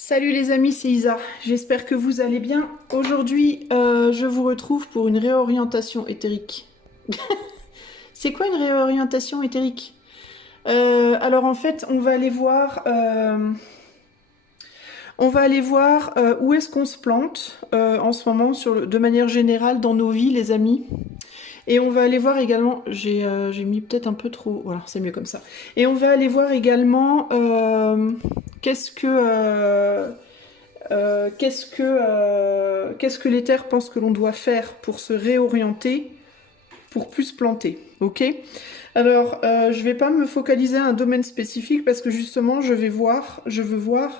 Salut les amis, c'est Isa. J'espère que vous allez bien. Aujourd'hui, je vous retrouve pour une réorientation éthérique. C'est quoi une réorientation éthérique? Alors en fait, on va aller voir où est-ce qu'on se plante en ce moment, de manière générale dans nos vies, les amis. Et on va aller voir également, j'ai mis peut-être un peu trop, voilà, c'est mieux comme ça. Et on va aller voir également qu'est-ce que qu'est-ce que l'éther pense que l'on doit faire pour se réorienter, pour plus se planter, ok? Alors, je vais pas me focaliser à un domaine spécifique parce que justement, je veux voir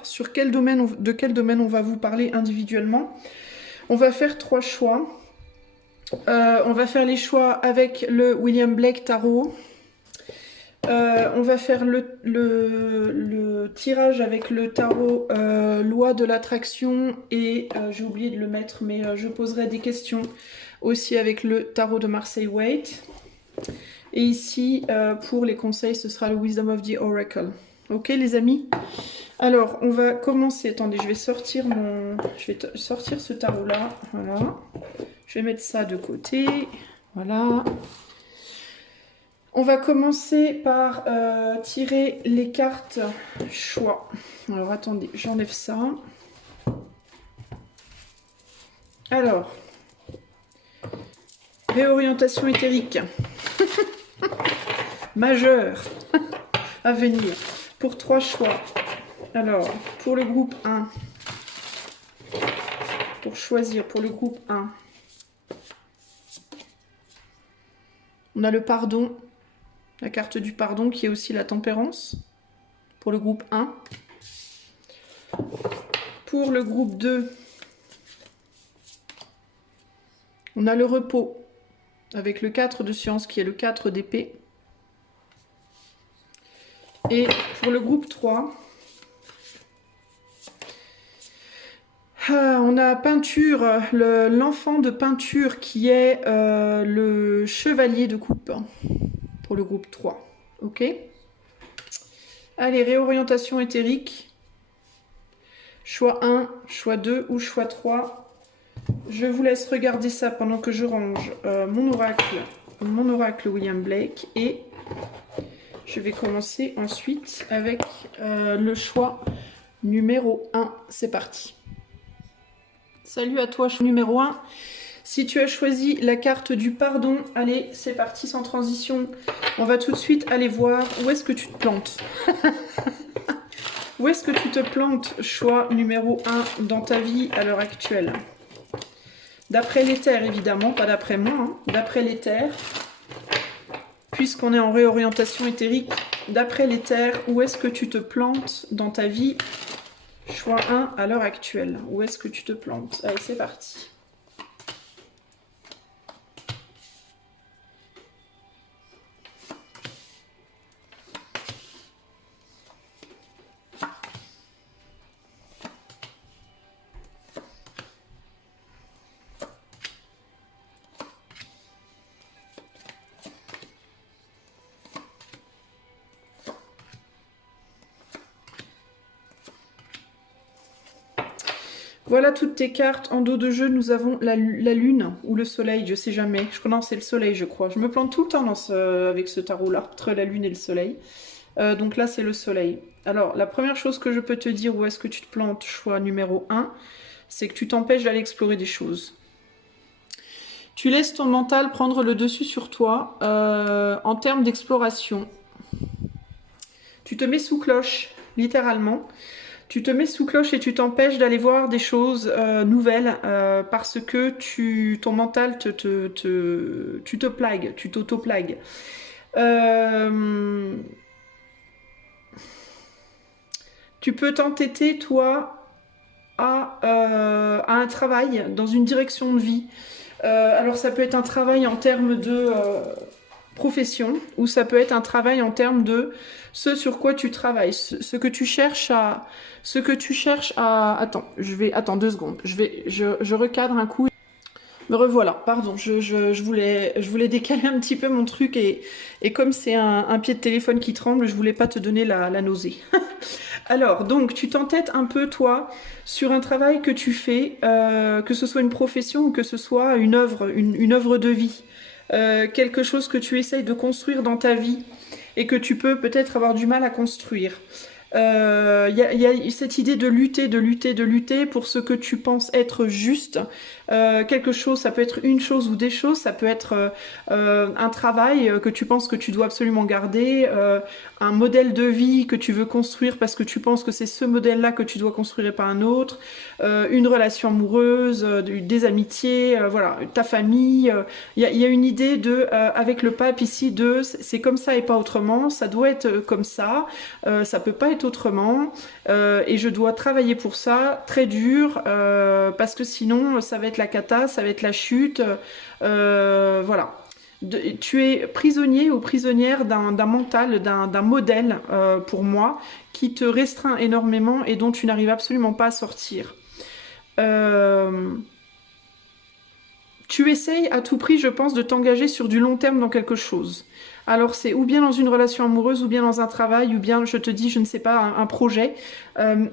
sur de quel domaine on va vous parler individuellement. On va faire 3 choix. On va faire les choix avec le William Blake Tarot. On va faire le tirage avec le tarot loi de l'attraction et j'ai oublié de le mettre, mais je poserai des questions aussi avec le tarot de Marseille Waite. Et ici, pour les conseils, ce sera le Wisdom of the Oracle. Ok les amis? Alors, on va commencer. Attendez, je vais sortir ce tarot-là. Voilà. Je vais mettre ça de côté. Voilà. On va commencer par tirer les cartes choix. Alors attendez, j'enlève ça. Alors, réorientation éthérique. Majeure à venir pour 3 choix. Alors, pour le groupe 1, pour choisir pour le groupe 1, on a le pardon. La carte du pardon qui est aussi la tempérance pour le groupe 1. Pour le groupe 2, on a le repos avec le 4 de science qui est le 4 d'épée. Et pour le groupe 3, on a peinture, l'enfant de peinture qui est le chevalier de coupe. Pour le groupe 3, ok? Allez, réorientation éthérique. Choix 1, choix 2 ou choix 3. Je vous laisse regarder ça pendant que je range mon oracle William Blake. Et je vais commencer ensuite avec le choix numéro 1. C'est parti. Salut à toi, choix numéro 1. Si tu as choisi la carte du pardon, allez, c'est parti sans transition. On va tout de suite aller voir où est-ce que tu te plantes. Où est-ce que tu te plantes, choix numéro 1 dans ta vie à l'heure actuelle? D'après l'éther, évidemment, pas d'après moi, hein. D'après l'éther, puisqu'on est en réorientation éthérique, d'après l'éther, où est-ce que tu te plantes dans ta vie? Choix 1 à l'heure actuelle. Où est-ce que tu te plantes? Allez, c'est parti. Voilà toutes tes cartes. En dos de jeu, nous avons la lune ou le soleil, je sais jamais. Je crois non, c'est le soleil, je crois. Je me plante tout le temps avec ce tarot-là, entre la lune et le soleil. Donc là, c'est le soleil. Alors, la première chose que je peux te dire, où est-ce que tu te plantes, choix numéro 1, c'est que tu t'empêches d'aller explorer des choses. Tu laisses ton mental prendre le dessus sur toi en termes d'exploration. Tu te mets sous cloche, littéralement. Tu te mets sous cloche et tu t'empêches d'aller voir des choses nouvelles parce que ton mental tu te plagues, tu t'auto-plagues. Tu peux t'entêter, toi, à un travail dans une direction de vie. Alors ça peut être un travail en termes de profession ou ça peut être un travail en termes de ce sur quoi tu travailles, ce que tu cherches à... Attends, attends 2 secondes. Je recadre un coup. Me revoilà, pardon, je voulais décaler un petit peu mon truc et comme c'est un pied de téléphone qui tremble, je voulais pas te donner la nausée. Alors, donc, tu t'entêtes un peu, toi, sur un travail que tu fais, que ce soit une profession ou que ce soit une œuvre de vie. Quelque chose que tu essayes de construire dans ta vie et que tu peux peut-être avoir du mal à construire. Y a cette idée de lutter, de lutter, de lutter pour ce que tu penses être juste. Quelque chose, ça peut être une chose ou des choses, ça peut être un travail que tu penses que tu dois absolument garder, un modèle de vie que tu veux construire parce que tu penses que c'est ce modèle-là que tu dois construire et pas un autre, une relation amoureuse, des amitiés, voilà, ta famille. Y a une idée de, avec le pape ici, de c'est comme ça et pas autrement, ça doit être comme ça peut pas être autrement, et je dois travailler pour ça, très dur, parce que sinon ça va être la cata, ça va être la chute, voilà. Tu es prisonnier ou prisonnière d'un mental, d'un modèle, pour moi, qui te restreint énormément et dont tu n'arrives absolument pas à sortir. Tu essayes à tout prix, je pense, de t'engager sur du long terme dans quelque chose. Alors c'est ou bien dans une relation amoureuse, ou bien dans un travail, ou bien, je te dis, je ne sais pas, un projet.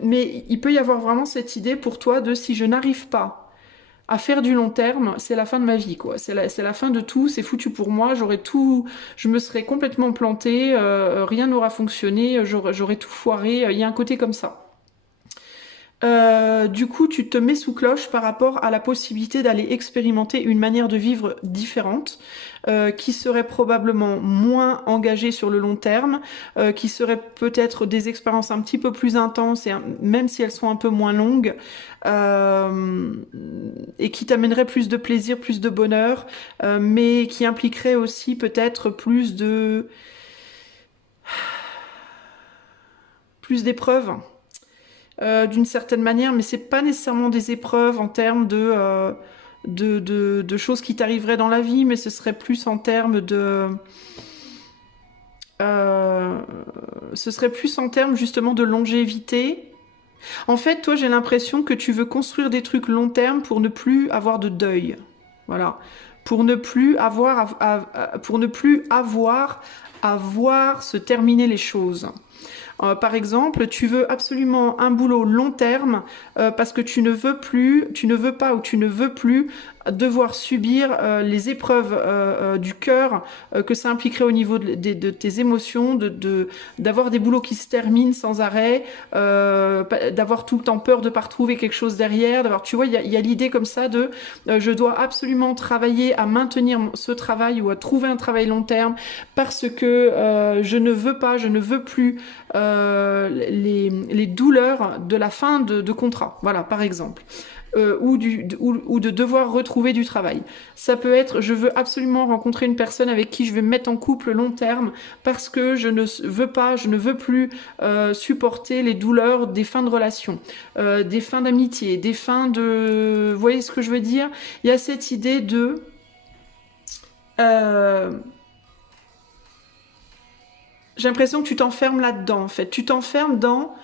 Mais il peut y avoir vraiment cette idée pour toi de si je n'arrive pas à faire du long terme, c'est la fin de ma vie, quoi. C'est la fin de tout, c'est foutu pour moi, j'aurais tout, je me serais complètement plantée, rien n'aura fonctionné, j'aurais tout foiré, il y a un côté comme ça. Du coup, tu te mets sous cloche par rapport à la possibilité d'aller expérimenter une manière de vivre différente, qui serait probablement moins engagée sur le long terme, qui serait peut-être des expériences un petit peu plus intenses, et même si elles sont un peu moins longues, et qui t'amènerait plus de plaisir, plus de bonheur, mais qui impliquerait aussi peut-être plus d'épreuves. D'une certaine manière, mais c'est pas nécessairement des épreuves en termes de choses qui t'arriveraient dans la vie, mais ce serait plus en termes ce serait plus en termes justement de longévité. En fait, toi, j'ai l'impression que tu veux construire des trucs long terme pour ne plus avoir de deuil. Voilà. Pour ne plus avoir à voir se terminer les choses. Par exemple, tu veux absolument un boulot long terme parce que tu ne veux pas ou tu ne veux plus devoir subir les épreuves du cœur que ça impliquerait au niveau de tes émotions, d'avoir des boulots qui se terminent sans arrêt, d'avoir tout le temps peur de pas retrouver quelque chose derrière, tu vois, il y a l'idée comme ça de je dois absolument travailler à maintenir ce travail ou à trouver un travail long terme parce que je ne veux plus les douleurs de la fin de contrat, voilà, par exemple. Ou de devoir retrouver du travail. Ça peut être, je veux absolument rencontrer une personne avec qui je vais me mettre en couple long terme parce que je ne veux plus supporter les douleurs des fins de relation, des fins d'amitié, des fins de... Vous voyez ce que je veux dire? Il y a cette idée de... J'ai l'impression que tu t'enfermes là-dedans, en fait. Tu t'enfermes dans...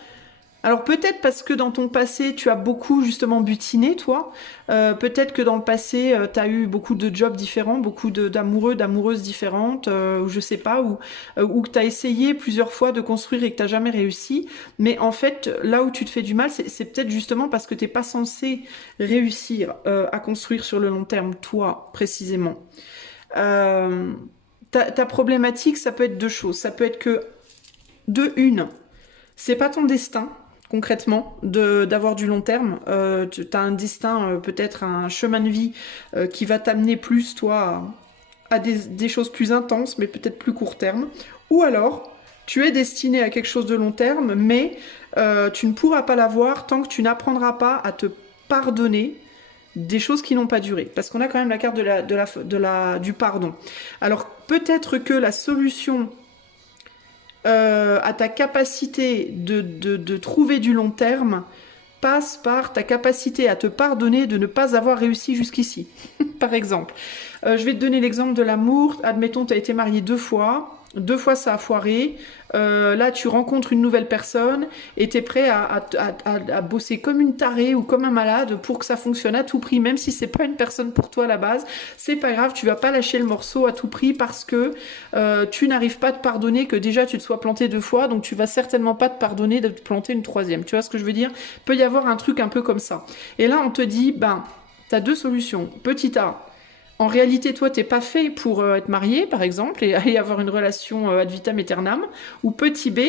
Alors peut-être parce que dans ton passé, tu as beaucoup justement butiné, toi. Peut-être que dans le passé, tu as eu beaucoup de jobs différents, beaucoup d'amoureux, d'amoureuses différentes, ou je sais pas, ou que tu as essayé plusieurs fois de construire et que tu n'as jamais réussi. Mais en fait, là où tu te fais du mal, c'est peut-être justement parce que tu n'es pas censé réussir à construire sur le long terme, toi, précisément. Ta problématique, ça peut être deux choses. Ça peut être que, de une, c'est pas ton destin, concrètement, d'avoir du long terme. Tu as un destin, peut-être un chemin de vie qui va t'amener plus, toi, à des choses plus intenses, mais peut-être plus court terme. Ou alors, tu es destiné à quelque chose de long terme, mais tu ne pourras pas l'avoir tant que tu n'apprendras pas à te pardonner des choses qui n'ont pas duré. Parce qu'on a quand même la carte du pardon. Alors, peut-être que la solution... à ta capacité de trouver du long terme passe par ta capacité à te pardonner de ne pas avoir réussi jusqu'ici. Par exemple, je vais te donner l'exemple de l'amour. Admettons, tu as été marié 2 fois. 2 fois ça a foiré, là tu rencontres une nouvelle personne et tu es prêt à bosser comme une tarée ou comme un malade pour que ça fonctionne à tout prix, même si c'est pas une personne pour toi à la base, c'est pas grave, tu vas pas lâcher le morceau à tout prix parce que tu n'arrives pas à te pardonner que déjà tu te sois planté 2 fois, donc tu vas certainement pas te pardonner de te planter une 3e. Tu vois ce que je veux dire? Il peut y avoir un truc un peu comme ça. Et là on te dit, ben, tu as 2 solutions. Petit A, en réalité, toi, t'es pas fait pour être marié, par exemple, et avoir une relation ad vitam aeternam. Ou petit B,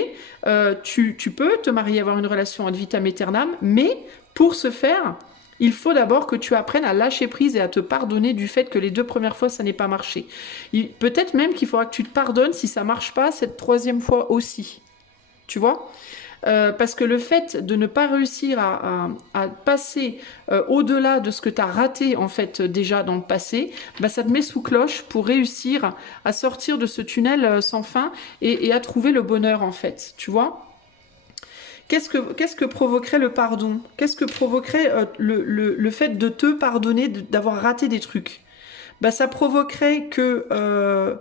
tu peux te marier, avoir une relation ad vitam aeternam, mais pour ce faire, il faut d'abord que tu apprennes à lâcher prise et à te pardonner du fait que les 2 premières fois, ça n'ait pas marché. Peut-être même qu'il faudra que tu te pardonnes si ça marche pas cette 3e fois aussi. Tu vois ? Parce que le fait de ne pas réussir à passer au-delà de ce que tu as raté en fait déjà dans le passé, bah, ça te met sous cloche pour réussir à sortir de ce tunnel sans fin et à trouver le bonheur en fait, tu vois. Qu'est-ce que provoquerait le pardon? Qu'est-ce que provoquerait le fait de te pardonner d'avoir raté des trucs? Bah, ça provoquerait que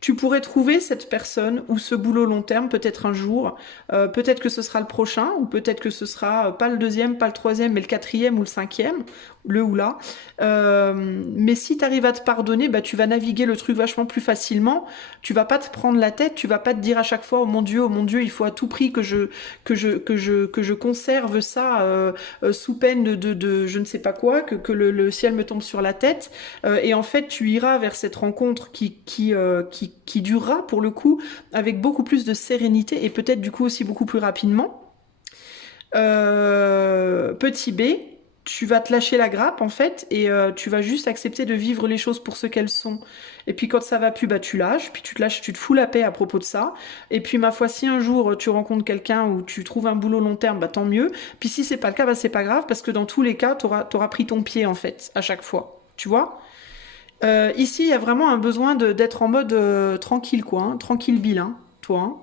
tu pourrais trouver cette personne ou ce boulot long terme peut-être un jour, peut-être que ce sera le prochain, ou peut-être que ce sera pas le 2e, pas le 3e, mais le 4e ou le 5e, le ou là. Mais si tu arrives à te pardonner, bah, tu vas naviguer le truc vachement plus facilement. Tu vas pas te prendre la tête, tu vas pas te dire à chaque fois, oh mon Dieu, il faut à tout prix que je conserve ça sous peine de je ne sais pas quoi, que le ciel me tombe sur la tête. Et en fait, tu iras vers cette rencontre qui durera pour le coup avec beaucoup plus de sérénité et peut-être du coup aussi beaucoup plus rapidement. Petit B, tu vas te lâcher la grappe en fait et tu vas juste accepter de vivre les choses pour ce qu'elles sont. Et puis quand ça va plus, bah tu lâches, puis tu te lâches, tu te fous la paix à propos de ça. Et puis ma foi, si un jour tu rencontres quelqu'un ou tu trouves un boulot long terme, bah tant mieux. Puis si c'est pas le cas, bah c'est pas grave parce que dans tous les cas, t'auras pris ton pied en fait à chaque fois. Tu vois? Ici, il y a vraiment un besoin d'être en mode tranquille, quoi, hein, tranquille bilan, toi. Hein.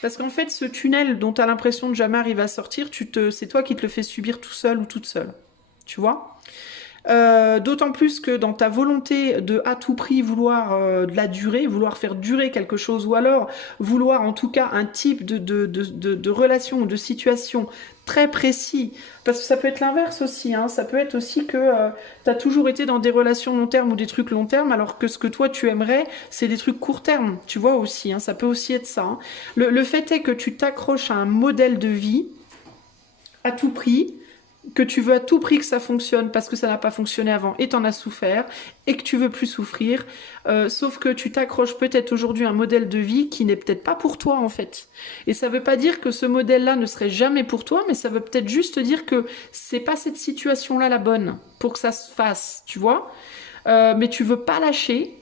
Parce qu'en fait, ce tunnel dont tu as l'impression de jamais arriver à sortir, c'est toi qui te le fais subir tout seul ou toute seule. Tu vois? D'autant plus que dans ta volonté de à tout prix vouloir de la durée, vouloir faire durer quelque chose, ou alors vouloir en tout cas un type de relation ou de situation très précis, parce que ça peut être l'inverse aussi, hein, ça peut être aussi que tu as toujours été dans des relations long terme ou des trucs long terme, alors que ce que toi tu aimerais, c'est des trucs court terme, tu vois aussi, hein, ça peut aussi être ça. Hein. Le fait est que tu t'accroches à un modèle de vie à tout prix, que tu veux à tout prix que ça fonctionne parce que ça n'a pas fonctionné avant et t'en as souffert et que tu veux plus souffrir, sauf que tu t'accroches peut-être aujourd'hui à un modèle de vie qui n'est peut-être pas pour toi en fait. Et ça veut pas dire que ce modèle-là ne serait jamais pour toi, mais ça veut peut-être juste dire que c'est pas cette situation-là la bonne pour que ça se fasse, tu vois. Mais tu veux pas lâcher.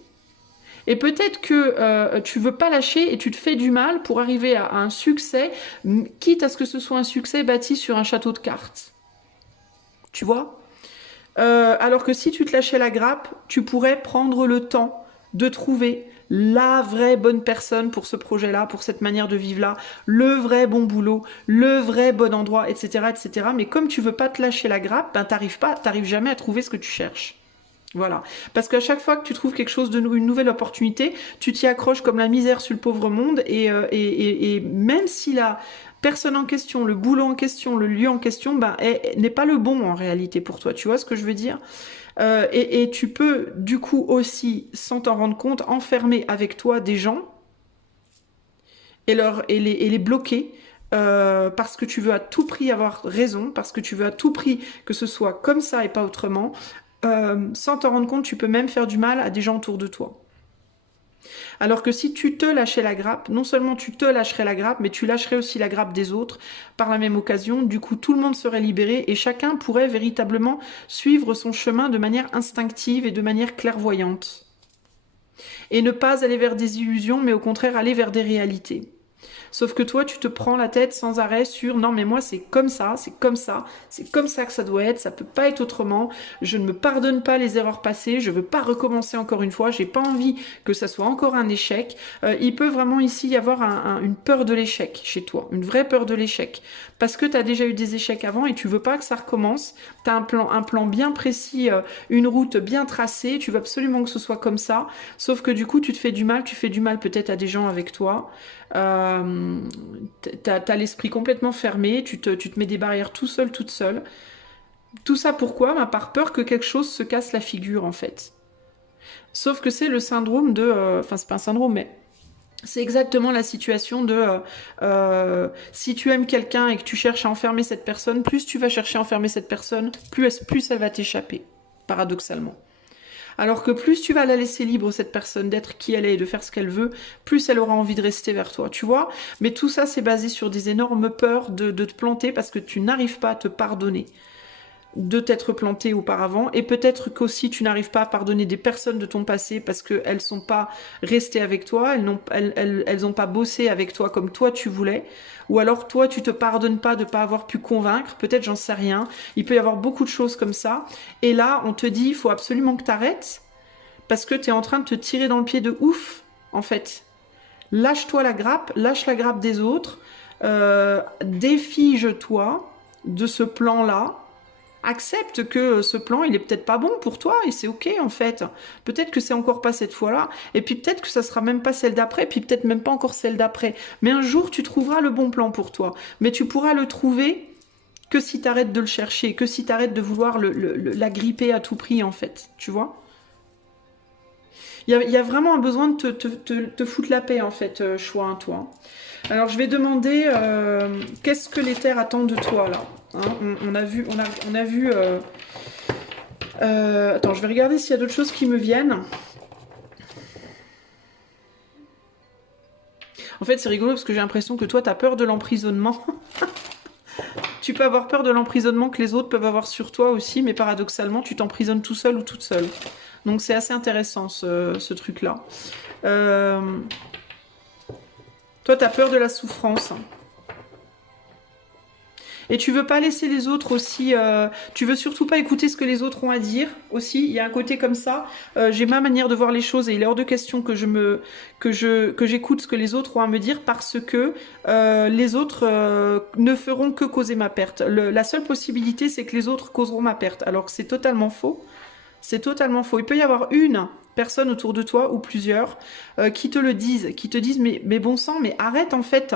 Et peut-être que tu veux pas lâcher et tu te fais du mal pour arriver à un succès, quitte à ce que ce soit un succès bâti sur un château de cartes. Tu vois? Alors que si tu te lâchais la grappe, tu pourrais prendre le temps de trouver la vraie bonne personne pour ce projet-là, pour cette manière de vivre-là, le vrai bon boulot, le vrai bon endroit, etc., etc. Mais comme tu veux pas te lâcher la grappe, ben t'arrives jamais à trouver ce que tu cherches. Voilà. Parce qu'à chaque fois que tu trouves quelque chose une nouvelle opportunité, tu t'y accroches comme la misère sur le pauvre monde et même si la personne en question, le boulot en question, le lieu en question, ben, n'est pas le bon en réalité pour toi. Tu vois ce que je veux dire? Et tu peux du coup aussi, sans t'en rendre compte, enfermer avec toi des gens et les bloquer. Parce que tu veux à tout prix avoir raison, parce que tu veux à tout prix que ce soit comme ça et pas autrement, sans t'en rendre compte, tu peux même faire du mal à des gens autour de toi. Alors que si tu te lâchais la grappe, non seulement tu te lâcherais la grappe, mais tu lâcherais aussi la grappe des autres par la même occasion. Du coup, tout le monde serait libéré et chacun pourrait véritablement suivre son chemin de manière instinctive et de manière clairvoyante. Et ne pas aller vers des illusions, mais au contraire aller vers des réalités. Sauf que toi, tu te prends la tête sans arrêt sur non, mais moi, c'est comme ça, c'est comme ça, c'est comme ça que ça doit être, ça peut pas être autrement. Je ne me pardonne pas les erreurs passées, je veux pas recommencer encore une fois, j'ai pas envie que ça soit encore un échec. Il peut vraiment ici y avoir une peur de l'échec chez toi, une vraie peur de l'échec. Parce que tu as déjà eu des échecs avant et tu veux pas que ça recommence. Tu as un plan bien précis, une route bien tracée, tu veux absolument que ce soit comme ça. Sauf que du coup, tu fais du mal peut-être à des gens avec toi. T'as l'esprit complètement fermé, tu te mets des barrières tout seul, toute seule. Tout ça pourquoi? Bah, par peur que quelque chose se casse la figure en fait. Sauf que c'est le syndrome de... Enfin, c'est pas un syndrome, mais c'est exactement la situation de si tu aimes quelqu'un et que tu cherches à enfermer cette personne, plus tu vas chercher à enfermer cette personne, plus elle va t'échapper, paradoxalement. Alors que plus tu vas la laisser libre, cette personne, d'être qui elle est et de faire ce qu'elle veut, plus elle aura envie de rester vers toi, tu vois. Mais tout ça, c'est basé sur des énormes peurs de te planter parce que tu n'arrives pas à te pardonner de t'être planté auparavant, et peut-être qu'aussi tu n'arrives pas à pardonner des personnes de ton passé parce qu'elles ne sont pas restées avec toi, elles ont pas bossé avec toi comme toi tu voulais, ou alors toi tu te pardonnes pas de pas avoir pu convaincre, peut-être, j'en sais rien, il peut y avoir beaucoup de choses comme ça, et là on te dit il faut absolument que tu arrêtes, parce que tu es en train de te tirer dans le pied de ouf, en fait. Lâche-toi la grappe, lâche la grappe des autres, défige-toi de ce plan-là. Accepte que ce plan, il est peut-être pas bon pour toi et c'est ok en fait. Peut-être que c'est encore pas cette fois-là et puis peut-être que ça sera même pas celle d'après, puis peut-être même pas encore celle d'après. Mais un jour, tu trouveras le bon plan pour toi. Mais tu pourras le trouver que si t'arrêtes de le chercher, que si t'arrêtes de vouloir la gripper à tout prix en fait. Tu vois ? Il y a vraiment un besoin de te foutre la paix en fait, choix, hein, toi. Alors je vais demander qu'est-ce que les terres attendent de toi là, hein, on a vu attends, je vais regarder s'il y a d'autres choses qui me viennent. En fait c'est rigolo parce que j'ai l'impression que toi t'as peur de l'emprisonnement. Tu peux avoir peur de l'emprisonnement que les autres peuvent avoir sur toi aussi, mais paradoxalement tu t'emprisonnes tout seul ou toute seule. Donc c'est assez intéressant ce truc là. Toi, tu as peur de la souffrance. Et tu veux pas laisser les autres aussi... tu veux surtout pas écouter ce que les autres ont à dire aussi. Il y a un côté comme ça. J'ai ma manière de voir les choses et il est hors de question que j'écoute ce que les autres ont à me dire parce que les autres ne feront que causer ma perte. La seule possibilité, c'est que les autres causeront ma perte. Alors que c'est totalement faux. C'est totalement faux. Il peut y avoir une personne autour de toi ou plusieurs qui te le disent, qui te disent mais bon sang, mais arrête en fait.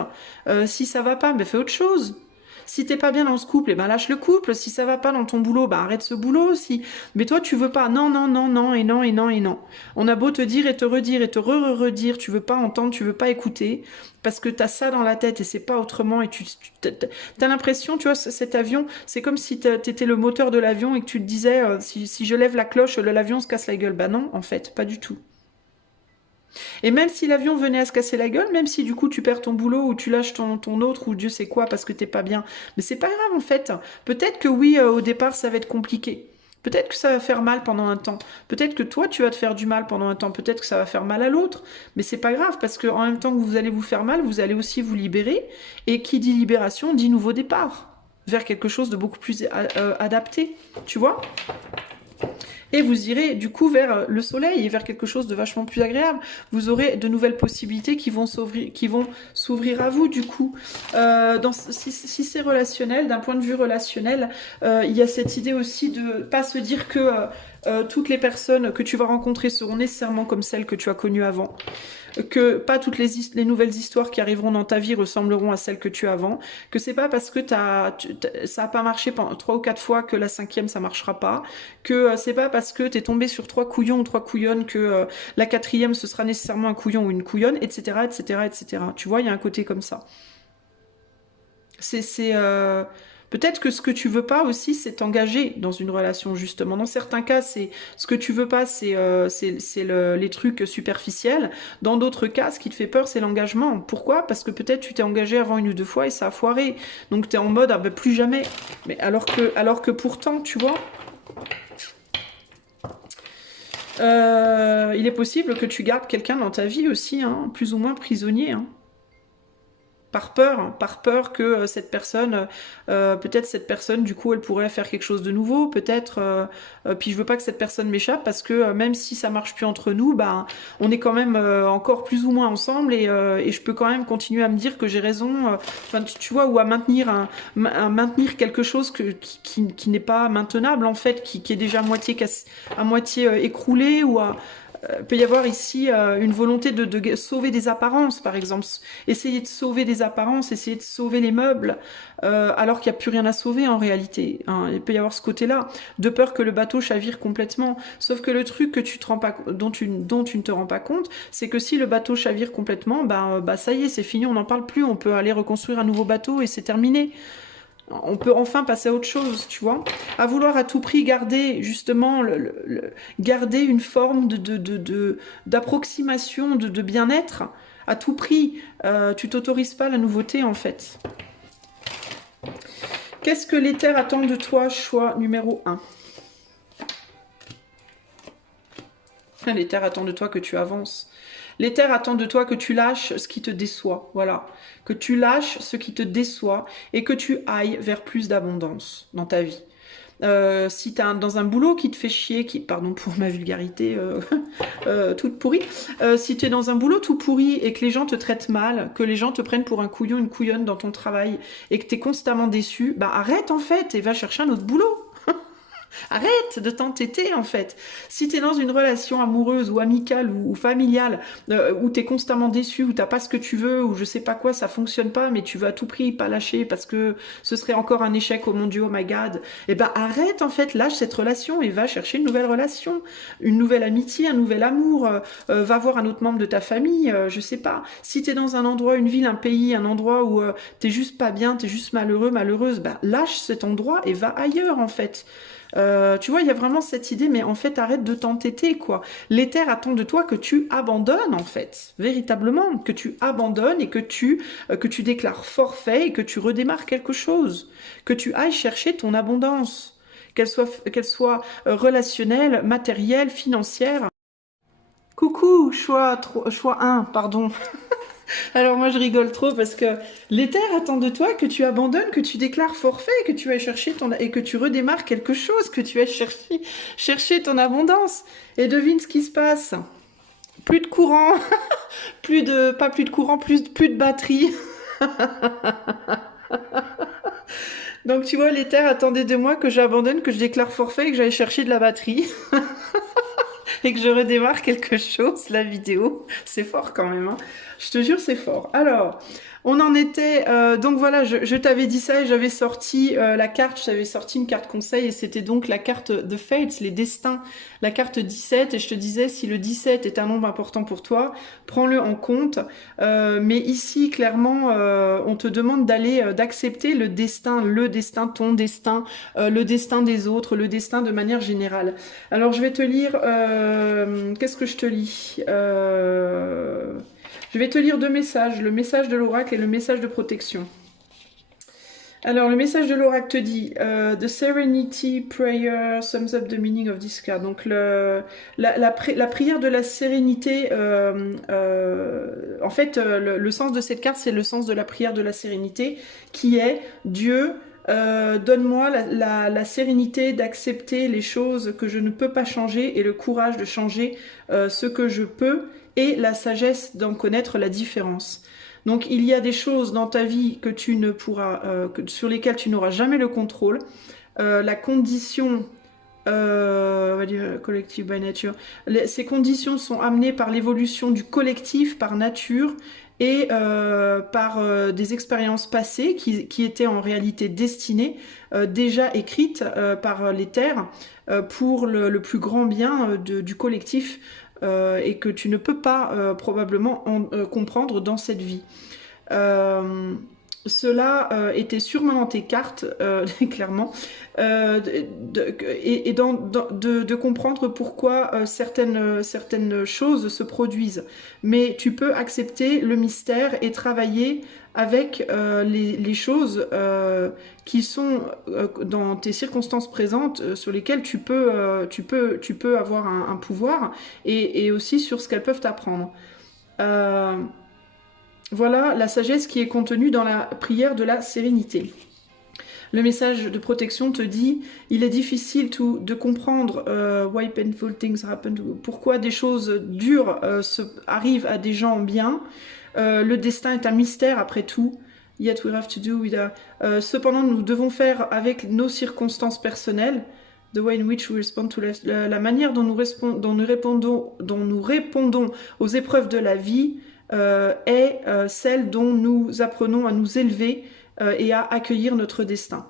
Si ça va pas, mais fais autre chose. Si t'es pas bien dans ce couple, eh ben lâche le couple. Si ça va pas dans ton boulot, ben arrête ce boulot aussi. Mais toi, tu veux pas. Non, non, non, non, et non, et non, et non. On a beau te dire et te redire et te redire, tu veux pas entendre, tu veux pas écouter, parce que t'as ça dans la tête et c'est pas autrement. Et t'as l'impression, tu vois, cet avion, c'est comme si t'étais le moteur de l'avion et que tu te disais, si je lève la cloche, l'avion se casse la gueule. Bah non, en fait, pas du tout. Et même si l'avion venait à se casser la gueule, même si du coup tu perds ton boulot ou tu lâches ton autre ou Dieu sait quoi parce que t'es pas bien, mais c'est pas grave en fait. Peut-être que oui, au départ ça va être compliqué. Peut-être que ça va faire mal pendant un temps. Peut-être que toi tu vas te faire du mal pendant un temps. Peut-être que ça va faire mal à l'autre. Mais c'est pas grave parce que en même temps que vous allez vous faire mal, vous allez aussi vous libérer. Et qui dit libération dit nouveau départ vers quelque chose de beaucoup plus adapté. Tu vois ? Et vous irez du coup vers le soleil et vers quelque chose de vachement plus agréable. Vous aurez de nouvelles possibilités qui vont s'ouvrir à vous du coup. Si c'est relationnel, d'un point de vue relationnel, il y a cette idée aussi de pas se dire que toutes les personnes que tu vas rencontrer seront nécessairement comme celles que tu as connues avant. Que pas toutes les nouvelles histoires qui arriveront dans ta vie ressembleront à celles que tu as avant, que c'est pas parce que ça a pas marché pendant 3 ou 4 fois que la 5e ça marchera pas, que c'est pas parce que t'es tombé sur 3 couillons ou 3 couillonnes que la 4e ce sera nécessairement un couillon ou une couillonne, etc., etc., etc. Tu vois, il y a un côté comme ça. Peut-être que ce que tu veux pas aussi, c'est t'engager dans une relation, justement. Dans certains cas, c'est ce que tu veux pas, c'est les trucs superficiels. Dans d'autres cas, ce qui te fait peur, c'est l'engagement. Pourquoi ? Parce que peut-être tu t'es engagé avant 1 ou 2 fois et ça a foiré. Donc tu es en mode, ah ben plus jamais. Mais alors que pourtant, tu vois, il est possible que tu gardes quelqu'un dans ta vie aussi, hein, plus ou moins prisonnier, hein. par peur que cette personne, peut-être cette personne, du coup, elle pourrait faire quelque chose de nouveau, peut-être, puis je veux pas que cette personne m'échappe parce que même si ça marche plus entre nous, ben, on est quand même encore plus ou moins ensemble et je peux quand même continuer à me dire que j'ai raison, enfin, tu vois, ou à maintenir maintenir quelque chose qui n'est pas maintenable, en fait, qui est déjà à moitié écroulé ou à peut y avoir ici une volonté de sauver des apparences, par exemple. Essayer de sauver des apparences, essayer de sauver les meubles, alors qu'il n'y a plus rien à sauver en réalité. Hein. Il peut y avoir ce côté-là, de peur que le bateau chavire complètement. Sauf que le truc que tu te rends pas, dont tu ne te rends pas compte, c'est que si le bateau chavire complètement, bah ça y est, c'est fini, on n'en parle plus, on peut aller reconstruire un nouveau bateau et c'est terminé. On peut enfin passer à autre chose, tu vois. À vouloir à tout prix garder, justement, garder une forme d'approximation, de bien-être, à tout prix, tu t'autorises pas la nouveauté, en fait. Qu'est-ce que l'éther attend de toi, choix numéro 1? L'éther attend de toi que tu avances. L'éther attend de toi que tu lâches ce qui te déçoit, voilà. Que tu lâches ce qui te déçoit et que tu ailles vers plus d'abondance dans ta vie. Si tu es dans un boulot qui te fait chier, pardon pour ma vulgarité toute pourrie, si tu es dans un boulot tout pourri et que les gens te traitent mal, que les gens te prennent pour un couillon, une couillonne dans ton travail et que tu es constamment déçu, bah arrête en fait et va chercher un autre boulot. Arrête de t'entêter en fait. Si tu es dans une relation amoureuse ou amicale ou familiale où tu es constamment déçu, où t'as pas ce que tu veux, ou je sais pas quoi, ça fonctionne pas, mais tu veux à tout prix pas lâcher parce que ce serait encore un échec, oh mon Dieu, oh my God, et ben arrête en fait, lâche cette relation et va chercher une nouvelle relation, une nouvelle amitié, un nouvel amour, va voir un autre membre de ta famille, je sais pas. Si tu es dans un endroit, une ville, un pays, un endroit où t'es juste pas bien, t'es juste malheureux, malheureuse, ben lâche cet endroit et va ailleurs en fait. Tu vois, il y a vraiment cette idée, mais en fait, arrête de t'entêter, quoi. L'éther attend de toi que tu abandonnes, en fait, véritablement, que tu abandonnes et que tu déclares forfait et que tu redémarres quelque chose, que tu ailles chercher ton abondance, qu'elle soit relationnelle, matérielle, financière. Coucou, choix 1, pardon. Alors moi je rigole trop parce que l'éther attend de toi que tu abandonnes, que tu déclares forfait, que tu ailles chercher et que tu redémarres quelque chose, que tu ailles chercher ton abondance. Et devine ce qui se passe. Plus de courant, pas plus de courant, plus de batterie. Donc tu vois, l'éther attendait de moi que j'abandonne, que je déclare forfait et que j'aille chercher de la batterie. Et que je redémarre quelque chose, la vidéo. C'est fort quand même, hein. Je te jure, c'est fort. Alors, on en était... donc voilà, je t'avais dit ça et j'avais sorti la carte, j'avais sorti une carte conseil et c'était donc la carte The Fates, les destins, la carte 17. Et je te disais, si le 17 est un nombre important pour toi, prends-le en compte. Mais ici, clairement, on te demande d'accepter le destin, ton destin, le destin des autres, le destin de manière générale. Alors, je vais te lire... qu'est-ce que je te lis Je vais te lire 2 messages, le message de l'oracle et le message de protection. Alors, le message de l'oracle te dit The Serenity Prayer sums up the meaning of this card. Donc, la prière de la sérénité, en fait, le sens de cette carte, c'est le sens de la prière de la sérénité, qui est Dieu, donne-moi la sérénité d'accepter les choses que je ne peux pas changer et le courage de changer ce que je peux et la sagesse d'en connaître la différence. Donc il y a des choses dans ta vie que tu ne pourras, sur lesquelles tu n'auras jamais le contrôle. La condition, on va dire collective by nature, ces conditions sont amenées par l'évolution du collectif par nature et par des expériences passées qui étaient en réalité destinées, déjà écrites par l'éther pour le plus grand bien du collectif et que tu ne peux pas probablement comprendre dans cette vie. Cela était sûrement dans tes cartes, clairement, et de comprendre pourquoi certaines choses se produisent. Mais tu peux accepter le mystère et travailler avec les choses qui sont dans tes circonstances présentes sur lesquelles tu peux avoir un pouvoir et aussi sur ce qu'elles peuvent t'apprendre. voilà la sagesse qui est contenue dans la prière de la sérénité. Le message de protection te dit, il est difficile de comprendre why painful things happen, pourquoi des choses dures arrivent à des gens bien. Le destin est un mystère après tout. Yet we have to do with cependant, nous devons faire avec nos circonstances personnelles. The way in which we respond to life, la manière dont nous répondons aux épreuves de la vie est celle dont nous apprenons à nous élever et à accueillir notre destin.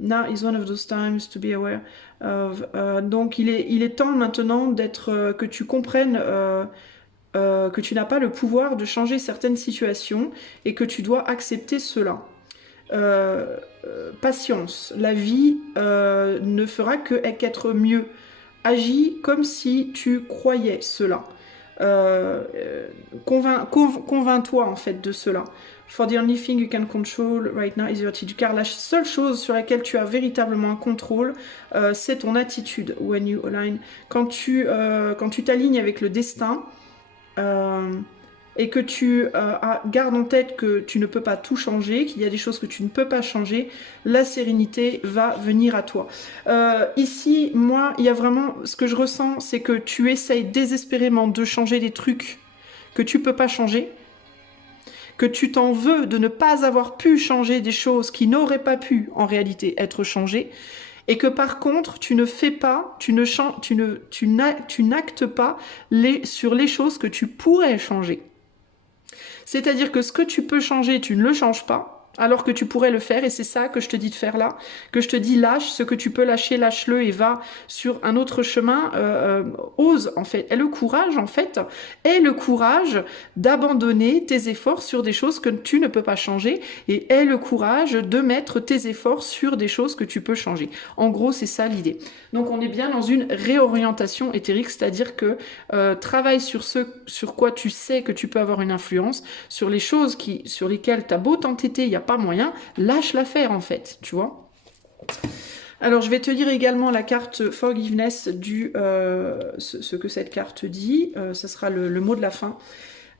Now is one of those times to be aware of. Donc il est temps maintenant que tu comprennes que tu n'as pas le pouvoir de changer certaines situations et que tu dois accepter cela. Patience, la vie ne fera qu'être mieux. Agis comme si tu croyais cela. Convainc-toi en fait de cela. For the only thing you can control right now is your attitude. Car la seule chose sur laquelle tu as véritablement un contrôle, c'est ton attitude. When you align, quand tu t'alignes avec le destin et que tu gardes en tête que tu ne peux pas tout changer, qu'il y a des choses que tu ne peux pas changer, la sérénité va venir à toi. Ici, moi, il y a vraiment, ce que je ressens, c'est que tu essayes désespérément de changer des trucs que tu peux pas changer, que tu t'en veux de ne pas avoir pu changer des choses qui n'auraient pas pu, en réalité, être changées, et que par contre, tu ne fais pas, tu n'actes pas sur les choses que tu pourrais changer. C'est-à-dire que ce que tu peux changer, tu ne le changes pas, alors que tu pourrais le faire, et c'est ça que je te dis de faire là, que je te dis lâche, ce que tu peux lâcher, lâche-le et va sur un autre chemin, ose en fait, aie le courage en fait, aie le courage d'abandonner tes efforts sur des choses que tu ne peux pas changer, et aie le courage de mettre tes efforts sur des choses que tu peux changer. En gros, c'est ça l'idée. Donc on est bien dans une réorientation éthérique, c'est-à-dire que travaille sur ce sur quoi tu sais que tu peux avoir une influence, sur les choses sur lesquelles tu as beau t'entêter, il n'y a pas moyen, lâche l'affaire en fait, tu vois. Alors je vais te lire également la carte Forgiveness ce que cette carte dit, ce sera le mot de la fin.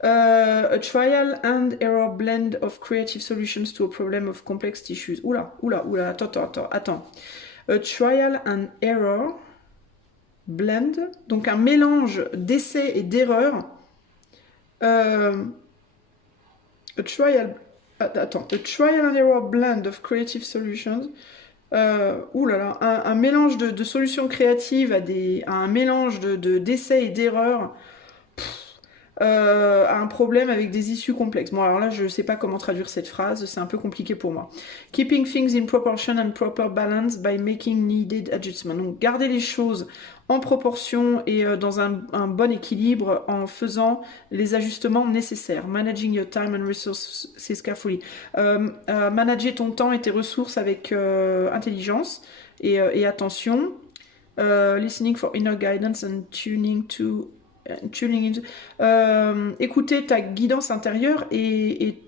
A trial and error blend of creative solutions to a problem of complex issues. Oula, attends. A trial and error blend, donc un mélange d'essais et d'erreurs. A trial and error blend of creative solutions. Un mélange de solutions créatives à un mélange d'essais et d'erreurs. À un problème avec des issues complexes. Bon, alors là, je ne sais pas comment traduire cette phrase, c'est un peu compliqué pour moi. Keeping things in proportion and proper balance by making needed adjustments. Donc, garder les choses en proportion et dans un bon équilibre en faisant les ajustements nécessaires. Managing your time and resources carefully. Manager ton temps et tes ressources avec intelligence et attention. Listening for inner guidance and tuning écouter ta guidance intérieure et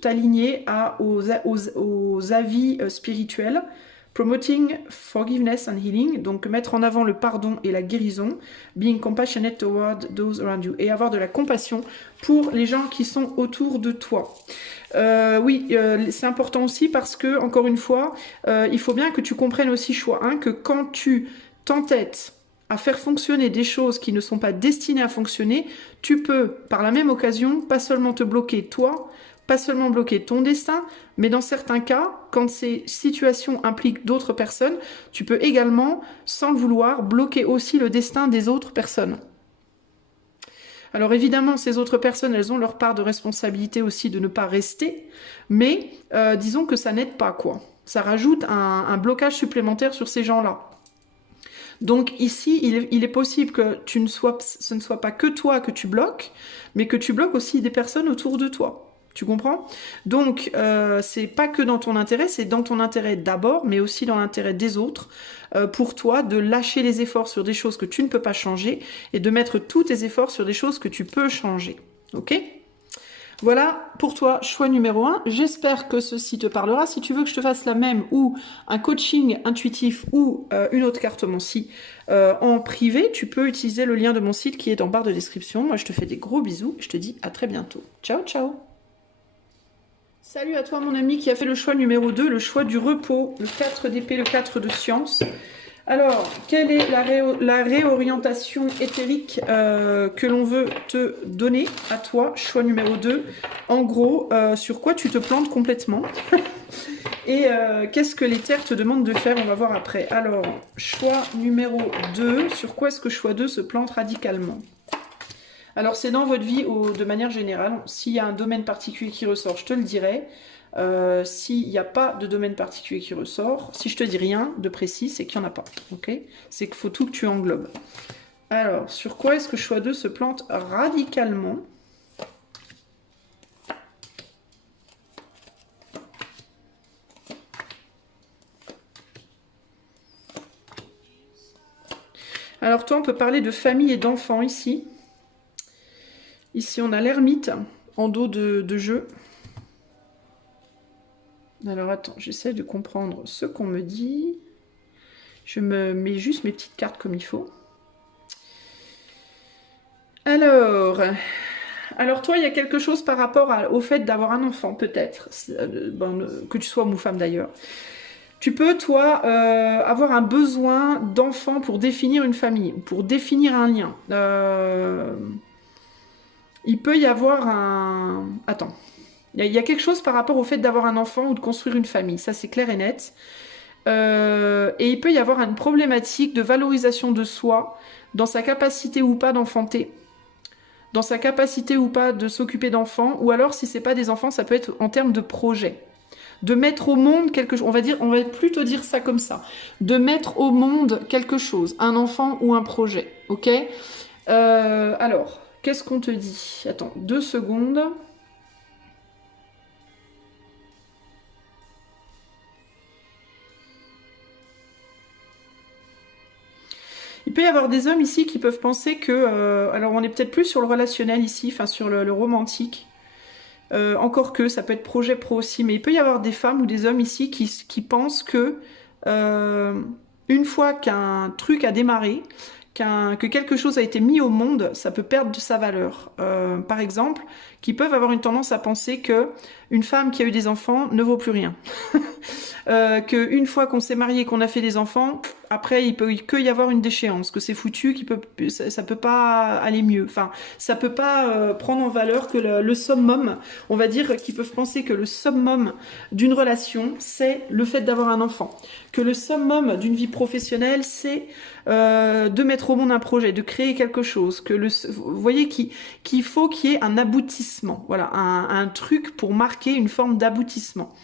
t'aligner aux avis spirituels. Promoting forgiveness and healing, donc mettre en avant le pardon et la guérison. Being compassionate toward those around you, et avoir de la compassion pour les gens qui sont autour de toi. C'est important aussi parce que, encore une fois, il faut bien que tu comprennes aussi, choix 1, que quand tu t'entêtes à faire fonctionner des choses qui ne sont pas destinées à fonctionner, tu peux, par la même occasion, pas seulement te bloquer toi, pas seulement bloquer ton destin, mais dans certains cas, quand ces situations impliquent d'autres personnes, tu peux également, sans le vouloir, bloquer aussi le destin des autres personnes. Alors évidemment, ces autres personnes, elles ont leur part de responsabilité aussi de ne pas rester, mais disons que ça n'aide pas, quoi. Ça rajoute un blocage supplémentaire sur ces gens-là. Donc ici, il est possible que ce ne soit pas que toi que tu bloques, mais que tu bloques aussi des personnes autour de toi. Tu comprends? Donc, c'est pas que dans ton intérêt, c'est dans ton intérêt d'abord, mais aussi dans l'intérêt des autres, pour toi, de lâcher les efforts sur des choses que tu ne peux pas changer et de mettre tous tes efforts sur des choses que tu peux changer. Ok? Voilà pour toi, choix numéro 1. J'espère que ceci te parlera. Si tu veux que je te fasse la même ou un coaching intuitif ou une autre carte Mansi en privé, tu peux utiliser le lien de mon site qui est en barre de description. Moi, je te fais des gros bisous. Je te dis à très bientôt. Ciao, ciao! Salut à toi mon ami qui a fait le choix numéro 2, le choix du repos, le 4 d'épée, le 4 de science. Alors, quelle est la réorientation éthérique que l'on veut te donner à toi, choix numéro 2? En gros, sur quoi tu te plantes complètement? Et qu'est-ce que l'éther te demande de faire? On va voir après. Alors, choix numéro 2, sur quoi est-ce que choix 2 se plante radicalement? Alors, c'est dans votre vie de manière générale. S'il y a un domaine particulier qui ressort, je te le dirai. S'il n'y a pas de domaine particulier qui ressort, si je te dis rien de précis, c'est qu'il n'y en a pas. Ok? C'est qu'il faut tout que tu englobes. Alors, sur quoi est-ce que choix 2 se plante radicalement? Alors, toi, on peut parler de famille et d'enfants ici. Ici, on a l'ermite en dos de jeu. Alors, attends, j'essaie de comprendre ce qu'on me dit. Je me mets juste mes petites cartes comme il faut. Alors toi, il y a quelque chose par rapport au fait d'avoir un enfant, peut-être, que tu sois homme ou femme d'ailleurs. Tu peux, toi, avoir un besoin d'enfant pour définir une famille, pour définir un lien. Il peut y avoir un... Attends. Il y a quelque chose par rapport au fait d'avoir un enfant ou de construire une famille. Ça, c'est clair et net. Et il peut y avoir une problématique de valorisation de soi dans sa capacité ou pas d'enfanter, dans sa capacité ou pas de s'occuper d'enfants, ou alors si c'est pas des enfants, ça peut être en termes de projet. De mettre au monde quelque chose, on va plutôt dire ça comme ça, de mettre au monde quelque chose, un enfant ou un projet, ok? Alors, qu'est-ce qu'on te dit? Attends, 2 secondes. Il peut y avoir des hommes ici qui peuvent penser que... alors on est peut-être plus sur le relationnel ici, enfin sur le romantique. Encore que, ça peut être projet pro aussi, mais il peut y avoir des femmes ou des hommes ici qui pensent que une fois qu'un truc a démarré, que quelque chose a été mis au monde, ça peut perdre de sa valeur. Par exemple, qui peuvent avoir une tendance à penser que une femme qui a eu des enfants ne vaut plus rien. Qu'une fois qu'on s'est marié, qu'on a fait des enfants, après il peut que y avoir une déchéance, que c'est foutu, ça peut pas aller mieux. Enfin, ça peut pas prendre en valeur que le summum, on va dire qu'ils peuvent penser que le summum d'une relation, c'est le fait d'avoir un enfant. Que le summum d'une vie professionnelle, c'est de mettre au monde un projet, de créer quelque chose. Vous voyez qu'il faut qu'il y ait un aboutissement. Voilà, un truc pour marquer une forme d'aboutissement.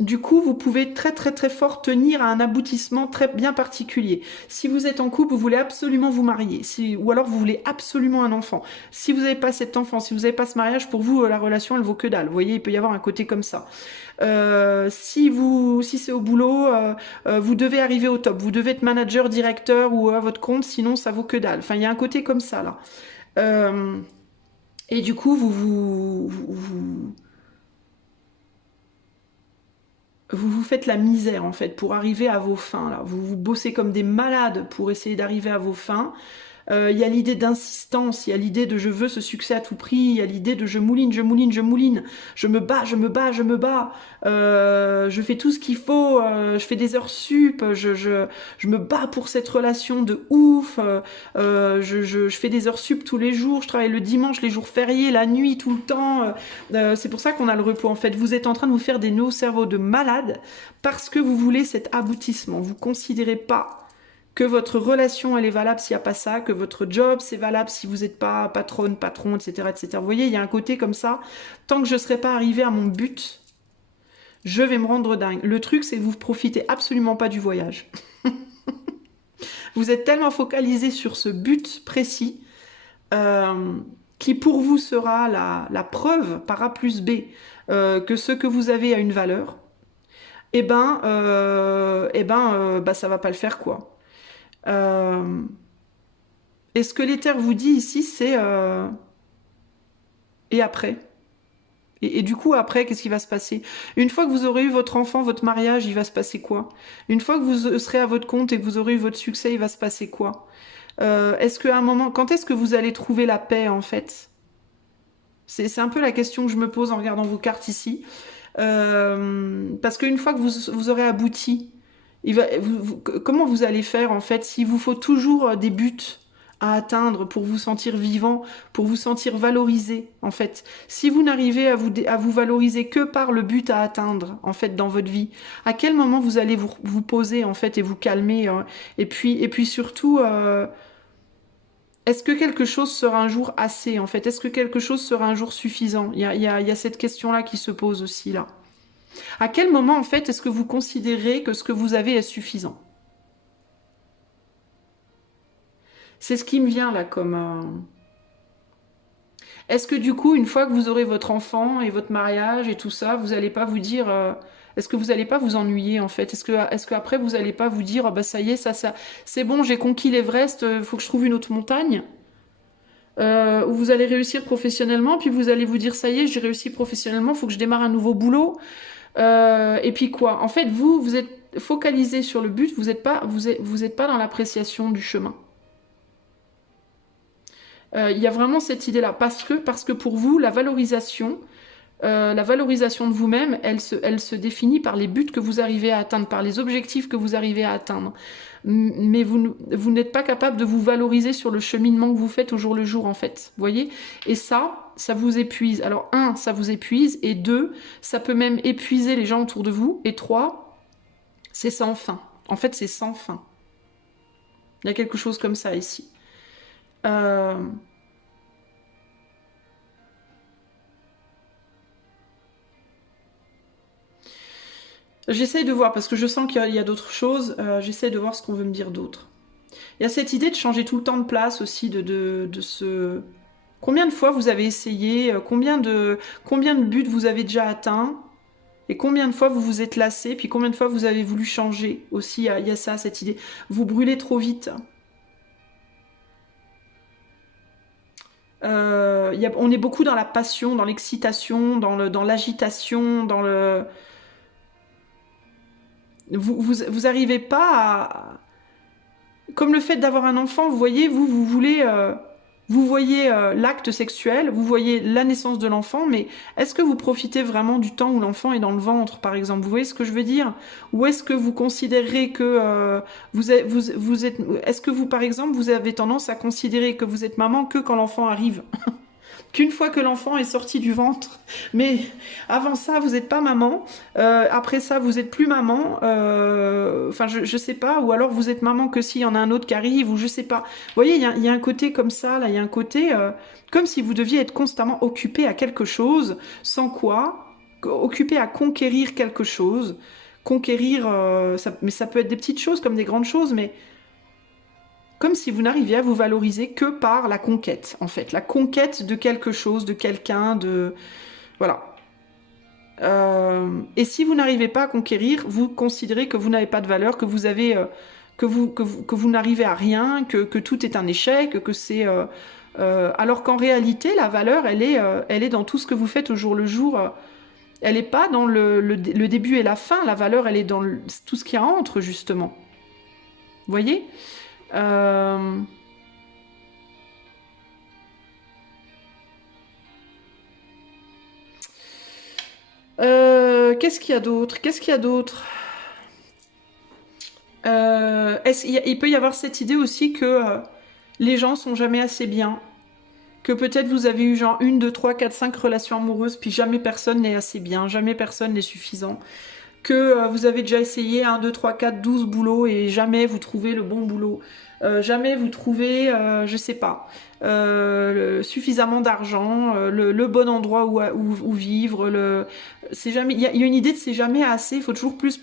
Du coup, vous pouvez très très très fort tenir à un aboutissement très bien particulier. Si vous êtes en couple, vous voulez absolument vous marier, ou alors vous voulez absolument un enfant. Si vous n'avez pas cet enfant, si vous n'avez pas ce mariage, pour vous, la relation, elle vaut que dalle. Vous voyez, il peut y avoir un côté comme ça. Si c'est au boulot, vous devez arriver au top. Vous devez être manager, directeur ou à votre compte, sinon ça vaut que dalle. Enfin, il y a un côté comme ça, là. Et du coup, vous faites la misère en fait pour arriver à vos fins là. Vous bossez comme des malades pour essayer d'arriver à vos fins. Il y a l'idée d'insistance, il y a l'idée de je veux ce succès à tout prix, il y a l'idée de je mouline, je mouline, je mouline, je me bats, je me bats, je me bats, je fais tout ce qu'il faut, je fais des heures sup, je me bats pour cette relation de ouf, je fais des heures sup tous les jours, je travaille le dimanche, les jours fériés, la nuit, tout le temps. C'est pour ça qu'on a le repos en fait. Vous êtes en train de vous faire des nœuds au cerveau de malade parce que vous voulez cet aboutissement. Vous considérez pas que votre relation, elle est valable s'il n'y a pas ça, que votre job, c'est valable si vous n'êtes pas patronne, patron, etc., etc. Vous voyez, il y a un côté comme ça. Tant que je ne serai pas arrivé à mon but, je vais me rendre dingue. Le truc, c'est que vous ne profitez absolument pas du voyage. Vous êtes tellement focalisé sur ce but précis qui, pour vous, sera la preuve par A plus B que ce que vous avez a une valeur. Ça va pas le faire, quoi. Et ce que l'éther vous dit ici, c'est et après. Et du coup, après, qu'est-ce qui va se passer? Une fois que vous aurez eu votre enfant, votre mariage, il va se passer quoi? Une fois que vous serez à votre compte et que vous aurez eu votre succès, il va se passer quoi? Est-ce qu'à un moment, quand est-ce que vous allez trouver la paix, en fait? C'est un peu la question que je me pose en regardant vos cartes ici. Parce qu'une fois que vous aurez abouti, comment vous allez faire en fait s'il vous faut toujours des buts à atteindre pour vous sentir vivant, pour vous sentir valorisé en fait. Si vous n'arrivez à vous valoriser que par le but à atteindre en fait dans votre vie, à quel moment vous allez vous poser en fait et vous calmer et puis surtout est-ce que quelque chose sera un jour assez, en fait? Est-ce que quelque chose sera un jour suffisant? Il y a cette question-là qui se pose aussi, là. À quel moment, en fait, est-ce que vous considérez que ce que vous avez est suffisant? C'est ce qui me vient, là, comme... Est-ce que, du coup, une fois que vous aurez votre enfant et votre mariage et tout ça, vous n'allez pas vous dire... Est-ce que vous n'allez pas vous ennuyer, en fait? Est-ce qu'après, vous n'allez pas vous dire, ah bah ça y est, ça, c'est bon, j'ai conquis l'Everest, il faut que je trouve une autre montagne? Où vous allez réussir professionnellement, puis vous allez vous dire ça y est, j'ai réussi professionnellement, il faut que je démarre un nouveau boulot. Et puis quoi? En fait, vous êtes focalisé sur le but, vous êtes pas dans l'appréciation du chemin. Il y a vraiment cette idée-là, parce que pour vous, la valorisation de vous-même, elle se définit par les buts que vous arrivez à atteindre, par les objectifs que vous arrivez à atteindre. Mais vous n'êtes pas capable de vous valoriser sur le cheminement que vous faites au jour le jour, en fait. Vous voyez? Et ça vous épuise. Alors, un, ça vous épuise, et deux, ça peut même épuiser les gens autour de vous, et trois, c'est sans fin. En fait, c'est sans fin. Il y a quelque chose comme ça ici. J'essaye de voir, parce que je sens qu'il y a d'autres choses, j'essaye de voir ce qu'on veut me dire d'autre. Il y a cette idée de changer tout le temps de place aussi, de ce... Combien de fois vous avez essayé, combien de buts vous avez déjà atteints, et combien de fois vous vous êtes lassé, puis combien de fois vous avez voulu changer aussi, il y a ça, cette idée. Vous brûlez trop vite. On est beaucoup dans la passion, dans l'excitation, dans l'agitation, dans le... Vous arrivez pas à... Comme le fait d'avoir un enfant, vous voyez, vous voulez... vous voyez l'acte sexuel, vous voyez la naissance de l'enfant, mais est-ce que vous profitez vraiment du temps où l'enfant est dans le ventre, par exemple? Vous voyez ce que je veux dire? Ou est-ce que vous considérez que vous êtes... Est-ce que vous, par exemple, vous avez tendance à considérer que vous êtes maman que quand l'enfant arrive? Qu'une fois que l'enfant est sorti du ventre. Mais avant ça, vous n'êtes pas maman. Après ça, vous n'êtes plus maman. Enfin, je sais pas. Ou alors vous êtes maman que s'il y en a un autre qui arrive, ou je sais pas. Vous voyez, il y a un côté comme ça, là. Il y a un côté comme si vous deviez être constamment occupé à quelque chose, sans quoi, occupé à conquérir quelque chose. Conquérir, mais ça peut être des petites choses comme des grandes choses, mais comme si vous n'arriviez à vous valoriser que par la conquête, en fait. La conquête de quelque chose, de quelqu'un, de... Voilà. Et si vous n'arrivez pas à conquérir, vous considérez que vous n'avez pas de valeur, que vous avez... que vous n'arrivez à rien, que tout est un échec, que c'est... alors qu'en réalité, la valeur, elle est dans tout ce que vous faites au jour le jour. Elle n'est pas dans le début et la fin. La valeur, elle est dans tout ce qu'il y a entre, justement. Vous voyez ? Qu'est-ce qu'il y a d'autre? Qu'est-ce qu'il y a d'autre? Il peut y avoir cette idée aussi que les gens sont jamais assez bien. Que peut-être vous avez eu genre 1, 2, 3, 4, 5 relations amoureuses, puis jamais personne n'est assez bien, jamais personne n'est suffisant. Que vous avez déjà essayé 1, 2, 3, 4, 12 boulots et jamais vous trouvez le bon boulot. Jamais vous trouvez, je sais pas, suffisamment d'argent, le bon endroit où vivre. C'est jamais, il y a une idée de c'est jamais assez, il faut toujours plus.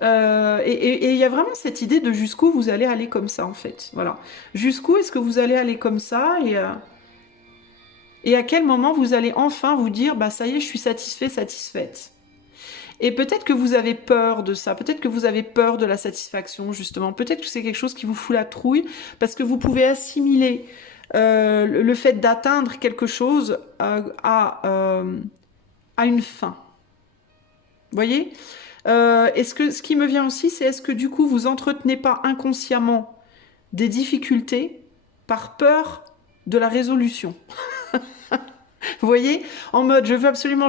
Et il y a vraiment cette idée de jusqu'où vous allez aller comme ça en fait. Voilà. Jusqu'où est-ce que vous allez aller comme ça et à quel moment vous allez enfin vous dire bah ça y est, je suis satisfait, satisfaite. Et peut-être que vous avez peur de ça, peut-être que vous avez peur de la satisfaction, justement. Peut-être que c'est quelque chose qui vous fout la trouille, parce que vous pouvez assimiler le fait d'atteindre quelque chose à une fin. Vous voyez? Ce qui me vient aussi, c'est est-ce que du coup, vous entretenez pas inconsciemment des difficultés par peur de la résolution. Vous voyez, en mode je veux absolument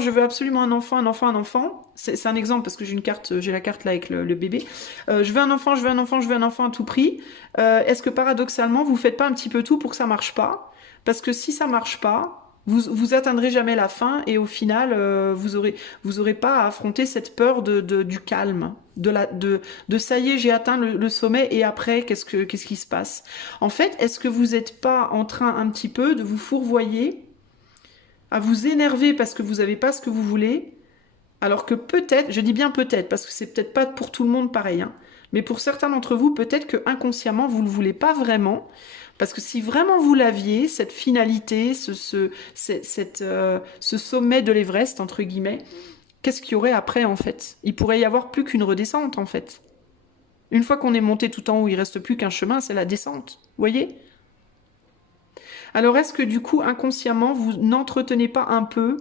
un enfant, un enfant, un enfant. C'est un exemple parce que j'ai une carte, j'ai la carte là avec le bébé. Je veux un enfant, je veux un enfant, je veux un enfant à tout prix. Est-ce que paradoxalement vous faites pas un petit peu tout pour que ça marche pas? Parce que si ça marche pas, vous atteindrez jamais la fin et au final vous aurez pas à affronter cette peur du calme, de ça y est j'ai atteint le sommet et après qu'est-ce qui se passe? En fait, est-ce que vous êtes pas en train un petit peu de vous fourvoyer, à vous énerver parce que vous n'avez pas ce que vous voulez, alors que peut-être, je dis bien peut-être, parce que c'est peut-être pas pour tout le monde pareil, hein, mais pour certains d'entre vous, peut-être que inconsciemment vous ne le voulez pas vraiment, parce que si vraiment vous l'aviez, cette finalité, ce sommet de l'Everest, entre guillemets, qu'est-ce qu'il y aurait après en fait? Il pourrait y avoir plus qu'une redescente en fait. Une fois qu'on est monté tout en haut, il reste plus qu'un chemin, c'est la descente. Vous voyez? Alors est-ce que du coup, inconsciemment, vous n'entretenez pas un peu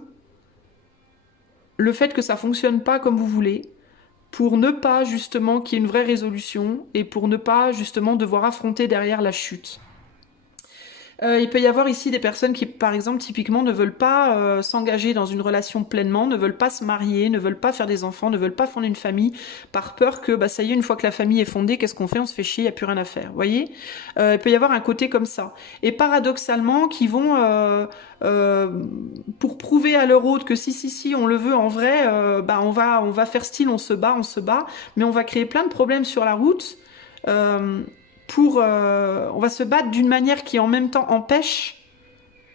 le fait que ça fonctionne pas comme vous voulez, pour ne pas justement qu'il y ait une vraie résolution et pour ne pas justement devoir affronter derrière la chute? Il peut y avoir ici des personnes qui, par exemple, typiquement, ne veulent pas s'engager dans une relation pleinement, ne veulent pas se marier, ne veulent pas faire des enfants, ne veulent pas fonder une famille, par peur que, bah, ça y est, une fois que la famille est fondée, qu'est-ce qu'on fait? On se fait chier, il n'y a plus rien à faire. Vous voyez? Il peut y avoir un côté comme ça. Et paradoxalement, qui vont, pour prouver à leur hôte que si, on le veut en vrai, bah, on va faire style, on se bat, mais on va créer plein de problèmes sur la route. On va se battre d'une manière qui en même temps empêche.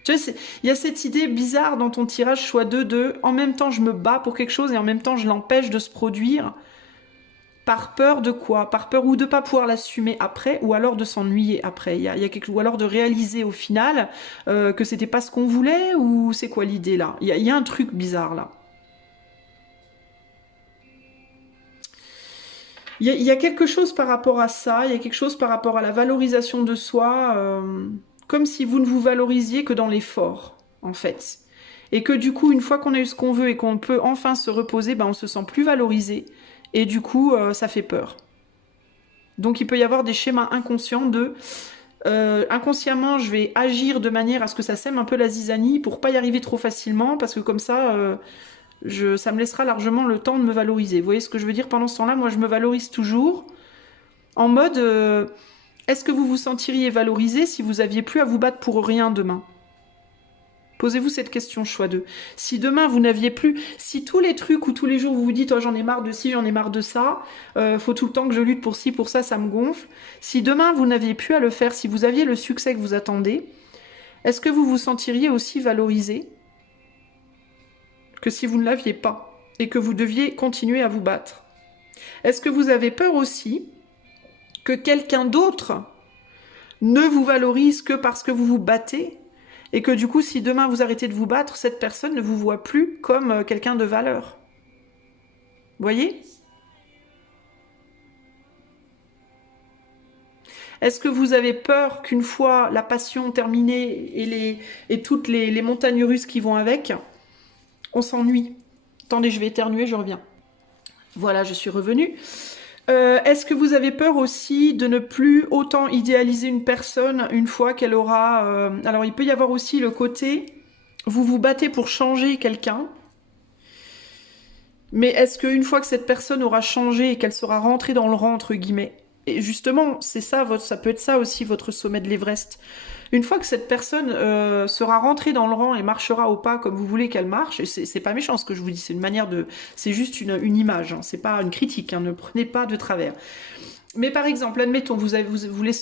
Tu sais, il y a cette idée bizarre dans ton tirage choix 2 de en même temps je me bats pour quelque chose et en même temps je l'empêche de se produire. Par peur de quoi? Par peur ou de pas pouvoir l'assumer après, ou alors de s'ennuyer après. Ou alors de réaliser au final que c'était pas ce qu'on voulait, ou c'est quoi l'idée là? Il y a un truc bizarre là. Il y a quelque chose par rapport à ça, il y a quelque chose par rapport à la valorisation de soi, comme si vous ne vous valorisiez que dans l'effort, en fait. Et que du coup, une fois qu'on a eu ce qu'on veut et qu'on peut enfin se reposer, ben, on se sent plus valorisé, et du coup, ça fait peur. Donc il peut y avoir des schémas inconscients de... inconsciemment, je vais agir de manière à ce que ça sème un peu la zizanie pour pas y arriver trop facilement, parce que comme ça... ça me laissera largement le temps de me valoriser. Vous voyez ce que je veux dire? Pendant ce temps-là, moi, je me valorise toujours en mode est-ce que vous vous sentiriez valorisé si vous aviez plus à vous battre pour rien demain? Posez-vous cette question, choix 2. Si demain, vous n'aviez plus... Si tous les trucs où tous les jours, vous vous dites oh, j'en ai marre de ci, j'en ai marre de ça, faut tout le temps que je lutte pour ci, pour ça, ça me gonfle. Si demain, vous n'aviez plus à le faire, si vous aviez le succès que vous attendez, est-ce que vous vous sentiriez aussi valorisé que si vous ne l'aviez pas et que vous deviez continuer à vous battre? Est-ce que vous avez peur aussi que quelqu'un d'autre ne vous valorise que parce que vous vous battez et que du coup, si demain vous arrêtez de vous battre, cette personne ne vous voit plus comme quelqu'un de valeur? Vous voyez? Est-ce que vous avez peur qu'une fois la passion terminée et toutes les montagnes russes qui vont avec, on s'ennuie? Attendez, je vais éternuer, je reviens. Voilà, je suis revenue. Est-ce que vous avez peur aussi de ne plus autant idéaliser une personne une fois qu'elle aura... Alors, il peut y avoir aussi le côté, vous vous battez pour changer quelqu'un, mais est-ce qu'une fois que cette personne aura changé et qu'elle sera rentrée dans le rang, entre guillemets, et justement, c'est ça, ça peut être ça aussi, votre sommet de l'Everest. Une fois que cette personne sera rentrée dans le rang et marchera au pas comme vous voulez qu'elle marche, et c'est pas méchant ce que je vous dis, c'est une manière de... C'est juste une image, hein, c'est pas une critique, hein, ne prenez pas de travers. Mais par exemple, admettons, vous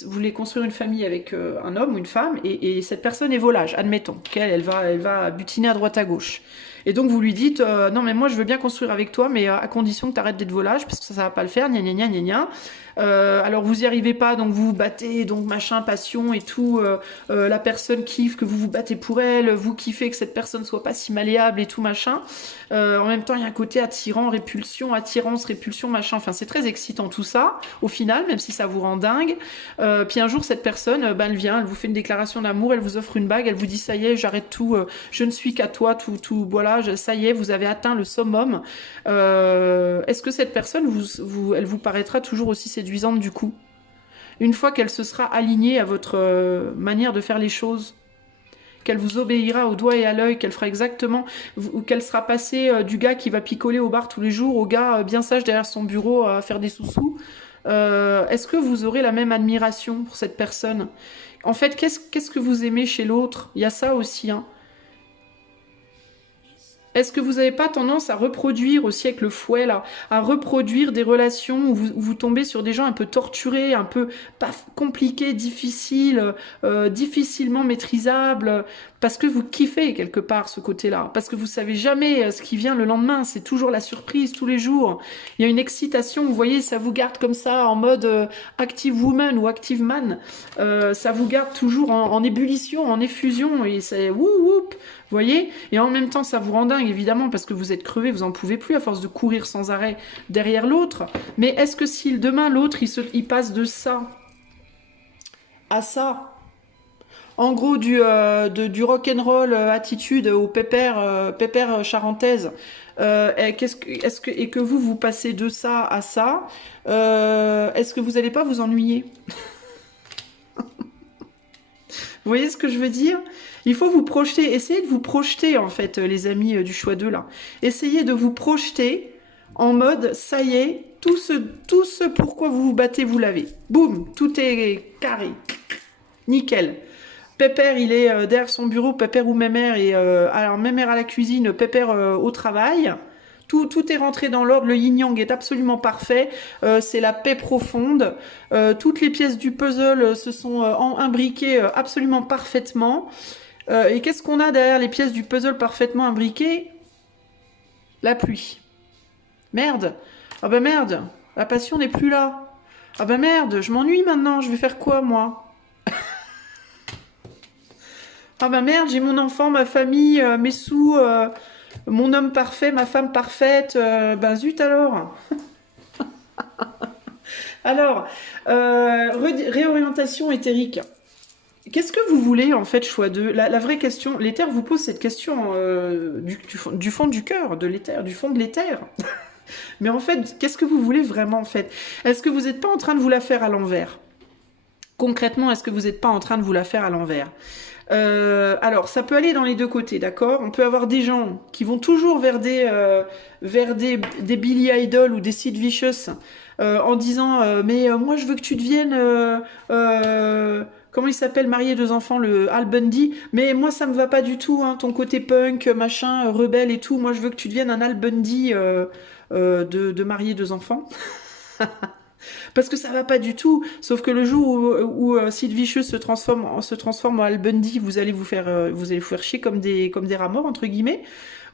voulez construire une famille avec un homme ou une femme, et cette personne est volage, admettons, qu'elle va butiner à droite à gauche. Et donc vous lui dites, non mais moi je veux bien construire avec toi, mais à condition que tu arrêtes d'être volage, parce que ça va pas le faire, gna gna gna gna gna. Alors vous y arrivez pas, donc vous vous battez, donc machin, passion et tout, la personne kiffe que vous vous battez pour elle, vous kiffez que cette personne soit pas si malléable et tout machin. En même temps il y a un côté attirant, répulsion, attirance, répulsion, machin, enfin c'est très excitant tout ça, au final, même si ça vous rend dingue. Puis un jour cette personne, elle vient, elle vous fait une déclaration d'amour, elle vous offre une bague, elle vous dit ça y est, j'arrête tout, je ne suis qu'à toi, tout, voilà, ça y est, vous avez atteint le summum. Est-ce que cette personne, elle vous paraîtra toujours aussi séduisante du coup? Une fois qu'elle se sera alignée à votre manière de faire les choses? qu'elle vous obéira au doigt et à l'œil, qu'elle fera exactement, ou qu'elle sera passée du gars qui va picoler au bar tous les jours au gars bien sage derrière son bureau à faire des sous-sous. Est-ce que vous aurez la même admiration pour cette personne? En fait, qu'est-ce que vous aimez chez l'autre? Il y a ça aussi, hein. Est-ce que vous n'avez pas tendance à reproduire aussi avec le fouet là, à reproduire des relations où vous tombez sur des gens un peu torturés, un peu pas compliqués, difficiles, difficilement maîtrisables, parce que vous kiffez quelque part ce côté-là, parce que vous savez jamais ce qui vient le lendemain, c'est toujours la surprise tous les jours. Il y a une excitation, vous voyez, ça vous garde comme ça en mode active woman ou active man, ça vous garde toujours en ébullition, en effusion, et c'est woup woup. Vous voyez? Et en même temps, ça vous rend dingue, évidemment, parce que vous êtes crevé, vous en pouvez plus à force de courir sans arrêt derrière l'autre. Mais est-ce que si demain, l'autre, il passe de ça à ça, en gros, du rock'n'roll attitude au pépère charentaise, et que vous passez de ça à ça, est-ce que vous n'allez pas vous ennuyer? Vous voyez ce que je veux dire? Il faut vous projeter, essayez de vous projeter en fait, les amis du choix 2 là. Essayez de vous projeter en mode, ça y est, tout ce pourquoi vous vous battez, vous l'avez. Boum, tout est carré. Nickel. Pépère, il est derrière son bureau, Pépère ou Mémère, et alors Mémère à la cuisine, Pépère au travail. Tout est rentré dans l'ordre, le yin-yang est absolument parfait, c'est la paix profonde, toutes les pièces du puzzle se sont imbriquées absolument parfaitement. Et qu'est-ce qu'on a derrière les pièces du puzzle parfaitement imbriquées? La pluie. Merde. Ah bah merde, la passion n'est plus là. Ah bah merde, je m'ennuie maintenant, je vais faire quoi moi? Ah bah merde, j'ai mon enfant, ma famille, mes sous, mon homme parfait, ma femme parfaite, ben zut alors. Alors, réorientation éthérique. Qu'est-ce que vous voulez en fait, choix 2? La vraie question, l'éther vous pose cette question du fond du cœur, de l'éther, du fond de l'éther. Mais en fait, qu'est-ce que vous voulez vraiment en fait? Est-ce que vous n'êtes pas en train de vous la faire à l'envers? Concrètement, est-ce que vous n'êtes pas en train de vous la faire à l'envers? Alors, ça peut aller dans les deux côtés, d'accord? On peut avoir des gens qui vont toujours vers des Billy Idol ou des Sid Vicious en disant mais moi je veux que tu deviennes comment il s'appelle, marié 2 enfants, le Al Bundy, mais moi ça me va pas du tout, hein, ton côté punk, machin, rebelle et tout, moi je veux que tu deviennes un Al Bundy de marié 2 enfants. Parce que ça va pas du tout. Sauf que le jour où Sid Vicious se transforme en Al Bundy, vous allez vous faire chier comme des rats morts, entre guillemets.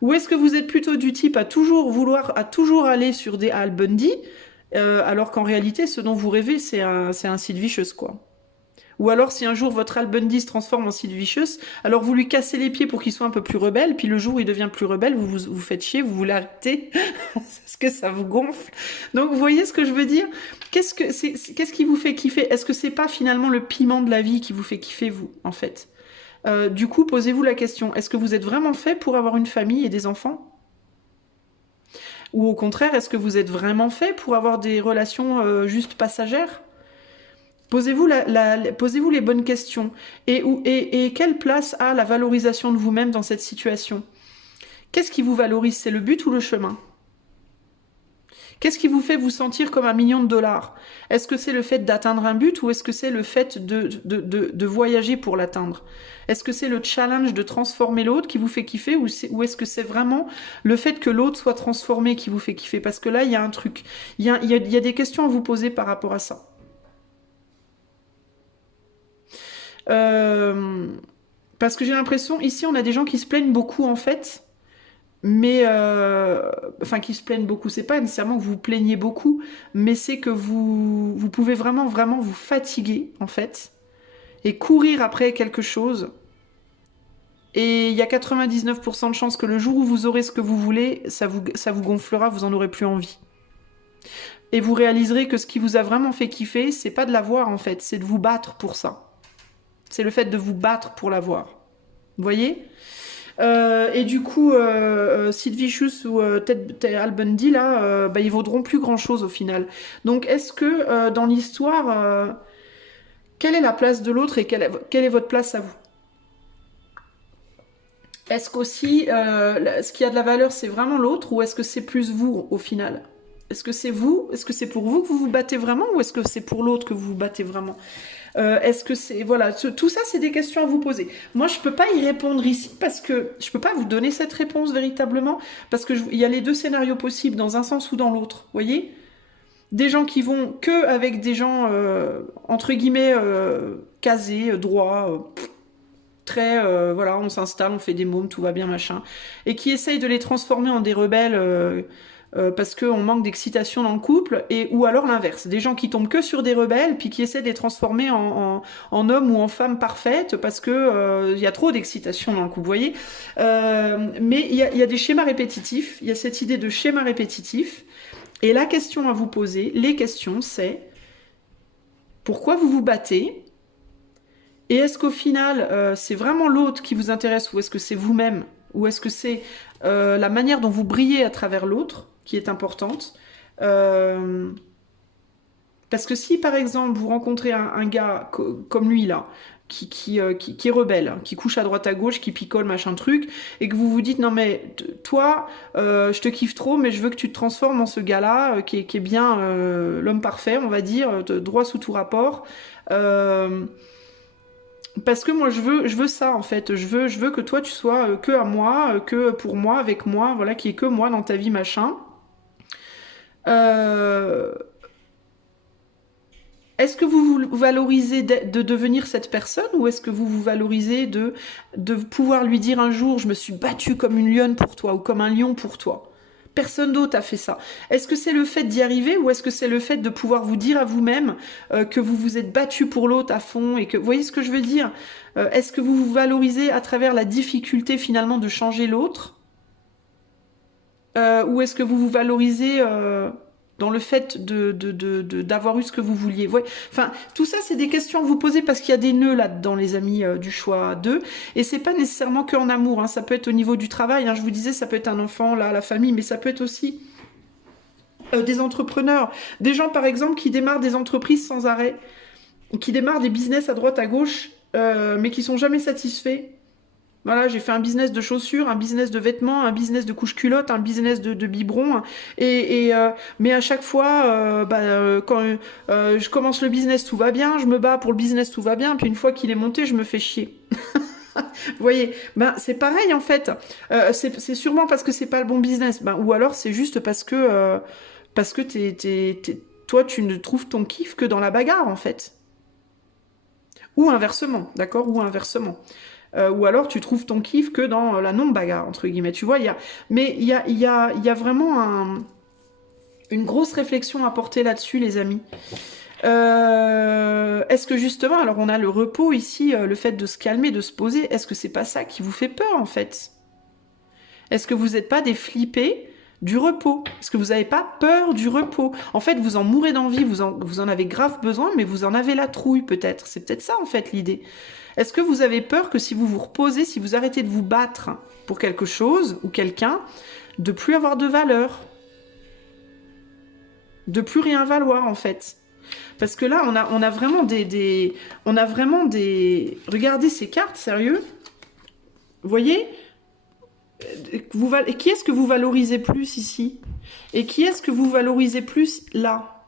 Ou est-ce que vous êtes plutôt du type à toujours aller sur des Al Bundy, alors qu'en réalité, ce dont vous rêvez, c'est un Sid Vicious, quoi. Ou alors, si un jour votre Al Bundy se transforme en Sid Vicious, alors vous lui cassez les pieds pour qu'il soit un peu plus rebelle, puis le jour où il devient plus rebelle, vous faites chier, vous l'arrêtez, parce que ça vous gonfle. Donc, vous voyez ce que je veux dire? Qu'est-ce qui vous fait kiffer? Est-ce que c'est pas finalement le piment de la vie qui vous fait kiffer, vous, en fait? Du coup, posez-vous la question, est-ce que vous êtes vraiment fait pour avoir une famille et des enfants? Ou au contraire, est-ce que vous êtes vraiment fait pour avoir des relations juste passagères? Posez-vous posez-vous les bonnes questions. Et quelle place a la valorisation de vous-même dans cette situation? Qu'est-ce qui vous valorise? C'est le but ou le chemin? Qu'est-ce qui vous fait vous sentir comme $1 million? Est-ce que c'est le fait d'atteindre un but ou est-ce que c'est le fait de voyager pour l'atteindre? Est-ce que c'est le challenge de transformer l'autre qui vous fait kiffer ou est-ce que c'est vraiment le fait que l'autre soit transformé qui vous fait kiffer? Parce que là, il y a un truc. Il y a des questions à vous poser par rapport à ça. Parce que j'ai l'impression, ici, on a des gens qui se plaignent beaucoup, en fait, mais enfin, qui se plaignent beaucoup. C'est pas nécessairement que vous vous plaignez beaucoup, mais c'est que vous pouvez vraiment, vraiment vous fatiguer, en fait, et courir après quelque chose. Et il y a 99% de chances que le jour où vous aurez ce que vous voulez, ça vous gonflera, vous en aurez plus envie. Et vous réaliserez que ce qui vous a vraiment fait kiffer, c'est pas de l'avoir, en fait, c'est de vous battre pour ça. C'est le fait de vous battre pour l'avoir. Vous voyez? Et du coup, Sid Vicious ou Al Bundy, là, ils vaudront plus grand-chose au final. Donc, est-ce que dans l'histoire, quelle est la place de l'autre et quelle est votre place à vous? Est-ce qu'aussi, ce qui a de la valeur, c'est vraiment l'autre, ou est-ce que c'est plus vous, au final? Est-ce que c'est vous? Est-ce que c'est pour vous que vous vous battez vraiment, ou est-ce que c'est pour l'autre que vous vous battez vraiment? Est-ce que c'est... Voilà, tout ça, c'est des questions à vous poser. Moi, je peux pas y répondre ici, parce que je peux pas vous donner cette réponse véritablement, parce que il y a les deux scénarios possibles, dans un sens ou dans l'autre, vous voyez? Des gens qui vont que avec des gens, entre guillemets, casés, droits, très, voilà, on s'installe, on fait des mômes, tout va bien, machin, et qui essayent de les transformer en des rebelles parce qu'on manque d'excitation dans le couple, ou alors l'inverse, des gens qui tombent que sur des rebelles, puis qui essaient de les transformer en hommes ou en femmes parfaites, parce que y a trop d'excitation dans le couple, vous voyez. Mais il y a des schémas répétitifs, il y a cette idée de schéma répétitif, et la question à vous poser, les questions, c'est pourquoi vous vous battez? Et est-ce qu'au final, c'est vraiment l'autre qui vous intéresse, ou est-ce que c'est vous-même? Ou est-ce que c'est la manière dont vous brillez à travers l'autre qui est importante? Parce que si, par exemple, vous rencontrez un gars comme lui, là, qui est rebelle, qui couche à droite à gauche, qui picole, machin truc, et que vous vous dites, non mais, toi, je te kiffe trop, mais je veux que tu te transformes en ce gars-là, qui est bien l'homme parfait, on va dire, droit sous tout rapport. Parce que moi je veux ça en fait, je veux que toi tu sois que à moi, que pour moi, avec moi, voilà, qui est que moi dans ta vie, machin. Euh, Est-ce que vous vous valorisez de devenir cette personne, ou est-ce que vous vous valorisez de pouvoir lui dire un jour, je me suis battue comme une lionne pour toi, ou comme un lion pour toi? Personne d'autre a fait ça. Est-ce que c'est le fait d'y arriver, ou est-ce que c'est le fait de pouvoir vous dire à vous-même que vous vous êtes battu pour l'autre à fond, et que, vous voyez ce que je veux dire? Est-ce que vous vous valorisez à travers la difficulté finalement de changer l'autre, ou est-ce que vous vous valorisez dans le fait d'avoir eu ce que vous vouliez? Ouais. Enfin, tout ça, c'est des questions à vous poser, parce qu'il y a des nœuds là-dedans, les amis, du choix 2. Et c'est pas nécessairement que en amour, hein. Ça peut être au niveau du travail, hein. Je vous disais, ça peut être un enfant, là, la famille, mais ça peut être aussi des entrepreneurs. Des gens, par exemple, qui démarrent des entreprises sans arrêt, qui démarrent des business à droite, à gauche, mais qui sont jamais satisfaits. Voilà, j'ai fait un business de chaussures, un business de vêtements, un business de couche-culottes, un business de biberons. Mais à chaque fois, quand je commence le business, tout va bien, je me bats pour le business, tout va bien, puis une fois qu'il est monté, je me fais chier. Vous voyez, ben, c'est pareil en fait. C'est sûrement parce que c'est pas le bon business. Ben, ou alors c'est juste parce que toi, tu ne trouves ton kiff que dans la bagarre en fait. Ou inversement, d'accord? Ou inversement. Ou alors tu trouves ton kiff que dans la non-bagarre, entre guillemets. Tu vois, il y a vraiment une grosse réflexion à porter là-dessus, les amis. Est-ce que justement, alors on a le repos ici, le fait de se calmer, de se poser, est-ce que c'est pas ça qui vous fait peur en fait? Est-ce que vous n'êtes pas des flippés du repos? Est-ce que vous n'avez pas peur du repos? En fait, vous en mourrez d'envie, vous en avez grave besoin, mais vous en avez la trouille peut-être. C'est peut-être ça en fait l'idée. Est-ce que vous avez peur que si vous vous reposez, si vous arrêtez de vous battre pour quelque chose ou quelqu'un, de plus avoir de valeur? De plus rien valoir en fait? Parce que là, on a vraiment on a vraiment des... Regardez ces cartes, sérieux. Vous voyez? Et qui est-ce que vous valorisez plus ici? Et qui est-ce que vous valorisez plus là?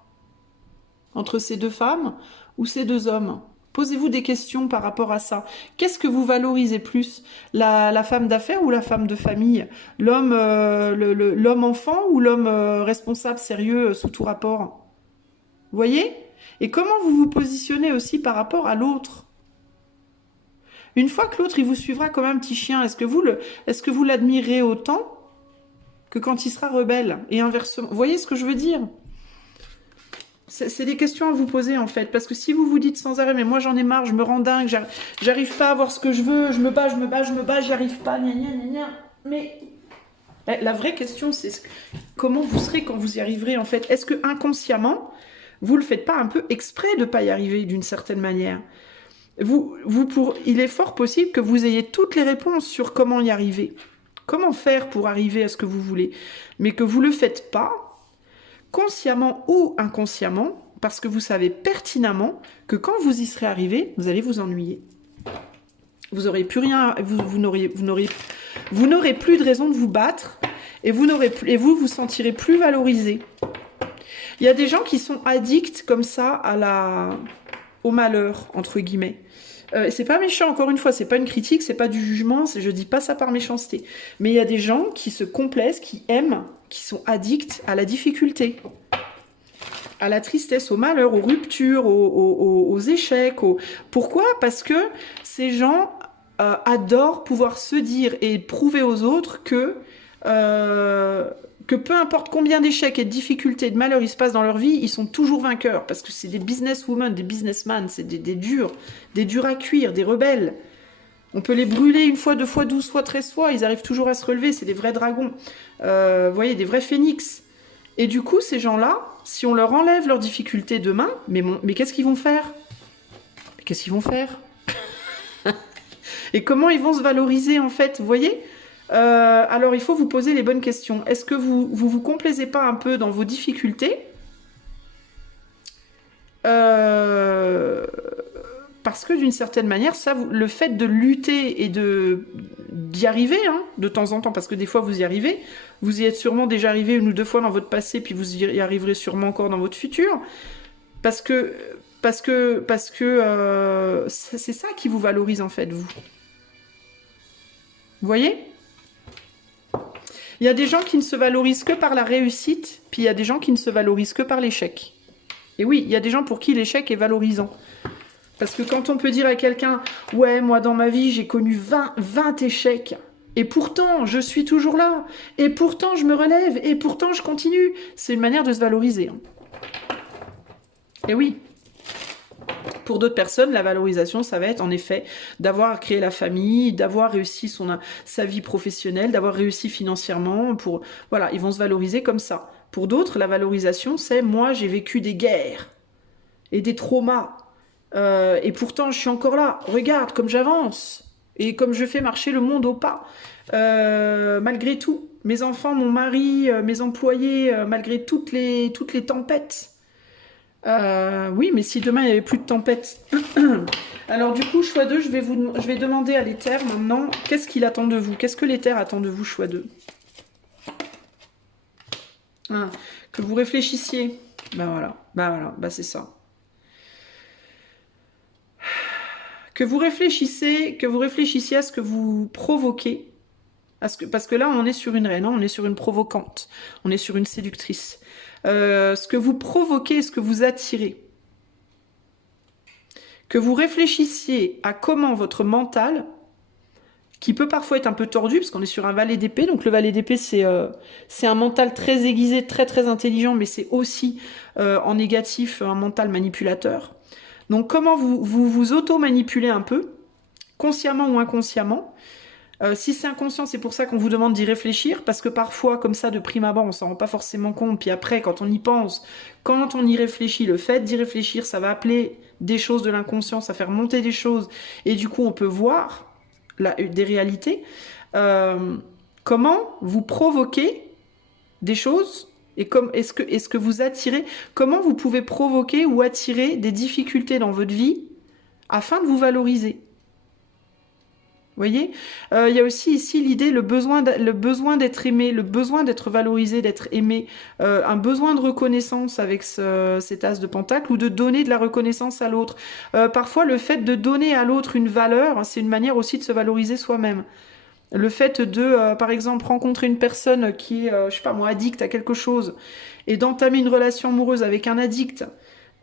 Entre ces deux femmes ou ces deux hommes? Posez-vous des questions par rapport à ça. Qu'est-ce que vous valorisez plus? La femme d'affaires ou la femme de famille? L'homme l'homme enfant ou l'homme responsable, sérieux, sous tout rapport? Vous voyez? Et comment vous vous positionnez aussi par rapport à l'autre? Une fois que l'autre, il vous suivra comme un petit chien, est-ce que vous l'admirez autant que quand il sera rebelle? Et inversement. Vous voyez ce que je veux dire? C'est des questions à vous poser en fait, parce que si vous vous dites sans arrêt, mais moi j'en ai marre, je me rends dingue, j'arrive pas à avoir ce que je veux, je me bats, j'y arrive pas, gna gna gna gna. Mais la vraie question, c'est comment vous serez quand vous y arriverez en fait? Est-ce que inconsciemment, vous le faites pas un peu exprès de pas y arriver d'une certaine manière? Il est fort possible que vous ayez toutes les réponses sur comment y arriver, comment faire pour arriver à ce que vous voulez, mais que vous le faites pas, consciemment ou inconsciemment, parce que vous savez pertinemment que quand vous y serez arrivé, vous allez vous ennuyer. Vous n'aurez plus rien, vous n'aurez plus de raison de vous battre et vous vous sentirez plus valorisé. Il y a des gens qui sont addicts comme ça au malheur, entre guillemets. C'est pas méchant, encore une fois, c'est pas une critique, c'est pas du jugement, je dis pas ça par méchanceté. Mais il y a des gens qui se complaisent, qui aiment, qui sont addicts à la difficulté, à la tristesse, au malheur, aux ruptures, aux échecs. Pourquoi? Parce que ces gens adorent pouvoir se dire et prouver aux autres que peu importe combien d'échecs et de difficultés, de malheurs il se passe dans leur vie, ils sont toujours vainqueurs. Parce que c'est des businesswomen, des businessmen, c'est des durs à cuire, des rebelles. On peut les brûler 1 fois, 2 fois, 12 fois, 13 fois, ils arrivent toujours à se relever, c'est des vrais dragons. Vous voyez, des vrais phénix. Et du coup, ces gens-là, si on leur enlève leurs difficultés demain, mais qu'est-ce qu'ils vont faire? Qu'est-ce qu'ils vont faire? Et comment ils vont se valoriser, en fait, vous voyez? Alors, il faut vous poser les bonnes questions. Est-ce que vous complaisez pas un peu dans vos difficultés? Parce que d'une certaine manière, le fait de lutter et d'y arriver, hein, de temps en temps, parce que des fois vous y arrivez, vous y êtes sûrement déjà arrivé 1 ou 2 fois dans votre passé, puis vous y arriverez sûrement encore dans votre futur, parce que c'est ça qui vous valorise en fait, vous. Vous voyez? Il y a des gens qui ne se valorisent que par la réussite, puis il y a des gens qui ne se valorisent que par l'échec. Et oui, il y a des gens pour qui l'échec est valorisant. Parce que quand on peut dire à quelqu'un « Ouais, moi dans ma vie, j'ai connu 20 échecs, et pourtant je suis toujours là, et pourtant je me relève, et pourtant je continue », c'est une manière de se valoriser. Et oui. Pour d'autres personnes, la valorisation, ça va être en effet d'avoir créé la famille, d'avoir réussi sa vie professionnelle, d'avoir réussi financièrement. Voilà, ils vont se valoriser comme ça. Pour d'autres, la valorisation, c'est « Moi, j'ai vécu des guerres et des traumas. Et pourtant, je suis encore là. Regarde comme j'avance et comme je fais marcher le monde au pas. Malgré tout, mes enfants, mon mari, mes employés, malgré toutes les tempêtes. Oui, mais si demain il n'y avait plus de tempête. Alors du coup, choix 2, je vais demander à l'éther maintenant, qu'est-ce qu'il attend de vous? Qu'est-ce que l'éther attend de vous, choix 2? Que vous réfléchissiez. Voilà, c'est ça. Que vous réfléchissiez à ce que vous provoquez. Parce que là, on est sur une reine, hein, on est sur une provocante, on est sur une séductrice. Ce que vous provoquez, ce que vous attirez. Que vous réfléchissiez à comment votre mental, qui peut parfois être un peu tordu, parce qu'on est sur un valet d'épée, donc le valet d'épée, c'est un mental très aiguisé, très très intelligent, mais c'est aussi en négatif un mental manipulateur. Donc comment vous auto-manipulez un peu, consciemment ou inconsciemment. Si c'est inconscient, c'est pour ça qu'on vous demande d'y réfléchir, parce que parfois, comme ça, de prime abord, on s'en rend pas forcément compte, puis après, quand on y pense, quand on y réfléchit, le fait d'y réfléchir, ça va appeler des choses de l'inconscient, ça fait remonter des choses, et du coup, on peut voir des réalités. Comment vous provoquez des choses, et est-ce que vous attirez, comment vous pouvez provoquer ou attirer des difficultés dans votre vie afin de vous valoriser. Vous voyez, il y a aussi ici l'idée, le besoin d'être aimé, le besoin d'être valorisé, d'être aimé, un besoin de reconnaissance avec cet as de pentacle, ou de donner de la reconnaissance à l'autre. Parfois, le fait de donner à l'autre une valeur, c'est une manière aussi de se valoriser soi-même. Le fait de, par exemple, rencontrer une personne qui est, je sais pas moi, addict à quelque chose, et d'entamer une relation amoureuse avec un addict,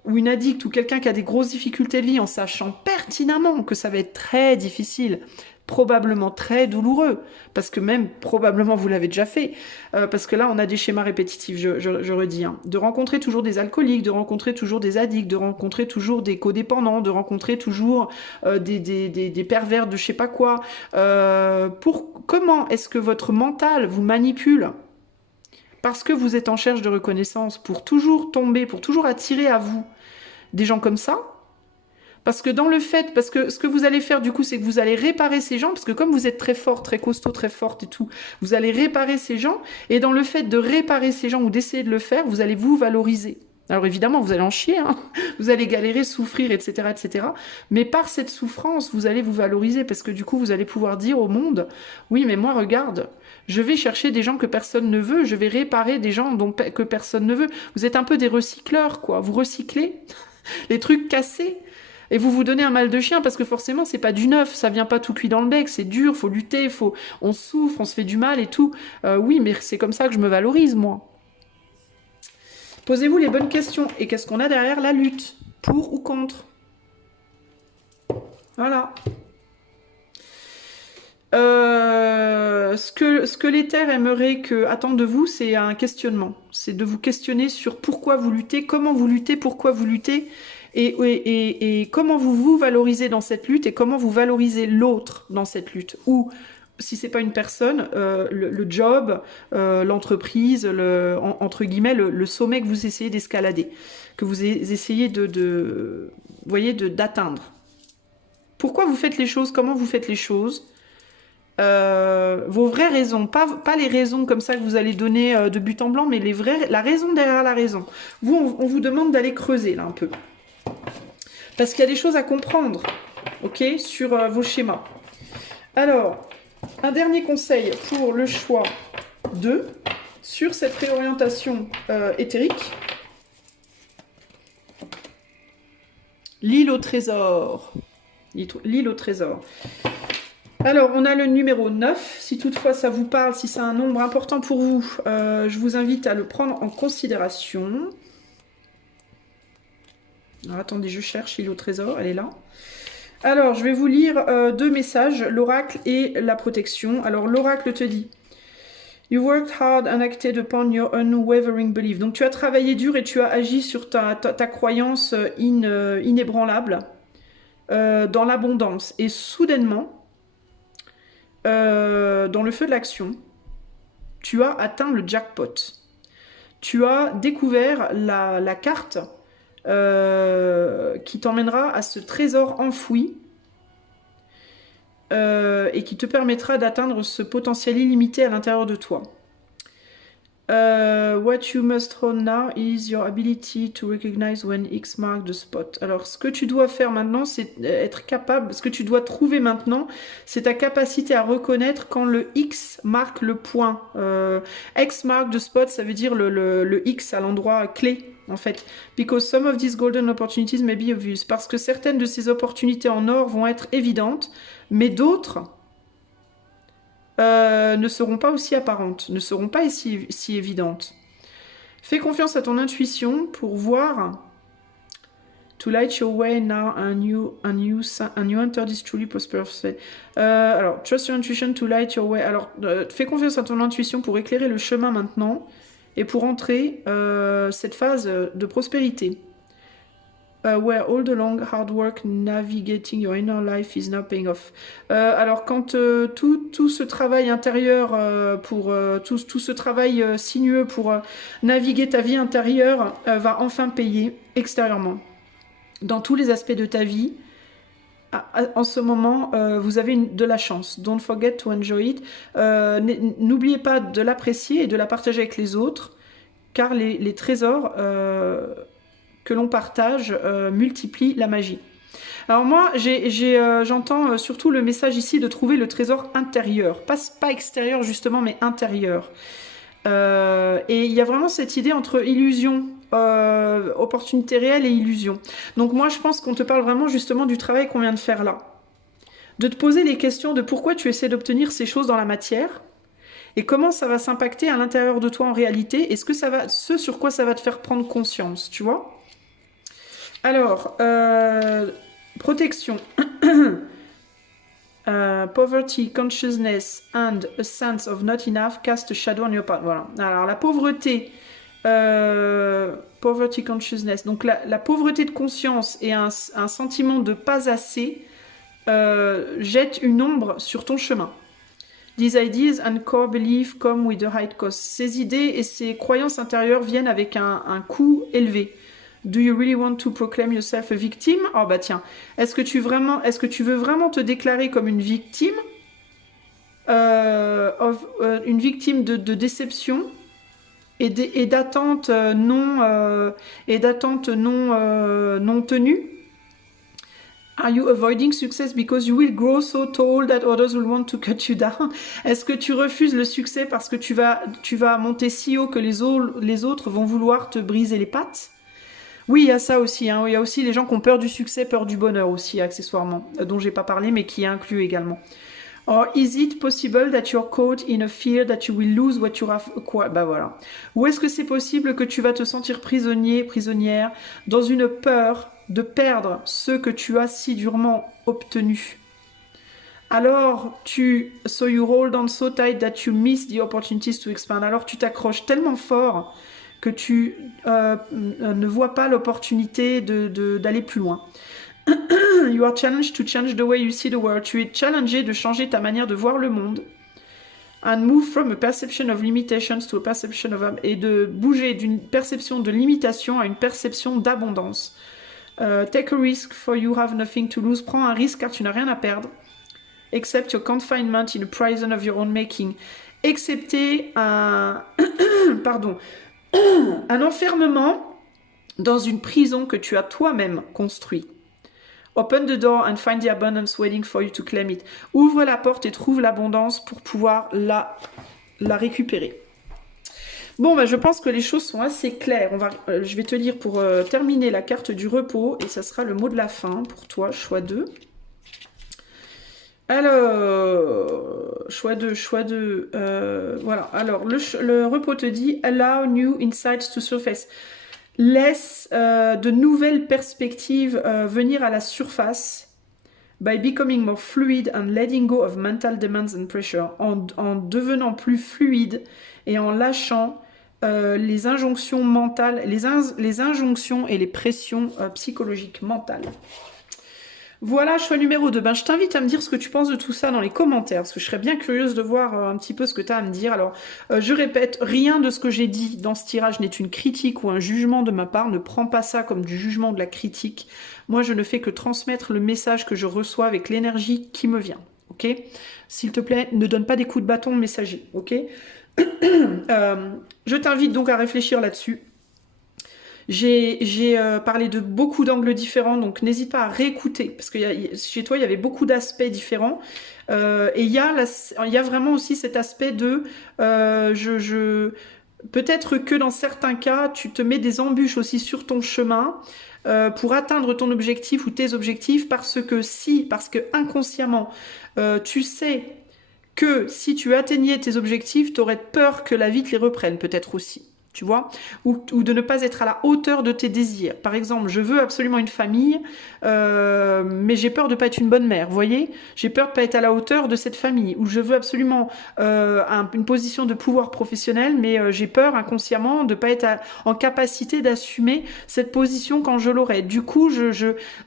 ou une addicte, ou quelqu'un qui a des grosses difficultés de vie, en sachant pertinemment que ça va être très difficile, probablement très douloureux, parce que même probablement vous l'avez déjà fait, parce que là on a des schémas répétitifs, je redis, hein. De rencontrer toujours des alcooliques, de rencontrer toujours des addicts, de rencontrer toujours des codépendants, de rencontrer toujours des pervers de je sais pas quoi. Comment est-ce que votre mental vous manipule parce que vous êtes en recherche de reconnaissance, pour toujours tomber, pour toujours attirer à vous des gens comme ça? Parce que ce que vous allez faire du coup, c'est que vous allez réparer ces gens, parce que comme vous êtes très fort, très costaud, très forte et tout, vous allez réparer ces gens, et dans le fait de réparer ces gens ou d'essayer de le faire, vous allez vous valoriser. Alors évidemment, vous allez en chier, hein. Vous allez galérer, souffrir, etc., etc. Mais par cette souffrance, vous allez vous valoriser parce que du coup, vous allez pouvoir dire au monde, oui, mais moi, regarde, je vais chercher des gens que personne ne veut, je vais réparer des gens que personne ne veut. Vous êtes un peu des recycleurs, quoi. Vous recyclez les trucs cassés. Et vous vous donnez un mal de chien parce que forcément, c'est pas du neuf, ça vient pas tout cuit dans le bec, c'est dur, faut lutter, on souffre, on se fait du mal et tout. Oui, mais c'est comme ça que je me valorise, moi. Posez-vous les bonnes questions. Et qu'est-ce qu'on a derrière la lutte? Pour ou contre? Voilà. Ce que l'éther aimerait attendre de vous, c'est un questionnement. C'est de vous questionner sur pourquoi vous luttez, comment vous luttez, pourquoi vous luttez, et comment vous valorisez dans cette lutte, et comment vous valorisez l'autre dans cette lutte. Ou, si c'est pas une personne, le job, l'entreprise, entre guillemets, le sommet que vous essayez d'escalader, que vous essayez d'atteindre. Pourquoi vous faites les choses, comment vous faites les choses, vos vraies raisons, pas les raisons comme ça que vous allez donner de but en blanc, mais la raison derrière la raison. Vous, on vous demande d'aller creuser là un peu. Parce qu'il y a des choses à comprendre, ok, sur vos schémas. Alors, un dernier conseil pour le choix 2 sur cette réorientation éthérique. L'île au trésor. L'île au trésor. Alors, on a le numéro 9. Si toutefois ça vous parle, si c'est un nombre important pour vous, je vous invite à le prendre en considération. Alors, attendez, je cherche l'île au trésor, elle est là. Alors, je vais vous lire 2 messages, l'oracle et la protection. Alors, l'oracle te dit « You worked hard and acted upon your unwavering belief ». Donc, tu as travaillé dur et tu as agi sur ta croyance inébranlable dans l'abondance. Et soudainement, dans le feu de l'action, tu as atteint le jackpot. Tu as découvert la carte qui t'emmènera à ce trésor enfoui et qui te permettra d'atteindre ce potentiel illimité à l'intérieur de toi. What you must own now is your ability to recognize when X mark the spot. Alors, ce que tu dois faire maintenant, c'est être capable, ce que tu dois trouver maintenant, c'est ta capacité à reconnaître quand le X marque le point. X mark the spot, ça veut dire le X à l'endroit clé, en fait. Because some of these golden opportunities may be obvious. Parce que certaines de ces opportunités en or vont être évidentes, mais d'autres ne seront pas aussi apparentes, ne seront pas si évidentes. Fais confiance à ton intuition pour voir. To light your way now and you enter this truly prosperous way. Alors, trust your intuition to light your way. Alors, fais confiance à ton intuition pour éclairer le chemin maintenant et pour entrer cette phase de prospérité. Where all the long hard work navigating your inner life is now paying off. Alors quand tout ce travail intérieur, tout ce travail sinueux pour naviguer ta vie intérieure va enfin payer extérieurement. Dans tous les aspects de ta vie, en ce moment, vous avez de la chance. Don't forget to enjoy it. N'oubliez pas de l'apprécier et de la partager avec les autres, car les trésors que l'on partage multiplie la magie. Alors moi, j'entends surtout le message ici de trouver le trésor intérieur, pas extérieur justement, mais intérieur. Et il y a vraiment cette idée entre illusion, opportunité réelle et illusion. Donc moi, je pense qu'on te parle vraiment justement du travail qu'on vient de faire là. De te poser les questions de pourquoi tu essaies d'obtenir ces choses dans la matière et comment ça va s'impacter à l'intérieur de toi en réalité et ce sur quoi ça va te faire prendre conscience, tu vois. Alors, protection. Poverty, consciousness and a sense of not enough cast a shadow on your path. Voilà. Alors, la pauvreté, poverty consciousness, donc la pauvreté de conscience et un sentiment de pas assez jette une ombre sur ton chemin. These ideas and core beliefs come with a high cost. Ces idées et ces croyances intérieures viennent avec un coût élevé. Do you really want to proclaim yourself a victim? Oh bah tiens, est-ce que tu veux vraiment te déclarer comme une victime, une victime de déception, et d'attentes non tenues. Are you avoiding success because you will grow so tall that others will want to cut you down? Est-ce que tu refuses le succès parce que tu vas monter si haut que les autres vont vouloir te briser les pattes? Oui, il y a ça aussi. Hein. Il y a aussi les gens qui ont peur du succès, peur du bonheur aussi, accessoirement, dont j'ai pas parlé, mais qui est inclus également. Or, is it possible that you're caught in a fear that you will lose what you have acquired? Bah voilà. Ou est-ce que c'est possible que tu vas te sentir prisonnier, prisonnière, dans une peur de perdre ce que tu as si durement obtenu? Alors, so you hold on so tight that you miss the opportunities to expand. Alors, tu t'accroches tellement fort que tu ne vois pas l'opportunité d'aller plus loin. You are challenged to change the way you see the world. Tu es challengé de changer ta manière de voir le monde. And move from a perception of limitations to a perception of... Et de bouger d'une perception de limitation à une perception d'abondance. Take a risk for you have nothing to lose. Prends un risque car tu n'as rien à perdre. Accept your confinement in a prison of your own making. Excepté un... Pardon. Un enfermement dans une prison que tu as toi-même construit. Open the door and find the abundance waiting for you to claim it. Ouvre la porte et trouve l'abondance pour pouvoir la récupérer. Bon, bah, je pense que les choses sont assez claires. Je vais te lire pour terminer la carte du repos et ça sera le mot de la fin pour toi, choix 2. Alors, choix 2. Voilà. Alors, le repos te dit « Allow new insights to surface ». Laisse de nouvelles perspectives venir à la surface by becoming more fluid and letting go of mental demands and pressure. En devenant plus fluide et en lâchant les injonctions mentales, les injonctions et les pressions psychologiques mentales. Voilà, choix numéro 2. Ben, je t'invite à me dire ce que tu penses de tout ça dans les commentaires, parce que je serais bien curieuse de voir un petit peu ce que tu as à me dire. Alors, je répète, rien de ce que j'ai dit dans ce tirage n'est une critique ou un jugement de ma part. Ne prends pas ça comme du jugement, de la critique. Moi, je ne fais que transmettre le message que je reçois avec l'énergie qui me vient. Ok? S'il te plaît, ne donne pas des coups de bâton au messager. Ok? Je t'invite donc à réfléchir là-dessus. J'ai parlé de beaucoup d'angles différents, donc n'hésite pas à réécouter, parce que chez toi, il y avait beaucoup d'aspects différents. Et il y a vraiment aussi cet aspect de... peut-être que dans certains cas, tu te mets des embûches aussi sur ton chemin pour atteindre ton objectif ou tes objectifs, parce que inconsciemment, tu sais que si tu atteignais tes objectifs, tu aurais peur que la vie te les reprenne, peut-être aussi. Tu vois, ou de ne pas être à la hauteur de tes désirs. Par exemple, je veux absolument une famille, mais j'ai peur de ne pas être une bonne mère, vous voyez? J'ai peur de ne pas être à la hauteur de cette famille. Ou je veux absolument une position de pouvoir professionnel, mais j'ai peur inconsciemment de ne pas être en capacité d'assumer cette position quand je l'aurai. Du coup,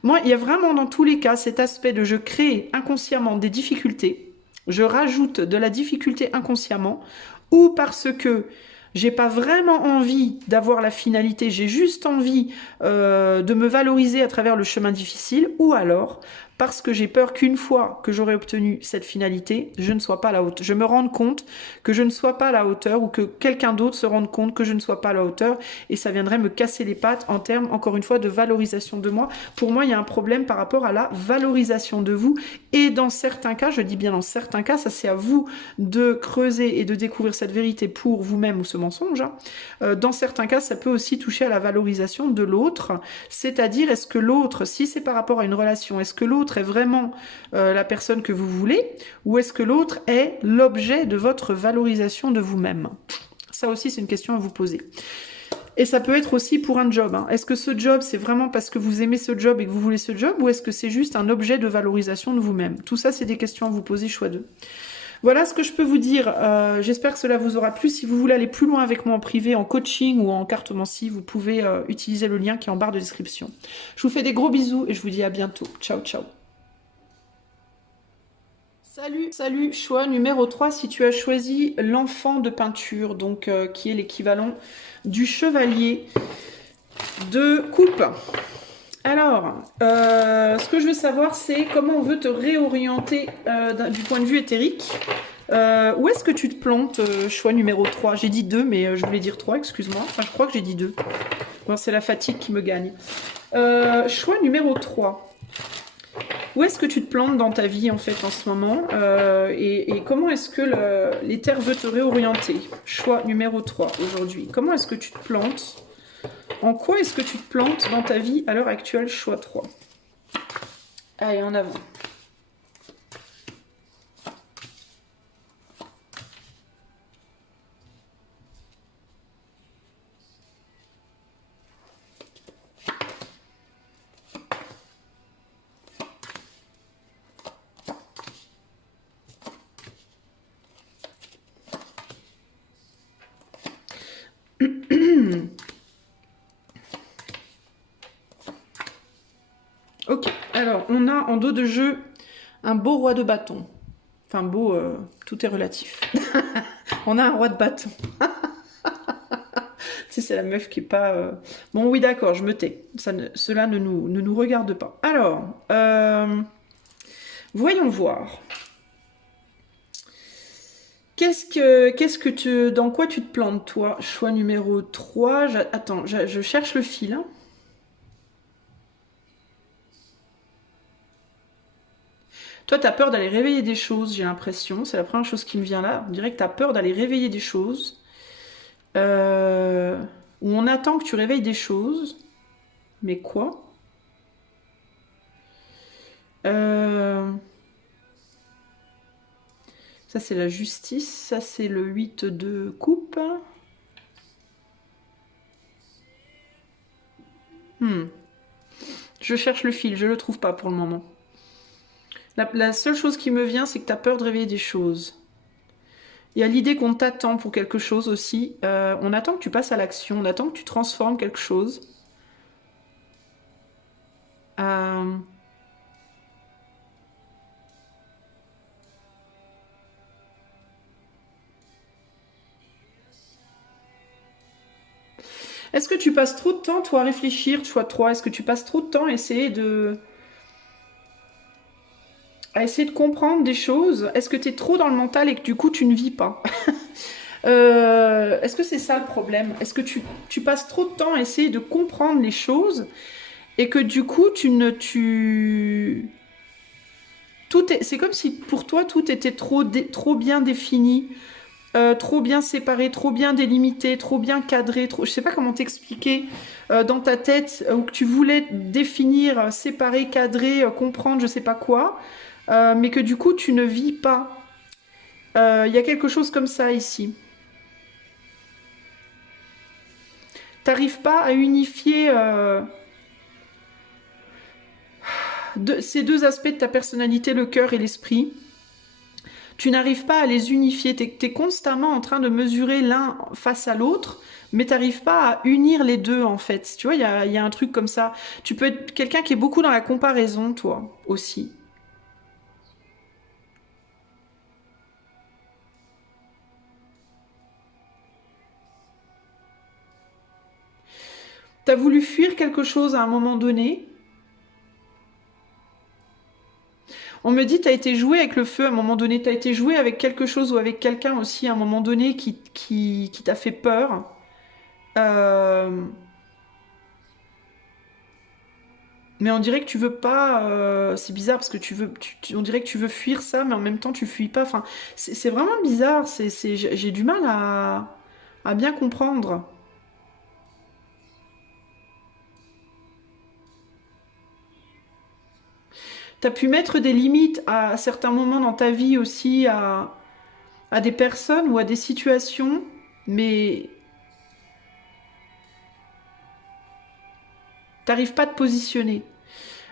moi, il y a vraiment dans tous les cas cet aspect de je crée inconsciemment des difficultés, je rajoute de la difficulté inconsciemment, ou parce que j'ai pas vraiment envie d'avoir la finalité, j'ai juste envie de me valoriser à travers le chemin difficile, ou alors parce que j'ai peur qu'une fois que j'aurai obtenu cette finalité, je ne sois pas à la hauteur. Je me rende compte que je ne sois pas à la hauteur, ou que quelqu'un d'autre se rende compte que je ne sois pas à la hauteur, et ça viendrait me casser les pattes en termes, encore une fois, de valorisation de moi. Pour moi, il y a un problème par rapport à la valorisation de vous, et dans certains cas, je dis bien dans certains cas, ça c'est à vous de creuser et de découvrir cette vérité pour vous-même ou ce mensonge. Hein. Dans certains cas, ça peut aussi toucher à la valorisation de l'autre, c'est-à-dire, est-ce que l'autre, si c'est par rapport à une relation, est-ce que l'autre est vraiment la personne que vous voulez, ou est-ce que l'autre est l'objet de votre valorisation de vous-même? Ça aussi, c'est une question à vous poser. Et ça peut être aussi pour un job. Hein. Est-ce que ce job, c'est vraiment parce que vous aimez ce job et que vous voulez ce job, ou est-ce que c'est juste un objet de valorisation de vous-même? Tout ça, c'est des questions à vous poser, choix 2. Voilà ce que je peux vous dire. J'espère que cela vous aura plu. Si vous voulez aller plus loin avec moi en privé, en coaching ou en cartomancie, vous pouvez utiliser le lien qui est en barre de description. Je vous fais des gros bisous et je vous dis à bientôt. Ciao, ciao. Salut, choix numéro 3, si tu as choisi l'enfant de peinture, donc qui est l'équivalent du chevalier de coupe. Alors, ce que je veux savoir, c'est comment on veut te réorienter du point de vue éthérique. Où est-ce que tu te plantes, choix numéro 3? J'ai dit 2, mais je voulais dire 3, excuse-moi. Enfin, je crois que j'ai dit 2. Bon, c'est la fatigue qui me gagne. Choix numéro 3. Où est-ce que tu te plantes dans ta vie, en fait, en ce moment et comment est-ce que l'éther veut te réorienter? Choix numéro 3, aujourd'hui. Comment est-ce que tu te plantes? En quoi est-ce que tu te plantes dans ta vie à l'heure actuelle? Choix 3. Allez, en avant. Ok, alors on a en dos de jeu un beau roi de bâton. Enfin beau, tout est relatif. On a un roi de bâton. Tu sais, c'est la meuf qui est pas... Bon oui d'accord, je me tais. Cela ne nous regarde pas. Alors, voyons voir. Dans quoi tu te plantes, toi? Choix numéro 3. Attends, je cherche le fil. Hein. Toi, tu as peur d'aller réveiller des choses, j'ai l'impression. C'est la première chose qui me vient là. On dirait que tu as peur d'aller réveiller des choses. Ou on attend que tu réveilles des choses. Mais quoi? Ça, c'est la justice. Ça, c'est le 8 de coupe. Je cherche le fil, je le trouve pas pour le moment. La seule chose qui me vient, c'est que tu as peur de réveiller des choses. Il y a l'idée qu'on t'attend pour quelque chose aussi. On attend que tu passes à l'action, on attend que tu transformes quelque chose. Est-ce que tu passes trop de temps, toi, à réfléchir, choix 3? Est-ce que tu passes trop de temps à essayer de comprendre des choses? Est-ce que tu es trop dans le mental et que du coup, tu ne vis pas? Est-ce que c'est ça le problème? Est-ce que tu passes trop de temps à essayer de comprendre les choses et que du coup, c'est comme si pour toi, tout était trop bien défini. Trop bien séparé, trop bien délimité, trop bien cadré, je sais pas comment t'expliquer dans ta tête, ou que tu voulais définir, séparer, cadrer, comprendre, je sais pas quoi, mais que du coup tu ne vis pas. Il y a quelque chose comme ça ici. T'arrives pas à unifier ces deux aspects de ta personnalité, le cœur et l'esprit. Tu n'arrives pas à les unifier, tu es constamment en train de mesurer l'un face à l'autre, mais tu n'arrives pas à unir les deux en fait. Tu vois, il y a un truc comme ça. Tu peux être quelqu'un qui est beaucoup dans la comparaison, toi, aussi. Tu as voulu fuir quelque chose à un moment donné. On me dit, tu as été joué avec le feu à un moment donné, tu as été joué avec quelque chose ou avec quelqu'un aussi à un moment donné qui t'a fait peur. Euh, Mais on dirait que tu veux pas. C'est bizarre parce que on dirait que tu veux fuir ça, mais en même temps tu fuis pas. Enfin, c'est vraiment bizarre. J'ai du mal à bien comprendre. T'as pu mettre des limites à certains moments dans ta vie aussi à des personnes ou à des situations, mais t'arrives pas à te positionner.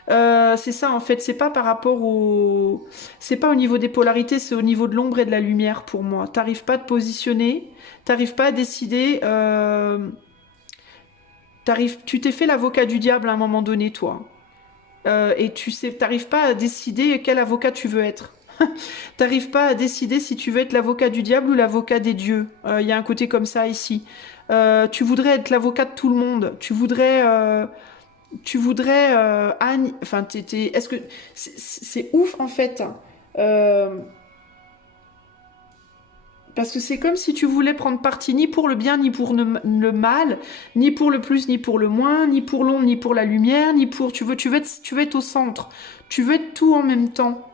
C'est ça en fait, c'est pas par rapport au... C'est pas au niveau des polarités, c'est au niveau de l'ombre et de la lumière pour moi. T'arrives pas à te positionner, t'arrives pas à décider... Tu t'es fait l'avocat du diable à un moment donné, toi. Et t'arrives pas à décider quel avocat tu veux être. T'arrives pas à décider si tu veux être l'avocat du diable ou l'avocat des dieux. Il y a un côté comme ça ici. Tu voudrais être l'avocat de tout le monde. Tu voudrais Anne, enfin, est-ce que c'est ouf en fait. Euh, Parce que c'est comme si tu voulais prendre parti ni pour le bien, ni pour le mal, ni pour le plus, ni pour le moins, ni pour l'ombre, ni pour la lumière, ni pour... tu veux être au centre. Tu veux être tout en même temps.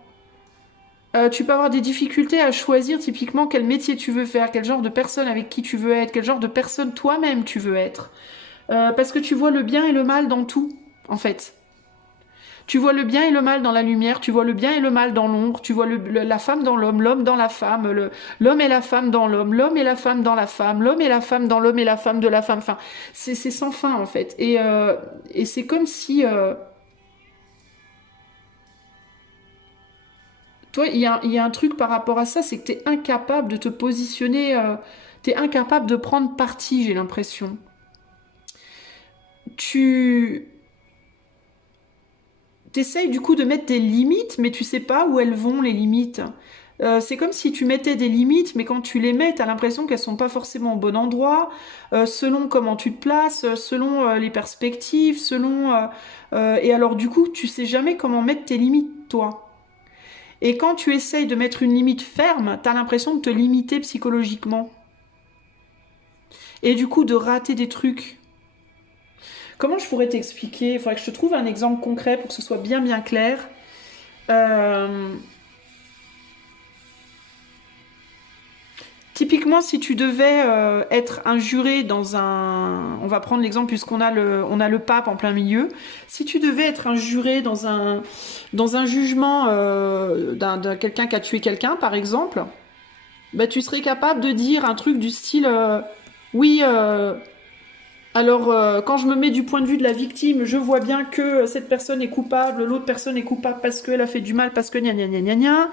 Tu peux avoir des difficultés à choisir typiquement quel métier tu veux faire, quel genre de personne avec qui tu veux être, quel genre de personne toi-même tu veux être. Parce que tu vois le bien et le mal dans tout, en fait. Tu vois le bien et le mal dans la lumière, tu vois le bien et le mal dans l'ombre, tu vois la femme dans l'homme, l'homme dans la femme, l'homme et la femme dans l'homme, l'homme et la femme dans la femme, l'homme et la femme dans l'homme et la femme de la femme. Enfin, c'est sans fin en fait. Et c'est comme si... toi, il y a un truc par rapport à ça, c'est que tu es incapable de te positionner, tu es incapable de prendre parti, j'ai l'impression. Tu essayes du coup de mettre des limites, mais tu sais pas où elles vont les limites. C'est comme si tu mettais des limites, mais quand tu les mets, tu as l'impression qu'elles sont pas forcément au bon endroit, selon comment tu te places, selon les perspectives, et alors du coup, tu sais jamais comment mettre tes limites, toi. Et quand tu essayes de mettre une limite ferme, tu as l'impression de te limiter psychologiquement. Et du coup, de rater des trucs. Comment je pourrais t'expliquer? Il faudrait que je te trouve un exemple concret pour que ce soit bien bien clair. Typiquement, si tu devais être un juré dans un... On va prendre l'exemple puisqu'on a on a le pape en plein milieu. Si tu devais être un juré dans un jugement d'un quelqu'un qui a tué quelqu'un, par exemple, bah, tu serais capable de dire un truc du style oui, alors quand je me mets du point de vue de la victime, je vois bien que cette personne est coupable, l'autre personne est coupable parce qu'elle a fait du mal, parce que gna gna gna gna gna.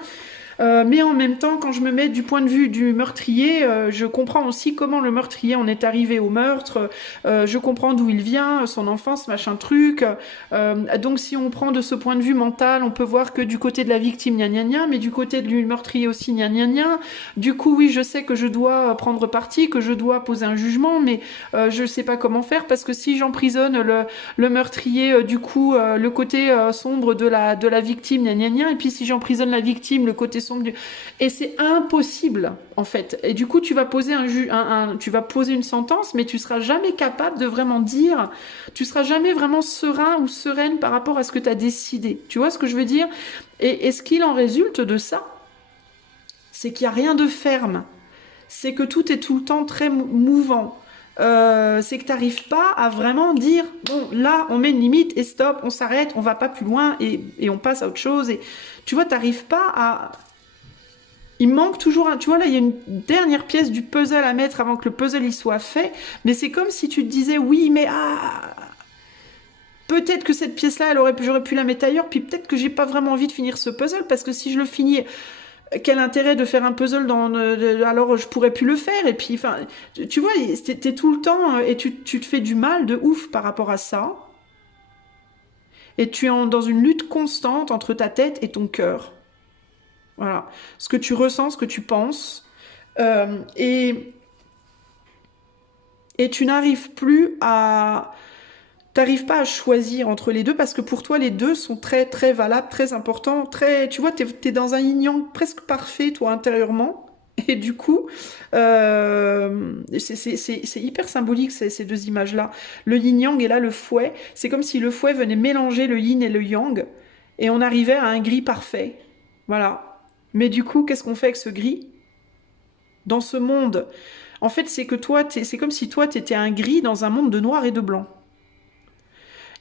Mais en même temps, quand je me mets du point de vue du meurtrier, je comprends aussi comment le meurtrier en est arrivé au meurtre, je comprends d'où il vient, son enfance, machin truc. Donc si on prend de ce point de vue mental, on peut voir que du côté de la victime, gna gna gna, mais du côté du meurtrier aussi, gna gna gna. Du coup, oui, je sais que je dois prendre parti, que je dois poser un jugement, mais je sais pas comment faire, parce que si j'emprisonne le meurtrier, du coup, le côté sombre de la victime, gna gna gna, et puis si j'emprisonne la victime, le côté sombre du... Et c'est impossible, en fait. Et du coup, tu vas poser tu vas poser une sentence, mais tu seras jamais capable de vraiment dire, tu seras jamais vraiment serein ou sereine par rapport à ce que tu as décidé. Tu vois ce que je veux dire? Et ce qu'il en résulte de ça, c'est qu'il n'y a rien de ferme. C'est que tout est tout le temps très mouvant. C'est que tu n'arrives pas à vraiment dire bon, là on met une limite et stop, on s'arrête, on va pas plus loin et on passe à autre chose. Et tu vois, tu n'arrives pas à... Il manque toujours un... Tu vois, là, il y a une dernière pièce du puzzle à mettre avant que le puzzle il soit fait. Mais c'est comme si tu te disais oui, mais peut-être que cette pièce-là, j'aurais pu la mettre ailleurs, puis peut-être que j'ai pas vraiment envie de finir ce puzzle parce que si je le finis, quel intérêt de faire un puzzle alors je pourrais plus le faire. Et puis, enfin, tu vois, t'es tout le temps et tu te fais du mal de ouf par rapport à ça. Et tu es dans une lutte constante entre ta tête et ton cœur. Voilà. Ce que tu ressens, ce que tu penses. Et tu n'arrives plus à... T'arrives pas à choisir entre les deux parce que pour toi, les deux sont très, très valables, très importants, très... Tu vois, t'es dans un yin-yang presque parfait, toi, intérieurement. Et du coup, c'est hyper symbolique, ces deux images-là. Le yin-yang et là, le fouet. C'est comme si le fouet venait mélanger le yin et le yang. Et on arrivait à un gris parfait. Voilà. Mais du coup, qu'est-ce qu'on fait avec ce gris? Dans ce monde, en fait, c'est que toi, c'est comme si toi, t'étais un gris dans un monde de noir et de blanc.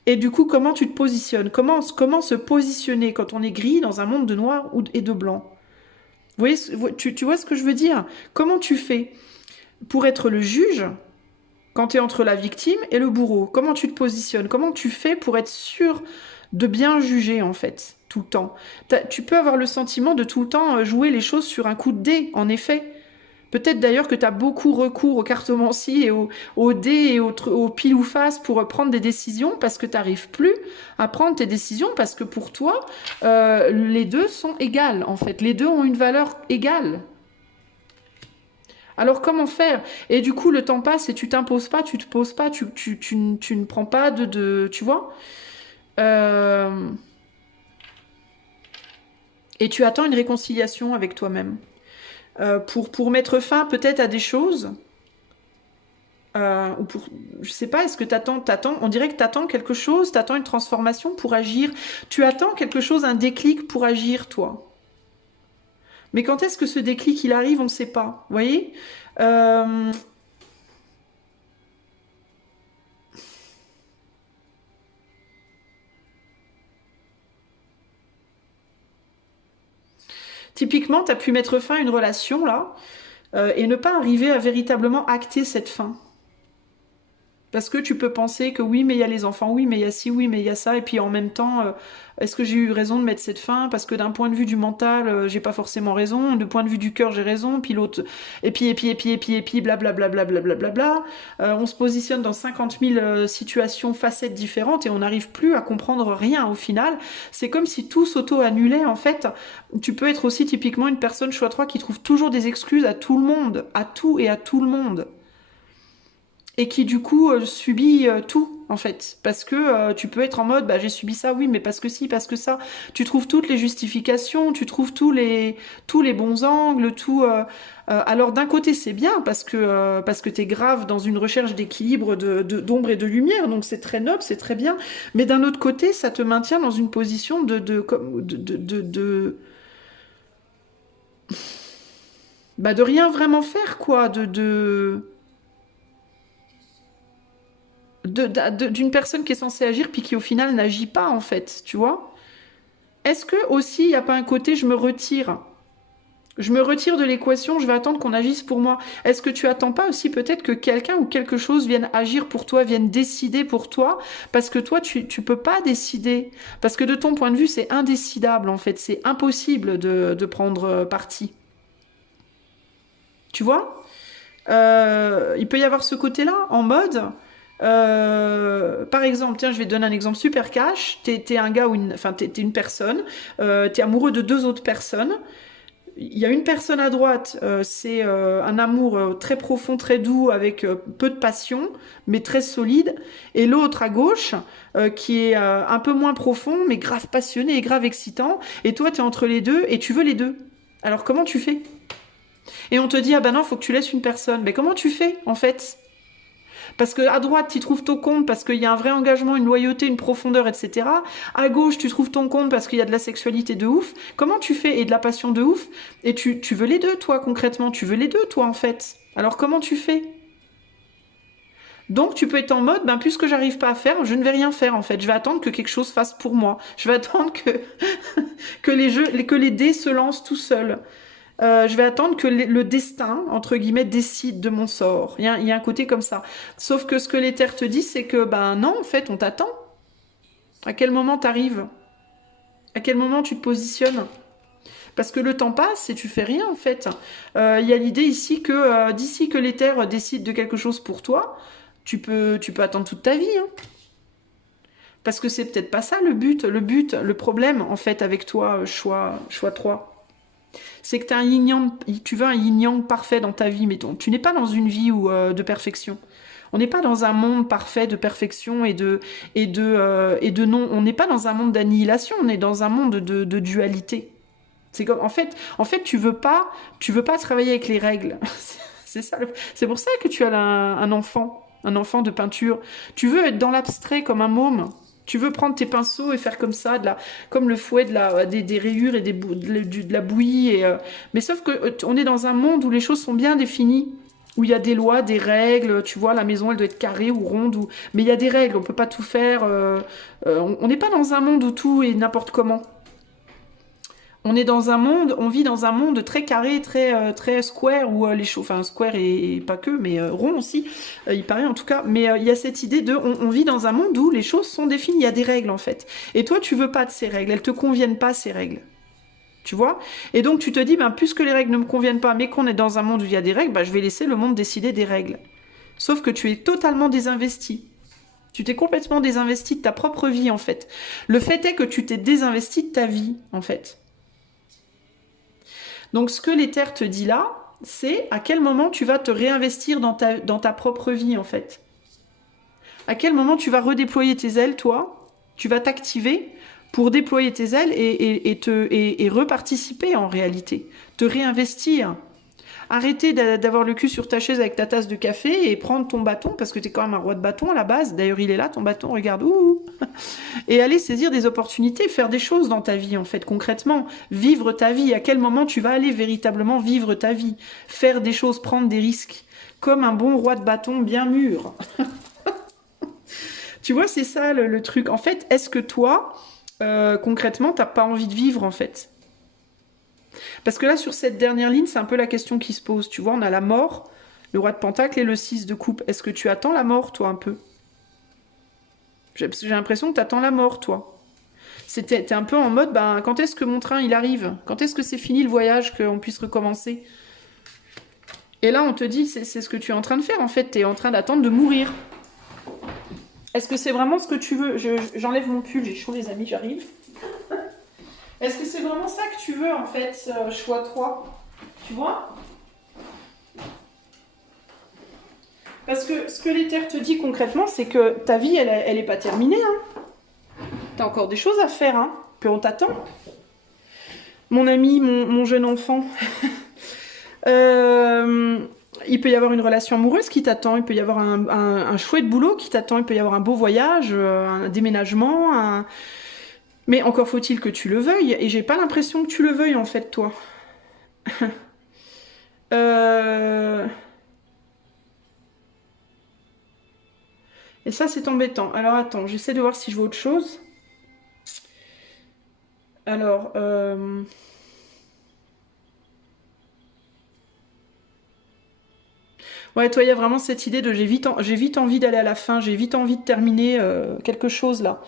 Et du coup, comment tu te positionnes? Comment se positionner quand on est gris dans un monde de noir et de blanc? Vous voyez, tu vois ce que je veux dire? Comment tu fais pour être le juge quand tu es entre la victime et le bourreau? Comment tu te positionnes? Comment tu fais pour être sûr de bien juger, en fait, tout le temps? Tu peux avoir le sentiment de tout le temps jouer les choses sur un coup de dé, en effet. Peut-être d'ailleurs que tu as beaucoup recours aux cartomancies et aux dés et au pile ou face pour prendre des décisions parce que tu n'arrives plus à prendre tes décisions parce que pour toi, les deux sont égales en fait. Les deux ont une valeur égale. Alors comment faire? Et du coup, le temps passe et tu t'imposes pas, tu te poses pas, tu ne prends pas tu vois? Et tu attends une réconciliation avec toi-même. pour mettre fin peut-être à des choses. Ou pour, je sais pas, est-ce que t'attends, on dirait que t'attends quelque chose, t'attends une transformation pour agir. Tu attends quelque chose, un déclic pour agir, toi. Mais quand est-ce que ce déclic, il arrive, on ne sait pas. Vous voyez. Euh, Typiquement, tu as pu mettre fin à une relation, là, et ne pas arriver à véritablement acter cette fin. Parce que tu peux penser que oui, mais il y a les enfants, oui, mais il y a ci, oui, mais il y a ça, et puis en même temps, est-ce que j'ai eu raison de mettre cette fin? Parce que d'un point de vue du mental, j'ai pas forcément raison, du point de vue du cœur, j'ai raison, puis l'autre, et puis, blablabla, blablabla. On se positionne dans 50 000 situations, facettes différentes, et on n'arrive plus à comprendre rien au final. C'est comme si tout s'auto-annulait, en fait. Tu peux être aussi typiquement une personne choix 3 qui trouve toujours des excuses à tout le monde, à tout et à tout le monde. Et qui du coup subit tout en fait, parce que tu peux être en mode bah j'ai subi ça, oui, mais parce que si, parce que ça, tu trouves toutes les justifications, tu trouves tous les bons angles, tout alors d'un côté c'est bien parce que t'es grave dans une recherche d'équilibre d'ombre et de lumière, donc c'est très noble, c'est très bien, mais d'un autre côté ça te maintient dans une position de rien vraiment faire quoi, d'une personne qui est censée agir puis qui au final n'agit pas en fait, tu vois. Est-ce que aussi il n'y a pas un côté je me retire de l'équation, je vais attendre qu'on agisse pour moi. Est-ce que tu attends pas aussi peut-être que quelqu'un ou quelque chose vienne agir pour toi, vienne décider pour toi, parce que toi tu peux pas décider, parce que de ton point de vue c'est indécidable en fait, c'est impossible de prendre parti, tu vois. Il peut y avoir ce côté-là en mode par exemple, tiens, je vais te donner un exemple super cash. T'es un gars ou enfin, t'es une personne. T'es amoureux de deux autres personnes. Il y a une personne à droite, c'est un amour très profond, très doux, avec peu de passion, mais très solide. Et l'autre à gauche, qui est un peu moins profond, mais grave passionné et grave excitant. Et toi, t'es entre les deux et tu veux les deux. Alors comment tu fais? Et on te dit, ah ben non, faut que tu laisses une personne. Mais comment tu fais, en fait? Parce que à droite, tu trouves ton compte parce qu'il y a un vrai engagement, une loyauté, une profondeur, etc. À gauche, tu trouves ton compte parce qu'il y a de la sexualité de ouf. Comment tu fais? Et de la passion de ouf. Et tu veux les deux, toi, concrètement. Tu veux les deux, toi, en fait. Alors comment tu fais? Donc tu peux être en mode, ben puisque j'arrive pas à faire, je ne vais rien faire en fait. Je vais attendre que quelque chose fasse pour moi. Je vais attendre que que les dés se lancent tout seuls. Je vais attendre que le destin, entre guillemets, décide de mon sort. Il y a un côté comme ça. Sauf que ce que l'éther te dit, c'est que, ben non, en fait, on t'attend. À quel moment t'arrives? À quel moment tu te positionnes? Parce que le temps passe et tu fais rien, en fait. Il y a l'idée ici que, d'ici que l'éther décide de quelque chose pour toi, tu peux attendre toute ta vie, hein. Parce que c'est peut-être pas ça le problème, en fait, avec toi, choix 3. C'est que tu veux un yin-yang parfait dans ta vie, mettons. Tu n'es pas dans une vie de perfection. On n'est pas dans un monde parfait de perfection et de non. On n'est pas dans un monde d'annihilation. On est dans un monde de dualité. C'est comme en fait, tu veux pas travailler avec les règles. C'est ça. C'est pour ça que tu as un enfant de peinture. Tu veux être dans l'abstrait comme un môme. Tu veux prendre tes pinceaux et faire comme ça, comme le fouet des rayures et de la bouillie. Mais sauf que on est dans un monde où les choses sont bien définies, où il y a des lois, des règles. Tu vois, la maison, elle doit être carrée ou ronde. Mais il y a des règles, on peut pas tout faire. On n'est pas dans un monde où tout est n'importe comment. On vit dans un monde très carré, très square, où les choses, enfin square et pas que, mais rond aussi, il paraît en tout cas. Mais il y a cette idée on vit dans un monde où les choses sont définies, il y a des règles en fait. Et toi, tu veux pas de ces règles, elles te conviennent pas ces règles. Tu vois? Et donc tu te dis, ben, puisque les règles ne me conviennent pas, mais qu'on est dans un monde où il y a des règles, ben, je vais laisser le monde décider des règles. Sauf que tu es totalement désinvesti. Tu t'es complètement désinvesti de ta propre vie en fait. Le fait est que tu t'es désinvesti de ta vie en fait. Donc ce que l'éther te dit là, c'est à quel moment tu vas te réinvestir dans ta propre vie en fait. À quel moment tu vas redéployer tes ailes, toi, tu vas t'activer pour déployer tes ailes et reparticiper en réalité, te réinvestir. Arrêter d'avoir le cul sur ta chaise avec ta tasse de café et prendre ton bâton, parce que tu es quand même un roi de bâton à la base. D'ailleurs, il est là, ton bâton, regarde. Ouh. Et aller saisir des opportunités, faire des choses dans ta vie, en fait, concrètement. Vivre ta vie. À quel moment tu vas aller véritablement vivre ta vie? Faire des choses, prendre des risques. Comme un bon roi de bâton bien mûr. Tu vois, c'est ça le truc. En fait, est-ce que toi, concrètement, t'as pas envie de vivre, en fait? Parce que là, sur cette dernière ligne, c'est un peu la question qui se pose. Tu vois, on a la mort, le roi de pentacle et le 6 de coupe. Est-ce que tu attends la mort, toi, un peu? J'ai l'impression que tu attends la mort, toi. T'es un peu en mode, ben, quand est-ce que mon train, il arrive? Quand est-ce que c'est fini le voyage, qu'on puisse recommencer? Et là, on te dit, c'est ce que tu es en train de faire, en fait. Tu es en train d'attendre de mourir. Est-ce que c'est vraiment ce que tu veux? J'enlève mon pull, j'ai chaud, les amis, j'arrive. Est-ce que c'est vraiment ça que tu veux, en fait, choix 3? Tu vois? Parce que ce que l'éther te dit concrètement, c'est que ta vie, elle est pas terminée. Hein. T'as encore des choses à faire, hein. Puis on t'attend. Mon ami, mon jeune enfant. Il peut y avoir une relation amoureuse qui t'attend, il peut y avoir un chouette boulot qui t'attend, il peut y avoir un beau voyage, un déménagement, mais encore faut-il que tu le veuilles, et j'ai pas l'impression que tu le veuilles en fait, toi. Et ça, c'est embêtant. Alors attends, j'essaie de voir si je vois autre chose. Alors, ouais, toi, il y a vraiment cette idée de j'ai vite envie d'aller à la fin, j'ai vite envie de terminer quelque chose là.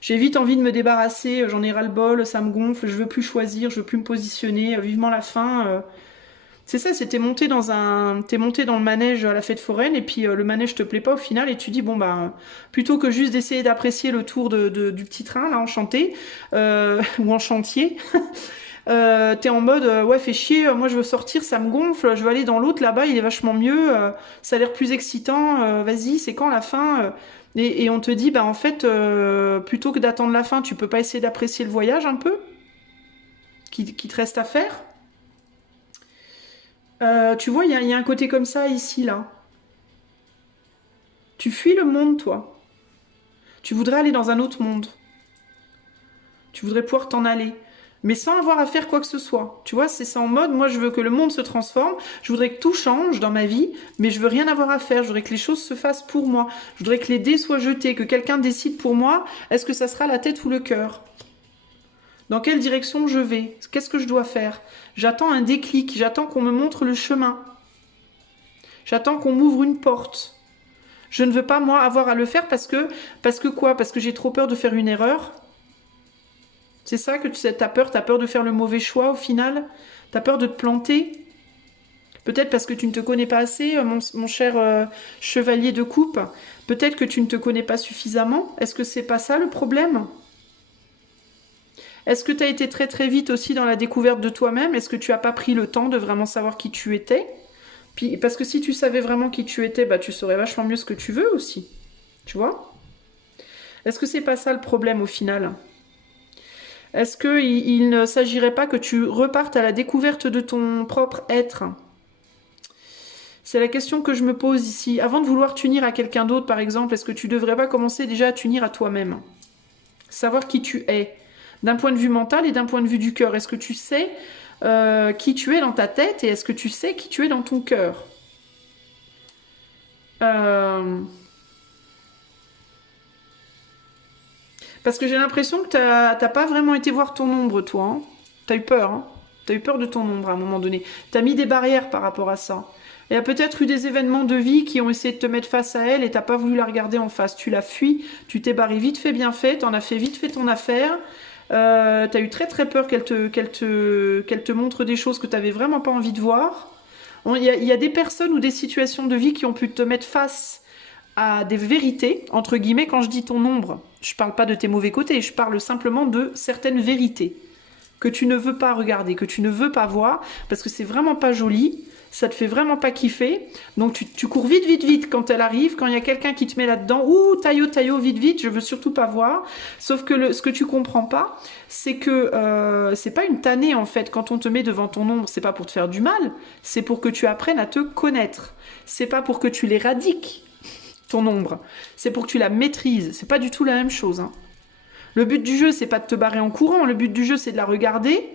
J'ai vite envie de me débarrasser, j'en ai ras-le-bol, ça me gonfle, je veux plus choisir, je veux plus me positionner, vivement la fin. C'est ça, t'es monté dans le manège à la fête foraine et puis le manège te plaît pas au final et tu dis bon bah plutôt que juste d'essayer d'apprécier le tour du petit train là enchanté ou en chantier. T'es en mode ouais fais chier, moi je veux sortir, ça me gonfle, je veux aller dans l'autre là-bas, il est vachement mieux, ça a l'air plus excitant, vas-y c'est quand la fin et on te dit bah en fait plutôt que d'attendre la fin, tu peux pas essayer d'apprécier le voyage un peu qui te reste à faire. Tu vois, il y a un côté comme ça ici là. Tu fuis le monde toi. Tu voudrais aller dans un autre monde. Tu voudrais pouvoir t'en aller. Mais sans avoir à faire quoi que ce soit. Tu vois, c'est ça en mode, moi je veux que le monde se transforme, je voudrais que tout change dans ma vie, mais je veux rien avoir à faire, je voudrais que les choses se fassent pour moi. Je voudrais que les dés soient jetés, que quelqu'un décide pour moi, est-ce que ça sera la tête ou le cœur? Dans quelle direction je vais? Qu'est-ce que je dois faire? J'attends un déclic, j'attends qu'on me montre le chemin. J'attends qu'on m'ouvre une porte. Je ne veux pas, moi, avoir à le faire parce que quoi? Parce que j'ai trop peur de faire une erreur. C'est ça que t'as peur de faire le mauvais choix au final? T'as peur de te planter? Peut-être parce que tu ne te connais pas assez, mon cher chevalier de coupe. Peut-être que tu ne te connais pas suffisamment. Est-ce que c'est pas ça le problème? Est-ce que tu as été très très vite aussi dans la découverte de toi-même? Est-ce que tu n'as pas pris le temps de vraiment savoir qui tu étais? Puis, parce que si tu savais vraiment qui tu étais, bah, tu saurais vachement mieux ce que tu veux aussi. Tu vois? Est-ce que c'est pas ça le problème au final? Est-ce qu'il ne s'agirait pas que tu repartes à la découverte de ton propre être? C'est la question que je me pose ici. Avant de vouloir t'unir à quelqu'un d'autre, par exemple, est-ce que tu ne devrais pas commencer déjà à t'unir à toi-même? Savoir qui tu es. D'un point de vue mental et d'un point de vue du cœur. Est-ce que tu sais qui tu es dans ta tête et est-ce que tu sais qui tu es dans ton cœur? Parce que j'ai l'impression que t'as pas vraiment été voir ton ombre, toi. Hein. T'as eu peur. Hein. T'as eu peur de ton ombre à un moment donné. T'as mis des barrières par rapport à ça. Il y a peut-être eu des événements de vie qui ont essayé de te mettre face à elle et t'as pas voulu la regarder en face. Tu l'as fui, tu t'es barré vite fait, bien fait, t'en as fait vite fait ton affaire. T'as eu très très peur qu'elle te montre des choses que t'avais vraiment pas envie de voir. Il y a des personnes ou des situations de vie qui ont pu te mettre face à des vérités, entre guillemets, quand je dis ton ombre. Je parle pas de tes mauvais côtés, je parle simplement de certaines vérités que tu ne veux pas regarder, que tu ne veux pas voir, parce que c'est vraiment pas joli. ça te fait vraiment pas kiffer, donc tu cours vite, vite, vite quand elle arrive, quand il y a quelqu'un qui te met là-dedans, ouh, taillot, taillot, vite, vite, je veux surtout pas voir. Sauf que ce que tu comprends pas, c'est que c'est pas une tannée en fait, quand on te met devant ton ombre, c'est pas pour te faire du mal, c'est pour que tu apprennes à te connaître. C'est pas pour que tu l'éradiques, ton ombre, c'est pour que tu la maîtrises, c'est pas du tout la même chose, hein. Le but du jeu, c'est pas de te barrer en courant, le but du jeu, c'est de la regarder,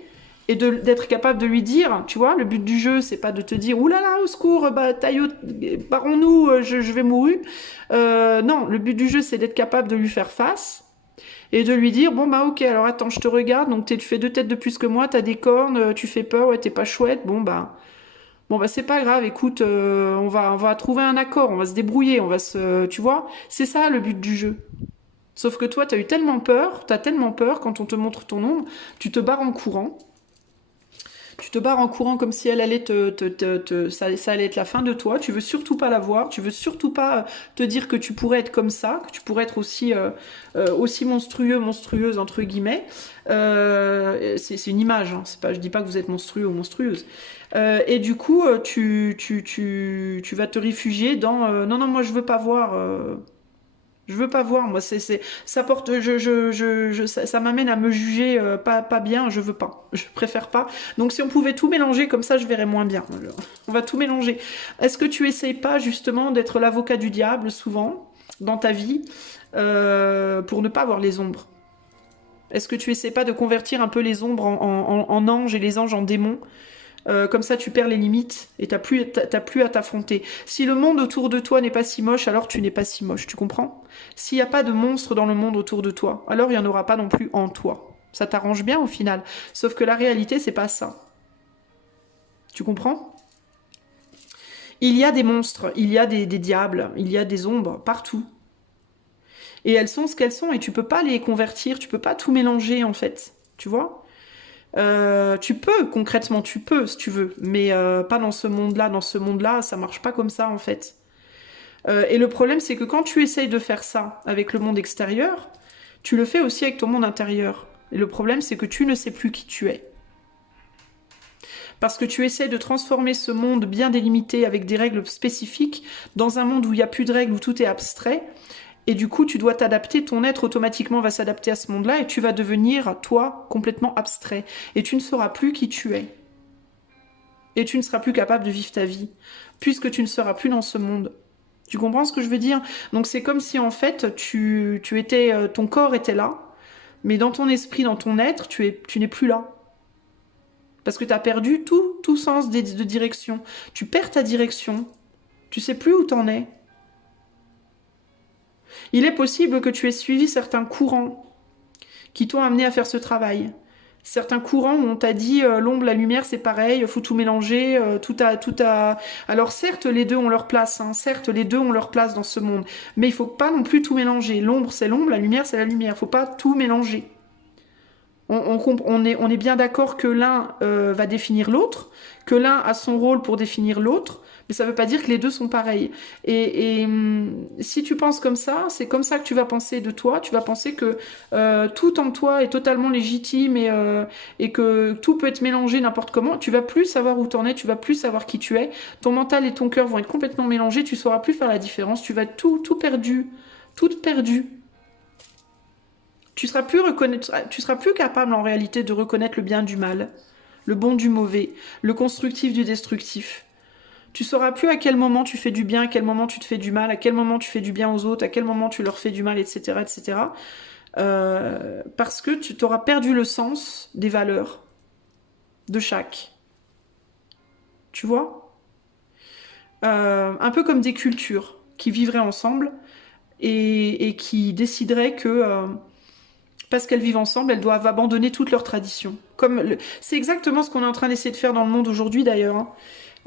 et d'être capable de lui dire, tu vois, le but du jeu, c'est pas de te dire, oulala, au secours, bah, taillot, barrons-nous, je vais mourir. Non, le but du jeu, c'est d'être capable de lui faire face, et de lui dire, bon, bah, ok, alors attends, je te regarde, donc tu fais 2 têtes de plus que moi, t'as des cornes, tu fais peur, ouais, t'es pas chouette, bon, bah, c'est pas grave, écoute, on va trouver un accord, on va se débrouiller, tu vois, c'est ça le but du jeu. Sauf que toi, t'as tellement peur quand on te montre ton ombre, tu te barres en courant. Tu te barres en courant comme si elle allait ça allait être la fin de toi. Tu veux surtout pas la voir. Tu veux surtout pas te dire que tu pourrais être comme ça, que tu pourrais être aussi monstrueux, monstrueuse entre guillemets. C'est une image. Hein. C'est pas, je dis pas que vous êtes monstrueux ou monstrueuse. Et du coup, tu vas te réfugier dans non, non, moi je veux pas voir. Je veux pas voir, moi, ça porte, ça m'amène à me juger pas bien, je veux pas, je préfère pas. Donc si on pouvait tout mélanger comme ça, je verrais moins bien. On va tout mélanger. Est-ce que tu essayes pas justement d'être l'avocat du diable souvent dans ta vie pour ne pas avoir les ombres? Est-ce que tu essaies pas de convertir un peu les ombres en anges et les anges en démons? Comme ça, tu perds les limites et t'as plus à t'affronter. Si le monde autour de toi n'est pas si moche, alors tu n'es pas si moche, tu comprends? S'il n'y a pas de monstres dans le monde autour de toi, alors il n'y en aura pas non plus en toi. Ça t'arrange bien au final. Sauf que la réalité, c'est pas ça. Tu comprends? Il y a des monstres, il y a des diables, il y a des ombres partout. Et elles sont ce qu'elles sont et tu peux pas les convertir, tu peux pas tout mélanger en fait. Tu vois? Tu peux, concrètement, tu peux si tu veux, mais pas dans ce monde-là. Dans ce monde-là, ça marche pas comme ça en fait. Et le problème, c'est que quand tu essayes de faire ça avec le monde extérieur, tu le fais aussi avec ton monde intérieur. Et le problème, c'est que tu ne sais plus qui tu es. Parce que tu essaies de transformer ce monde bien délimité avec des règles spécifiques dans un monde où il n'y a plus de règles, où tout est abstrait. Et du coup, tu dois t'adapter, ton être automatiquement va s'adapter à ce monde-là et tu vas devenir, toi, complètement abstrait. Et tu ne sauras plus qui tu es. Et tu ne seras plus capable de vivre ta vie, puisque tu ne seras plus dans ce monde. Tu comprends ce que je veux dire? Donc c'est comme si en fait, ton corps était là, mais dans ton esprit, dans ton être, tu n'es plus là. Parce que tu as perdu tout sens de direction. Tu perds ta direction. Tu sais plus où t'en es. Il est possible que tu aies suivi certains courants qui t'ont amené à faire ce travail. Certains courants où on t'a dit l'ombre, la lumière, c'est pareil, faut tout mélanger, tout a. Alors certes, les deux ont leur place, hein, certes, les deux ont leur place dans ce monde, mais il faut pas non plus tout mélanger. L'ombre, c'est l'ombre, la lumière, c'est la lumière. Faut pas tout mélanger. On est bien d'accord que l'un va définir l'autre, que l'un a son rôle pour définir l'autre, mais ça ne veut pas dire que les deux sont pareils. Et si tu penses comme ça, c'est comme ça que tu vas penser de toi. Tu vas penser que tout en toi est totalement légitime et que tout peut être mélangé n'importe comment. Tu vas plus savoir où t'en es, tu vas plus savoir qui tu es. Ton mental et ton cœur vont être complètement mélangés. Tu sauras plus faire la différence. Tu vas être tout perdu, toute perdue. Tu seras plus capable en réalité de reconnaître le bien du mal, le bon du mauvais, le constructif du destructif. Tu sauras plus à quel moment tu fais du bien, à quel moment tu te fais du mal, à quel moment tu fais du bien aux autres, à quel moment tu leur fais du mal, etc., etc. Parce que tu t'auras perdu le sens des valeurs de chaque. Tu vois? Un peu comme des cultures qui vivraient ensemble et qui décideraient que parce qu'elles vivent ensemble, elles doivent abandonner toutes leurs traditions. C'est exactement ce qu'on est en train d'essayer de faire dans le monde aujourd'hui d'ailleurs. Hein.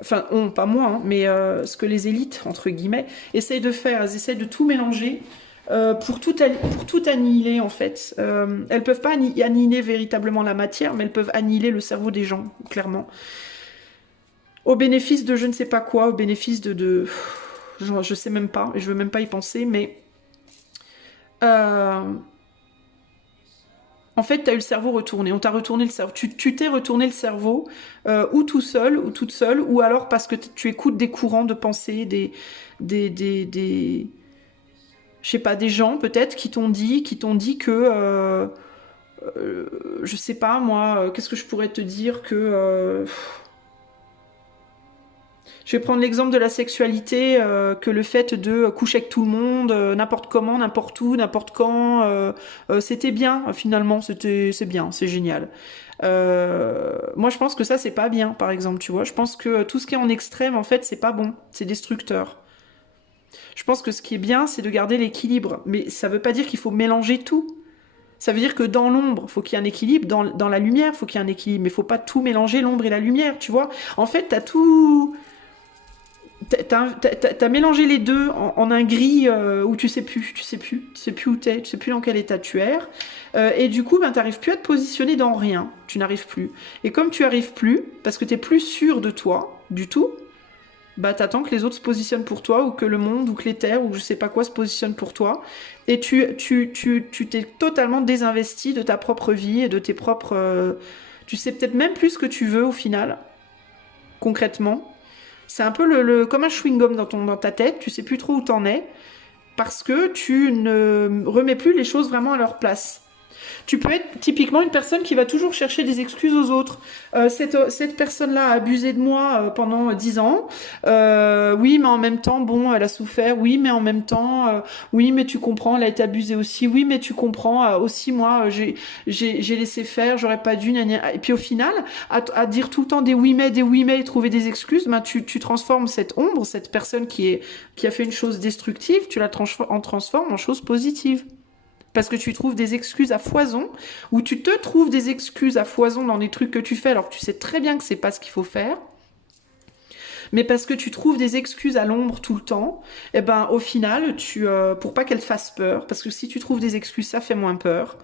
Enfin, pas moi, hein, mais ce que les élites, entre guillemets, essayent de faire. Elles essayent de tout mélanger pour tout annihiler en fait. Elles peuvent pas annihiler véritablement la matière, mais elles peuvent annihiler le cerveau des gens, clairement. Au bénéfice de je ne sais pas quoi, au bénéfice je sais même pas, et je veux même pas y penser, mais... En fait, tu as eu le cerveau retourné, on t'a retourné le cerveau. Tu t'es retourné le cerveau, ou tout seul, ou toute seule, ou alors parce que tu écoutes des courants de pensée, je sais pas, des gens peut-être qui t'ont dit que, je sais pas moi, qu'est-ce que je pourrais te dire que... je vais prendre l'exemple de la sexualité, que le fait de coucher avec tout le monde, n'importe comment, n'importe où, n'importe quand, c'était bien, finalement, c'est bien, c'est génial. Moi, je pense que ça, c'est pas bien, par exemple, tu vois. Je pense que tout ce qui est en extrême, en fait, c'est pas bon, c'est destructeur. Je pense que ce qui est bien, c'est de garder l'équilibre, mais ça veut pas dire qu'il faut mélanger tout. Ça veut dire que dans l'ombre, il faut qu'il y ait un équilibre, dans la lumière, il faut qu'il y ait un équilibre, mais il faut pas tout mélanger, l'ombre et la lumière, tu vois. En fait, t'as tout... T'as mélangé les deux en un gris où tu sais plus où t'es, tu sais plus dans quel état tu es. Et du coup, ben, t'arrives plus à te positionner dans rien. Tu n'arrives plus. Et comme tu arrives plus, parce que t'es plus sûr de toi, du tout, bah t'attends que les autres se positionnent pour toi, ou que le monde, ou que les terres, ou je sais pas quoi se positionne pour toi. Et tu t'es totalement désinvesti de ta propre vie et de tes propres... tu sais peut-être même plus ce que tu veux au final, concrètement. C'est un peu comme un chewing-gum dans ta tête, tu sais plus trop où t'en es, parce que tu ne remets plus les choses vraiment à leur place. Tu peux être typiquement une personne qui va toujours chercher des excuses aux autres. Cette personne-là a abusé de moi pendant 10 ans. Oui, mais en même temps, bon, elle a souffert. Oui, mais en même temps, oui, mais tu comprends, elle a été abusée aussi. Oui, mais tu comprends, aussi, moi, j'ai laissé faire, j'aurais pas dû, gna, gna. Et puis au final, à dire tout le temps des oui, mais, et trouver des excuses, ben, tu transformes cette ombre, cette personne qui a fait une chose destructive, tu la transformes en chose positive. Parce que tu trouves des excuses à foison, ou tu te trouves des excuses à foison dans des trucs que tu fais alors que tu sais très bien que c'est pas ce qu'il faut faire, mais parce que tu trouves des excuses à l'ombre tout le temps, et ben au final, pour pas qu'elle te fasse peur, parce que si tu trouves des excuses, ça fait moins peur.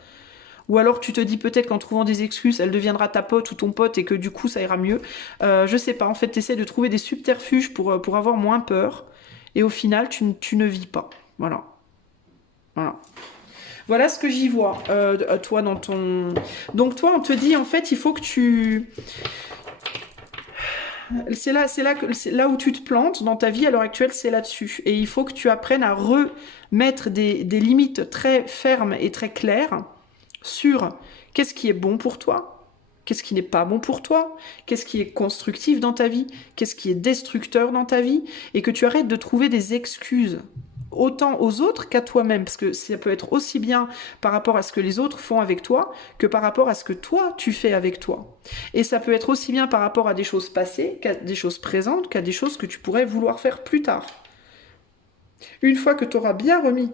Ou alors tu te dis peut-être qu'en trouvant des excuses, elle deviendra ta pote ou ton pote et que du coup ça ira mieux. Je sais pas, en fait, tu essaies de trouver des subterfuges pour avoir moins peur, et au final, tu ne vis pas. Voilà. Voilà. Voilà ce que j'y vois, toi, dans ton... Donc toi, on te dit, en fait, il faut que tu... C'est là où tu te plantes dans ta vie à l'heure actuelle, c'est là-dessus. Et il faut que tu apprennes à remettre des limites très fermes et très claires sur qu'est-ce qui est bon pour toi, qu'est-ce qui n'est pas bon pour toi, qu'est-ce qui est constructif dans ta vie, qu'est-ce qui est destructeur dans ta vie, et que tu arrêtes de trouver des excuses autant aux autres qu'à toi-même, parce que ça peut être aussi bien par rapport à ce que les autres font avec toi que par rapport à ce que toi tu fais avec toi. Et ça peut être aussi bien par rapport à des choses passées qu'à des choses présentes, qu'à des choses que tu pourrais vouloir faire plus tard. Une fois que tu auras bien remis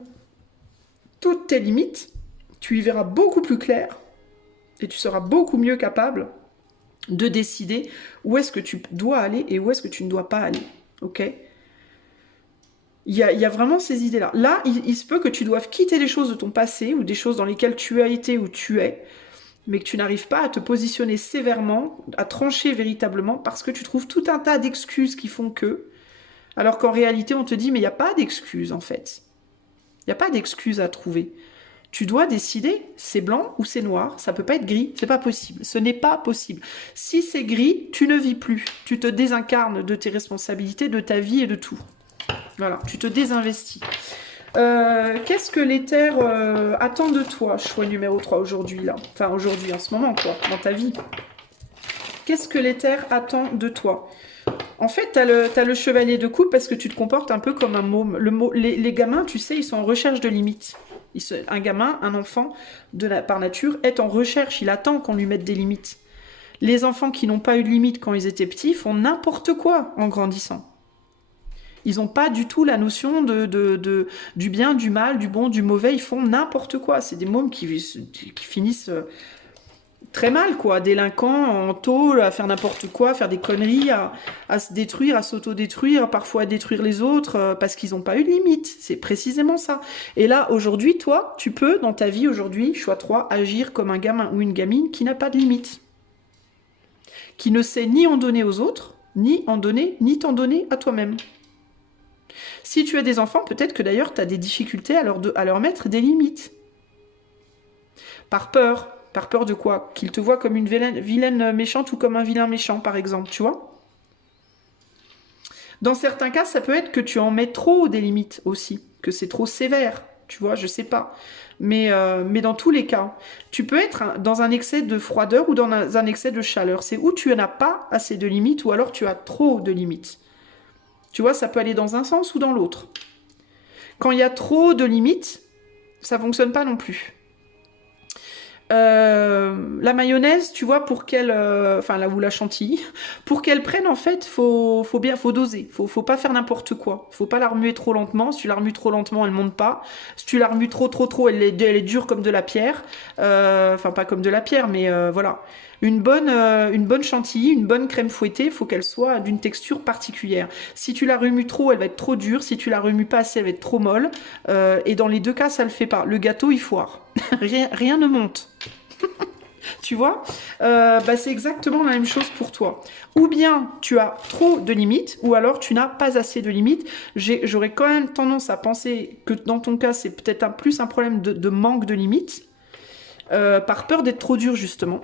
toutes tes limites, tu y verras beaucoup plus clair et tu seras beaucoup mieux capable de décider où est-ce que tu dois aller et où est-ce que tu ne dois pas aller. Ok ? Il y a vraiment ces idées-là. Là, il se peut que tu doives quitter des choses de ton passé ou des choses dans lesquelles tu as été ou tu es, mais que tu n'arrives pas à te positionner sévèrement, à trancher véritablement, parce que tu trouves tout un tas d'excuses qui font que, alors qu'en réalité, on te dit, mais il n'y a pas d'excuses, en fait. Il n'y a pas d'excuses à trouver. Tu dois décider, c'est blanc ou c'est noir, ça peut pas être gris, c'est pas possible. Ce n'est pas possible. Si c'est gris, tu ne vis plus. Tu te désincarnes de tes responsabilités, de ta vie et de tout. Voilà, tu te désinvestis. Qu'est-ce que l'éther attend de toi, choix numéro 3 aujourd'hui, là? Enfin, aujourd'hui, en ce moment, quoi, dans ta vie. Qu'est-ce que l'éther attend de toi? En fait, t'as le chevalier de coupe parce que tu te comportes un peu comme un môme. Les gamins, tu sais, ils sont en recherche de limites. Un gamin, un enfant, par nature, est en recherche. Il attend qu'on lui mette des limites. Les enfants qui n'ont pas eu de limites quand ils étaient petits font n'importe quoi en grandissant. Ils n'ont pas du tout la notion du bien, du mal, du bon, du mauvais. Ils font n'importe quoi. C'est des mômes qui finissent très mal, quoi. Délinquants, en tôle, à faire n'importe quoi, à faire des conneries, à se détruire, à s'auto-détruire, parfois à détruire les autres parce qu'ils n'ont pas eu de limite. C'est précisément ça. Et là, aujourd'hui, toi, tu peux, dans ta vie aujourd'hui, choix 3, agir comme un gamin ou une gamine qui n'a pas de limite. Qui ne sait ni en donner aux autres, ni t'en donner à toi-même. Si tu as des enfants, peut-être que d'ailleurs tu as des difficultés à leur mettre des limites. Par peur, Par peur de quoi? Qu'il te voit comme une vilaine méchante ou comme un vilain méchant, par exemple, tu vois? Dans certains cas, ça peut être que tu en mets trop des limites aussi, que c'est trop sévère, tu vois, je sais pas. Mais dans tous les cas, tu peux être dans un excès de froideur ou dans un excès de chaleur. C'est où tu n'as pas assez de limites ou alors tu as trop de limites. Tu vois, ça peut aller dans un sens ou dans l'autre. Quand il y a trop de limites, ça fonctionne pas non plus. La mayonnaise, tu vois, pour qu'elle, enfin là où la chantilly, pour qu'elle prenne en fait, faut doser, faut pas faire n'importe quoi, faut pas la remuer trop lentement. Si tu la remues trop lentement, elle monte pas. Si tu la remues trop, elle est dure comme de la pierre. Enfin pas comme de la pierre, mais voilà. Une bonne chantilly, une bonne crème fouettée, faut qu'elle soit d'une texture particulière. Si tu la remues trop, elle va être trop dure. Si tu la remues pas assez, elle va être trop molle. Et dans les deux cas, ça le fait pas. Le gâteau, il foire. Rien ne monte. Tu vois, c'est exactement la même chose pour toi. Ou bien tu as trop de limites, ou alors tu n'as pas assez de limites. J'aurais quand même tendance à penser que dans ton cas, c'est peut-être plus un problème de manque de limites, par peur d'être trop dur justement.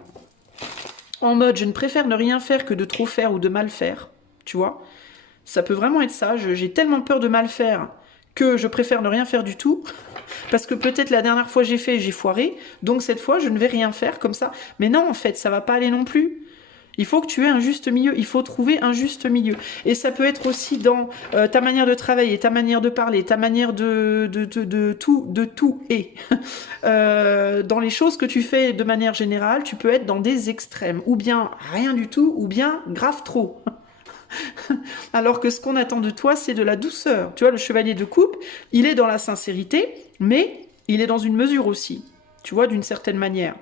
En mode, je ne préfère ne rien faire que de trop faire ou de mal faire. Tu vois, ça peut vraiment être ça. J'ai tellement peur de mal faire que je préfère ne rien faire du tout. Parce que peut-être la dernière fois j'ai foiré, donc cette fois je ne vais rien faire comme ça. Mais non, en fait, ça va pas aller non plus. Il faut que tu aies un juste milieu, il faut trouver un juste milieu. Et ça peut être aussi dans ta manière de travailler, ta manière de parler, ta manière de tout et. Dans les choses que tu fais de manière générale, tu peux être dans des extrêmes. Ou bien rien du tout, ou bien grave trop. Alors que ce qu'on attend de toi, c'est de la douceur. Tu vois, le chevalier de coupe, il est dans la sincérité, mais il est dans une mesure aussi. Tu vois, d'une certaine manière.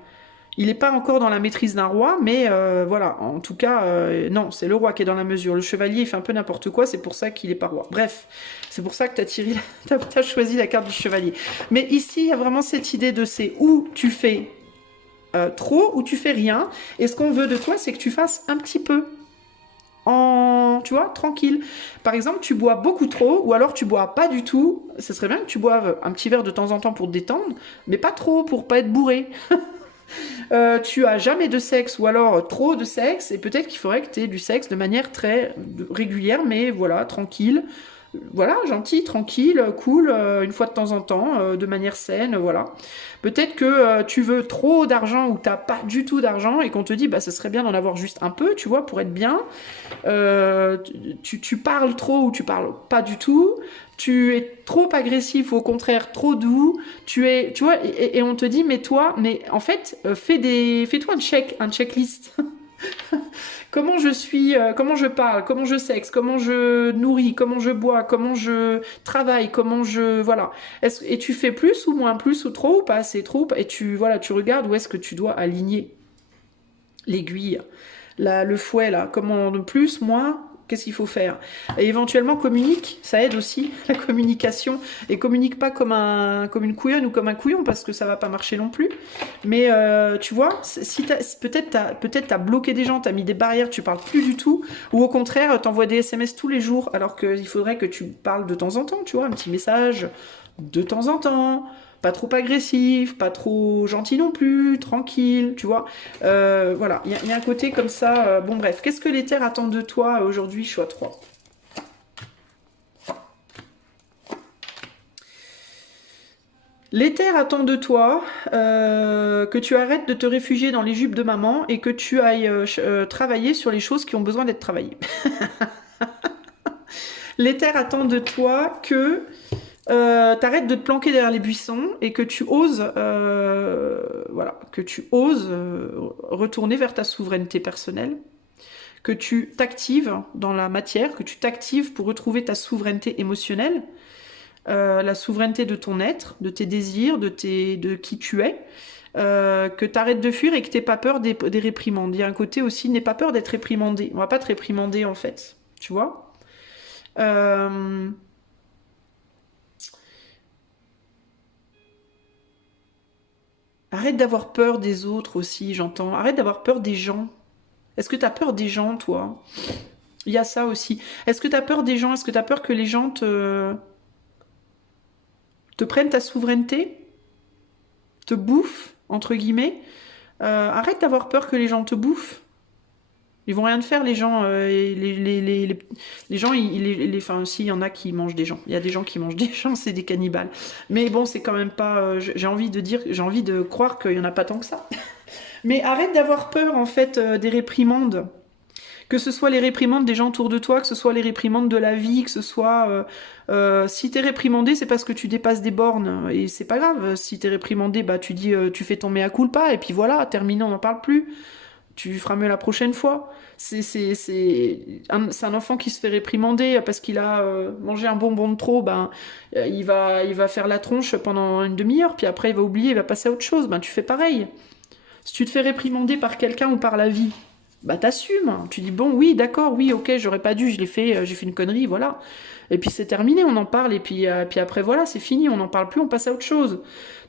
Il n'est pas encore dans la maîtrise d'un roi, mais voilà, en tout cas, non, c'est le roi qui est dans la mesure. Le chevalier, il fait un peu n'importe quoi, c'est pour ça qu'il n'est pas roi. Bref, c'est pour ça que t'as choisi la carte du chevalier. Mais ici, il y a vraiment cette idée de c'est où tu fais trop, ou tu fais rien. Et ce qu'on veut de toi, c'est que tu fasses un petit peu. Tu vois, tranquille. Par exemple, tu bois beaucoup trop, ou alors tu bois pas du tout. Ce serait bien que tu boives un petit verre de temps en temps pour te détendre, mais pas trop, pour pas être bourré. Tu as jamais de sexe, ou alors trop de sexe, et peut-être qu'il faudrait que tu aies du sexe de manière très régulière, mais voilà, tranquille. Voilà, gentil, tranquille, cool, une fois de temps en temps, de manière saine, voilà. Peut-être que tu veux trop d'argent ou t'as pas du tout d'argent et qu'on te dit, bah, ce serait bien d'en avoir juste un peu, tu vois, pour être bien. Tu parles trop ou tu parles pas du tout. Tu es trop agressif ou au contraire trop doux. Tu vois, et on te dit, mais en fait, fais-toi un checklist. Comment je suis, comment je parle, comment je sexe, comment je nourris, comment je bois, comment je travaille, voilà. Et tu fais plus ou moins, plus ou trop ou pas assez trop, et tu regardes où est-ce que tu dois aligner l'aiguille, le fouet là, comment plus, moins. Qu'est-ce qu'il faut faire? Et éventuellement communique, ça aide aussi la communication. Et communique pas comme une couillonne ou comme un couillon parce que ça va pas marcher non plus. Mais tu vois, si peut-être t'as bloqué des gens, t'as mis des barrières, tu parles plus du tout, ou au contraire t'envoies des SMS tous les jours alors qu'il faudrait que tu parles de temps en temps, tu vois, un petit message de temps en temps. Pas trop agressif, pas trop gentil non plus, tranquille, tu vois. Voilà, il y a un côté comme ça. Bon bref, qu'est-ce que les terres attendent de toi aujourd'hui, choix 3? Les terres attendent de toi que tu arrêtes de te réfugier dans les jupes de maman et que tu ailles travailler sur les choses qui ont besoin d'être travaillées. Les terres attendent de toi que t'arrêtes de te planquer derrière les buissons et que tu oses, retourner vers ta souveraineté personnelle, que tu t'actives dans la matière, que tu t'actives pour retrouver ta souveraineté émotionnelle, la souveraineté de ton être, de tes désirs, de qui tu es, que tu arrêtes de fuir et que t'aies pas peur des réprimandes. Il y a un côté aussi, n'aie pas peur d'être réprimandé. On va pas te réprimander en fait, tu vois. Arrête d'avoir peur des autres aussi, j'entends. Arrête d'avoir peur des gens. Est-ce que tu as peur des gens, toi? Il y a ça aussi. Est-ce que tu as peur des gens? Est-ce que tu as peur que les gens te prennent ta souveraineté? Te bouffent, entre guillemets? Arrête d'avoir peur que les gens te bouffent. Ils vont rien te faire, les gens. Les gens, enfin, si, il y en a qui mangent des gens. Il y a des gens qui mangent des gens, c'est des cannibales. Mais bon, c'est quand même pas. J'ai envie de croire qu'il y en a pas tant que ça. Mais arrête d'avoir peur, en fait, des réprimandes. Que ce soit les réprimandes des gens autour de toi, que ce soit les réprimandes de la vie, que ce soit... si t'es réprimandé, c'est parce que tu dépasses des bornes. Et c'est pas grave. Si t'es réprimandé, bah tu dis, tu fais ton mea culpa, et puis voilà, terminé, on n'en parle plus. Tu feras mieux la prochaine fois. C'est un enfant qui se fait réprimander parce qu'il a mangé un bonbon de trop, ben, il va faire la tronche pendant une demi-heure, puis après il va oublier, il va passer à autre chose. Ben, tu fais pareil. Si tu te fais réprimander par quelqu'un ou par la vie, bah t'assumes. Tu dis bon, oui, d'accord, oui, ok, j'aurais pas dû, je l'ai fait, j'ai fait une connerie, voilà. Et puis c'est terminé, on en parle, et puis après voilà, c'est fini, on n'en parle plus, on passe à autre chose.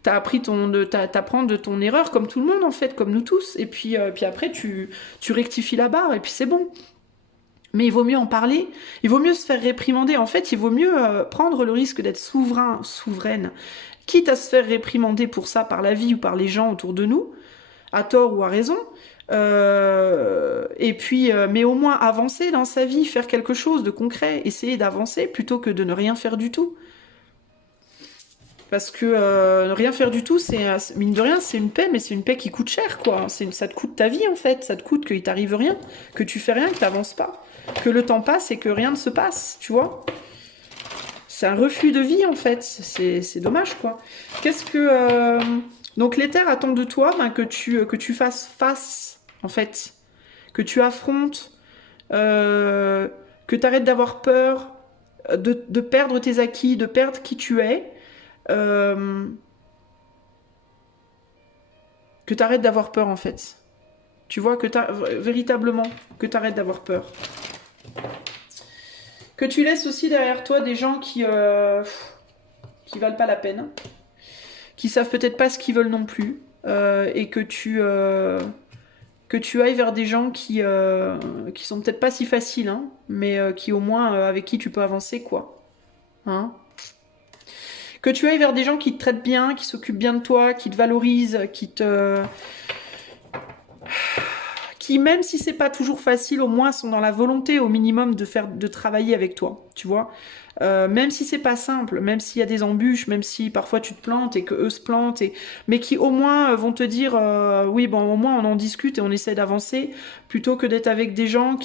T'apprends de ton erreur, comme tout le monde en fait, comme nous tous. Et puis après tu rectifies la barre, et puis c'est bon. Mais il vaut mieux en parler, il vaut mieux se faire réprimander. En fait, il vaut mieux prendre le risque d'être souveraine, quitte à se faire réprimander pour ça par la vie ou par les gens autour de nous, à tort ou à raison. Et puis, mais au moins avancer dans sa vie, faire quelque chose de concret, essayer d'avancer plutôt que de ne rien faire du tout. Parce que ne rien faire du tout, c'est mine de rien, c'est une paix, mais c'est une paix qui coûte cher, quoi. Ça te coûte ta vie, en fait. Ça te coûte qu'il t'arrive rien, que tu fais rien, que t'avances pas, que le temps passe et que rien ne se passe, tu vois. C'est un refus de vie, en fait. C'est dommage, quoi. Qu'est-ce que... Donc l'éther attend de toi que tu fasses face, en fait. Que tu affrontes, que tu arrêtes d'avoir peur de perdre tes acquis, de perdre qui tu es. Que tu arrêtes d'avoir peur, en fait. Tu vois, véritablement, que tu arrêtes d'avoir peur. Que tu laisses aussi derrière toi des gens qui valent pas la peine, qui savent peut-être pas ce qu'ils veulent non plus, et que tu ailles vers des gens qui sont peut-être pas si faciles, hein, mais qui au moins avec qui tu peux avancer, quoi. Hein? Que tu ailles vers des gens qui te traitent bien, qui s'occupent bien de toi, qui te valorisent, qui, même si c'est pas toujours facile, au moins sont dans la volonté au minimum de travailler avec toi, tu vois. Même si c'est pas simple, même s'il y a des embûches, même si parfois tu te plantes et que eux se plantent, mais qui au moins vont te dire oui, bon, au moins on en discute et on essaie d'avancer, plutôt que d'être avec des gens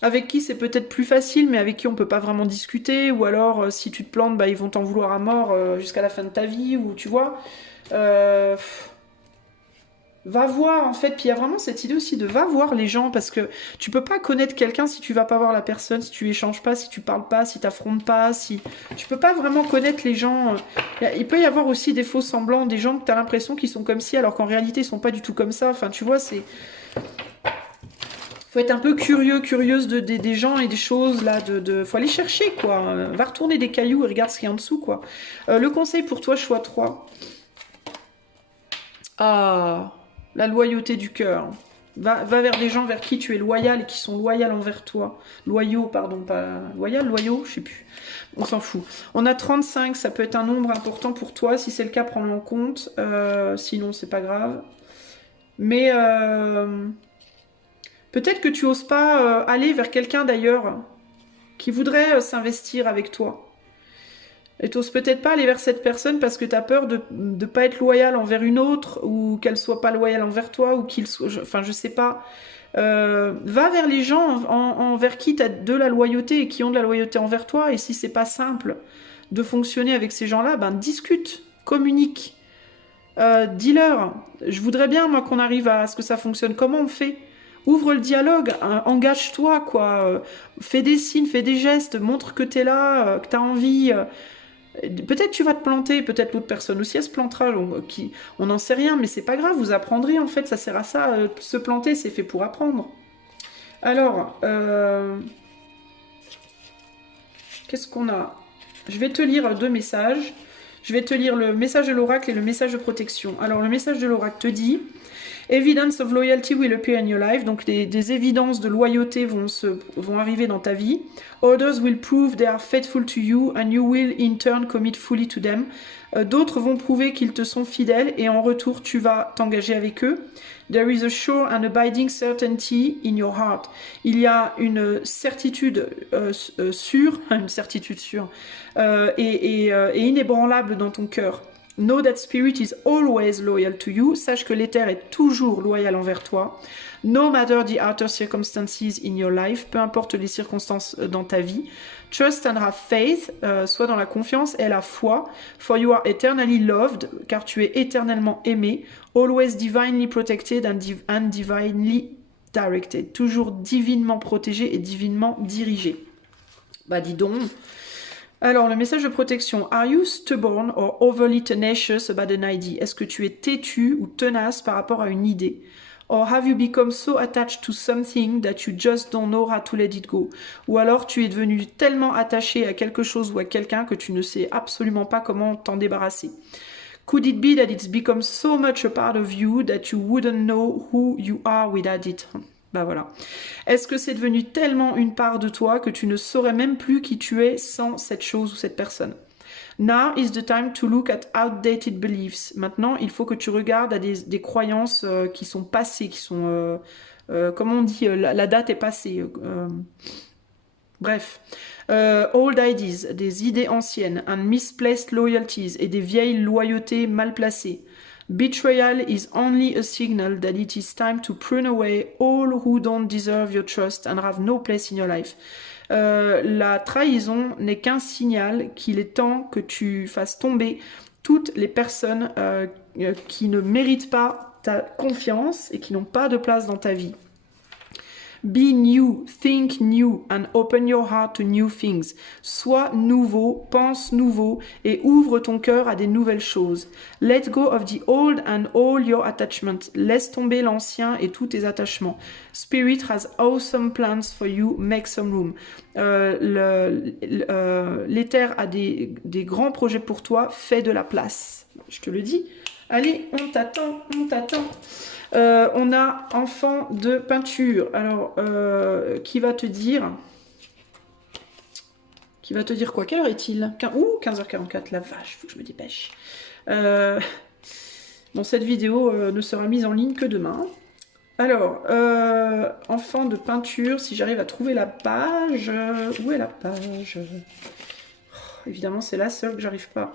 avec qui c'est peut-être plus facile, mais avec qui on peut pas vraiment discuter, ou alors si tu te plantes, bah, ils vont t'en vouloir à mort jusqu'à la fin de ta vie, ou tu vois. Va voir, en fait, puis il y a vraiment cette idée aussi de va voir les gens, parce que tu peux pas connaître quelqu'un si tu vas pas voir la personne, si tu échanges pas, si tu parles pas, si t'affrontes pas, si... Tu peux pas vraiment connaître les gens. Il peut y avoir aussi des faux semblants, des gens que t'as l'impression qu'ils sont comme ci, alors qu'en réalité ils sont pas du tout comme ça, enfin tu vois, c'est... Faut être un peu curieuse des gens et des choses, là, faut aller chercher, quoi. Va retourner des cailloux et regarde ce qu'il y a en dessous, quoi. Le conseil pour toi, choix 3. Ah... La loyauté du cœur. Va vers des gens vers qui tu es loyal et qui sont loyaux envers toi. Loyaux, pardon, pas loyal, loyaux, je sais plus. On s'en fout. On a 35, ça peut être un nombre important pour toi. Si c'est le cas, prends-le en compte. Sinon, c'est pas grave. Mais peut-être que tu oses pas aller vers quelqu'un d'ailleurs qui voudrait s'investir avec toi. Et t'oses peut-être pas aller vers cette personne parce que t'as peur de ne pas être loyal envers une autre, ou qu'elle soit pas loyale envers toi, ou qu'il soit... Enfin, je sais pas. Va vers les gens envers qui t'as de la loyauté et qui ont de la loyauté envers toi. Et si c'est pas simple de fonctionner avec ces gens-là, ben discute, communique. Dis-leur, je voudrais bien, moi, qu'on arrive à ce que ça fonctionne. Comment on fait ? Ouvre le dialogue, engage-toi, quoi. Fais des signes, fais des gestes, montre que t'es là, que t'as envie... Peut-être tu vas te planter, peut-être l'autre personne aussi elle se plantera, on n'en sait rien, mais c'est pas grave, vous apprendrez en fait, ça sert à ça, se planter c'est fait pour apprendre. Alors, qu'est-ce qu'on a ? Je vais te lire 2 messages, je vais te lire le message de l'oracle et le message de protection. Alors le message de l'oracle te dit: Evidence of loyalty will appear in your life. Donc des évidences de loyauté vont arriver dans ta vie. Others will prove they are faithful to you and you will in turn commit fully to them. D'autres vont prouver qu'ils te sont fidèles et en retour tu vas t'engager avec eux. There is a sure and abiding certainty in your heart. Il y a une certitude sûre, une certitude sûre et inébranlable dans ton cœur. Know that spirit is always loyal to you. Sache que l'éther est toujours loyal envers toi. No matter the outer circumstances in your life. Peu importe les circonstances dans ta vie. Trust and have faith. Sois dans la confiance et la foi. For you are eternally loved. Car tu es éternellement aimé. Always divinely protected and divinely directed. Toujours divinement protégé et divinement dirigé. Bah dis donc. Alors, le message de protection. Are you stubborn or overly tenacious about an idea? Est-ce que tu es têtu ou tenace par rapport à une idée? Or have you become so attached to something that you just don't know how to let it go? Ou alors tu es devenu tellement attaché à quelque chose ou à quelqu'un que tu ne sais absolument pas comment t'en débarrasser. Could it be that it's become so much a part of you that you wouldn't know who you are without it? Bah voilà. Est-ce que c'est devenu tellement une part de toi que tu ne saurais même plus qui tu es sans cette chose ou cette personne? Now is the time to look at outdated beliefs. Maintenant, il faut que tu regardes à des croyances qui sont passées, qui sont... comment on dit, la date est passée. Bref. Old ideas, des idées anciennes, and misplaced loyalties, et des vieilles loyautés mal placées. Betrayal is only a signal that it is time to prune away all who don't deserve your trust and have no place in your life. La trahison n'est qu'un signal qu'il est temps que tu fasses tomber toutes les personnes qui ne méritent pas ta confiance et qui n'ont pas de place dans ta vie. Be new, think new, and open your heart to new things. Sois nouveau, pense nouveau, et ouvre ton cœur à des nouvelles choses. Let go of the old and all your attachments. Laisse tomber l'ancien et tous tes attachements. Spirit has awesome plans for you. Make some room. L'éther a des grands projets pour toi. Fais de la place. Je te le dis. Allez, on t'attend, on t'attend. On a enfant de peinture. Alors, qui va te dire quoi? Quelle heure est-il? 15h44, la vache, faut que je me dépêche. Bon, cette vidéo ne sera mise en ligne que demain. Alors, enfant de peinture, si j'arrive à trouver la page... où est la page? Oh, évidemment, c'est la seule que j'arrive pas.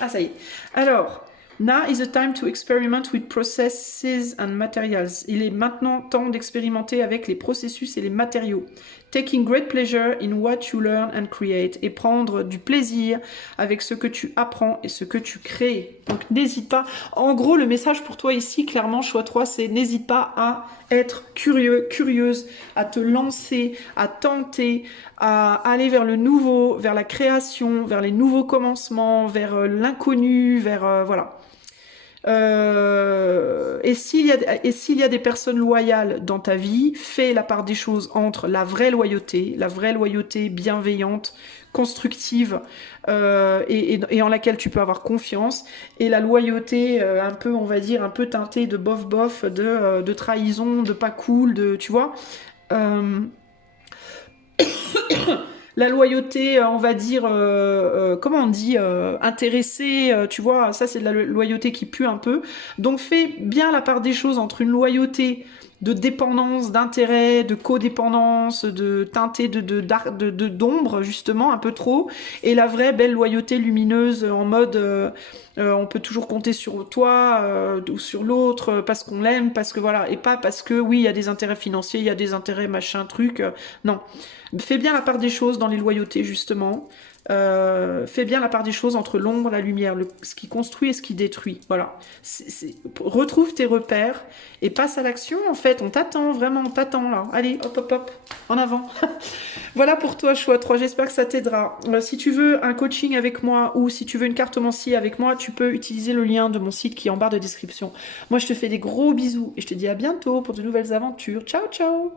Ah, ça y est. Alors... Now is the time to experiment with processes and materials. Il est maintenant temps d'expérimenter avec les processus et les matériaux. Taking great pleasure in what you learn and create. Et prendre du plaisir avec ce que tu apprends et ce que tu crées. Donc n'hésite pas. En gros, le message pour toi ici, clairement, choix 3, c'est n'hésite pas à être curieux, curieuse, à te lancer, à tenter, à aller vers le nouveau, vers la création, vers les nouveaux commencements, vers l'inconnu, vers... voilà. Et s'il y a des personnes loyales dans ta vie, fais la part des choses entre la vraie loyauté bienveillante, constructive et en laquelle tu peux avoir confiance, et la loyauté un peu, on va dire, un peu teintée de bof-bof, de trahison, de pas cool, de, tu vois. La loyauté, on va dire, comment on dit, intéressée, tu vois, ça c'est de la loyauté qui pue un peu. Donc fais bien la part des choses entre une loyauté de dépendance, d'intérêt, de codépendance, de teintée d'ombre, justement, un peu trop, et la vraie belle loyauté lumineuse en mode on peut toujours compter sur toi ou sur l'autre parce qu'on l'aime, parce que voilà, et pas parce que oui, il y a des intérêts financiers, il y a des intérêts machin truc, non. Fais bien la part des choses dans les loyautés, justement. Fais bien la part des choses entre l'ombre et la lumière, ce qui construit et ce qui détruit. Voilà. Retrouve tes repères et passe à l'action, en fait. On t'attend, vraiment, on t'attend, là. Allez, hop, hop, hop, en avant. Voilà pour toi, choix 3. J'espère que ça t'aidera. Si tu veux un coaching avec moi ou si tu veux une cartomancie avec moi, tu peux utiliser le lien de mon site qui est en barre de description. Moi, je te fais des gros bisous et je te dis à bientôt pour de nouvelles aventures. Ciao, ciao!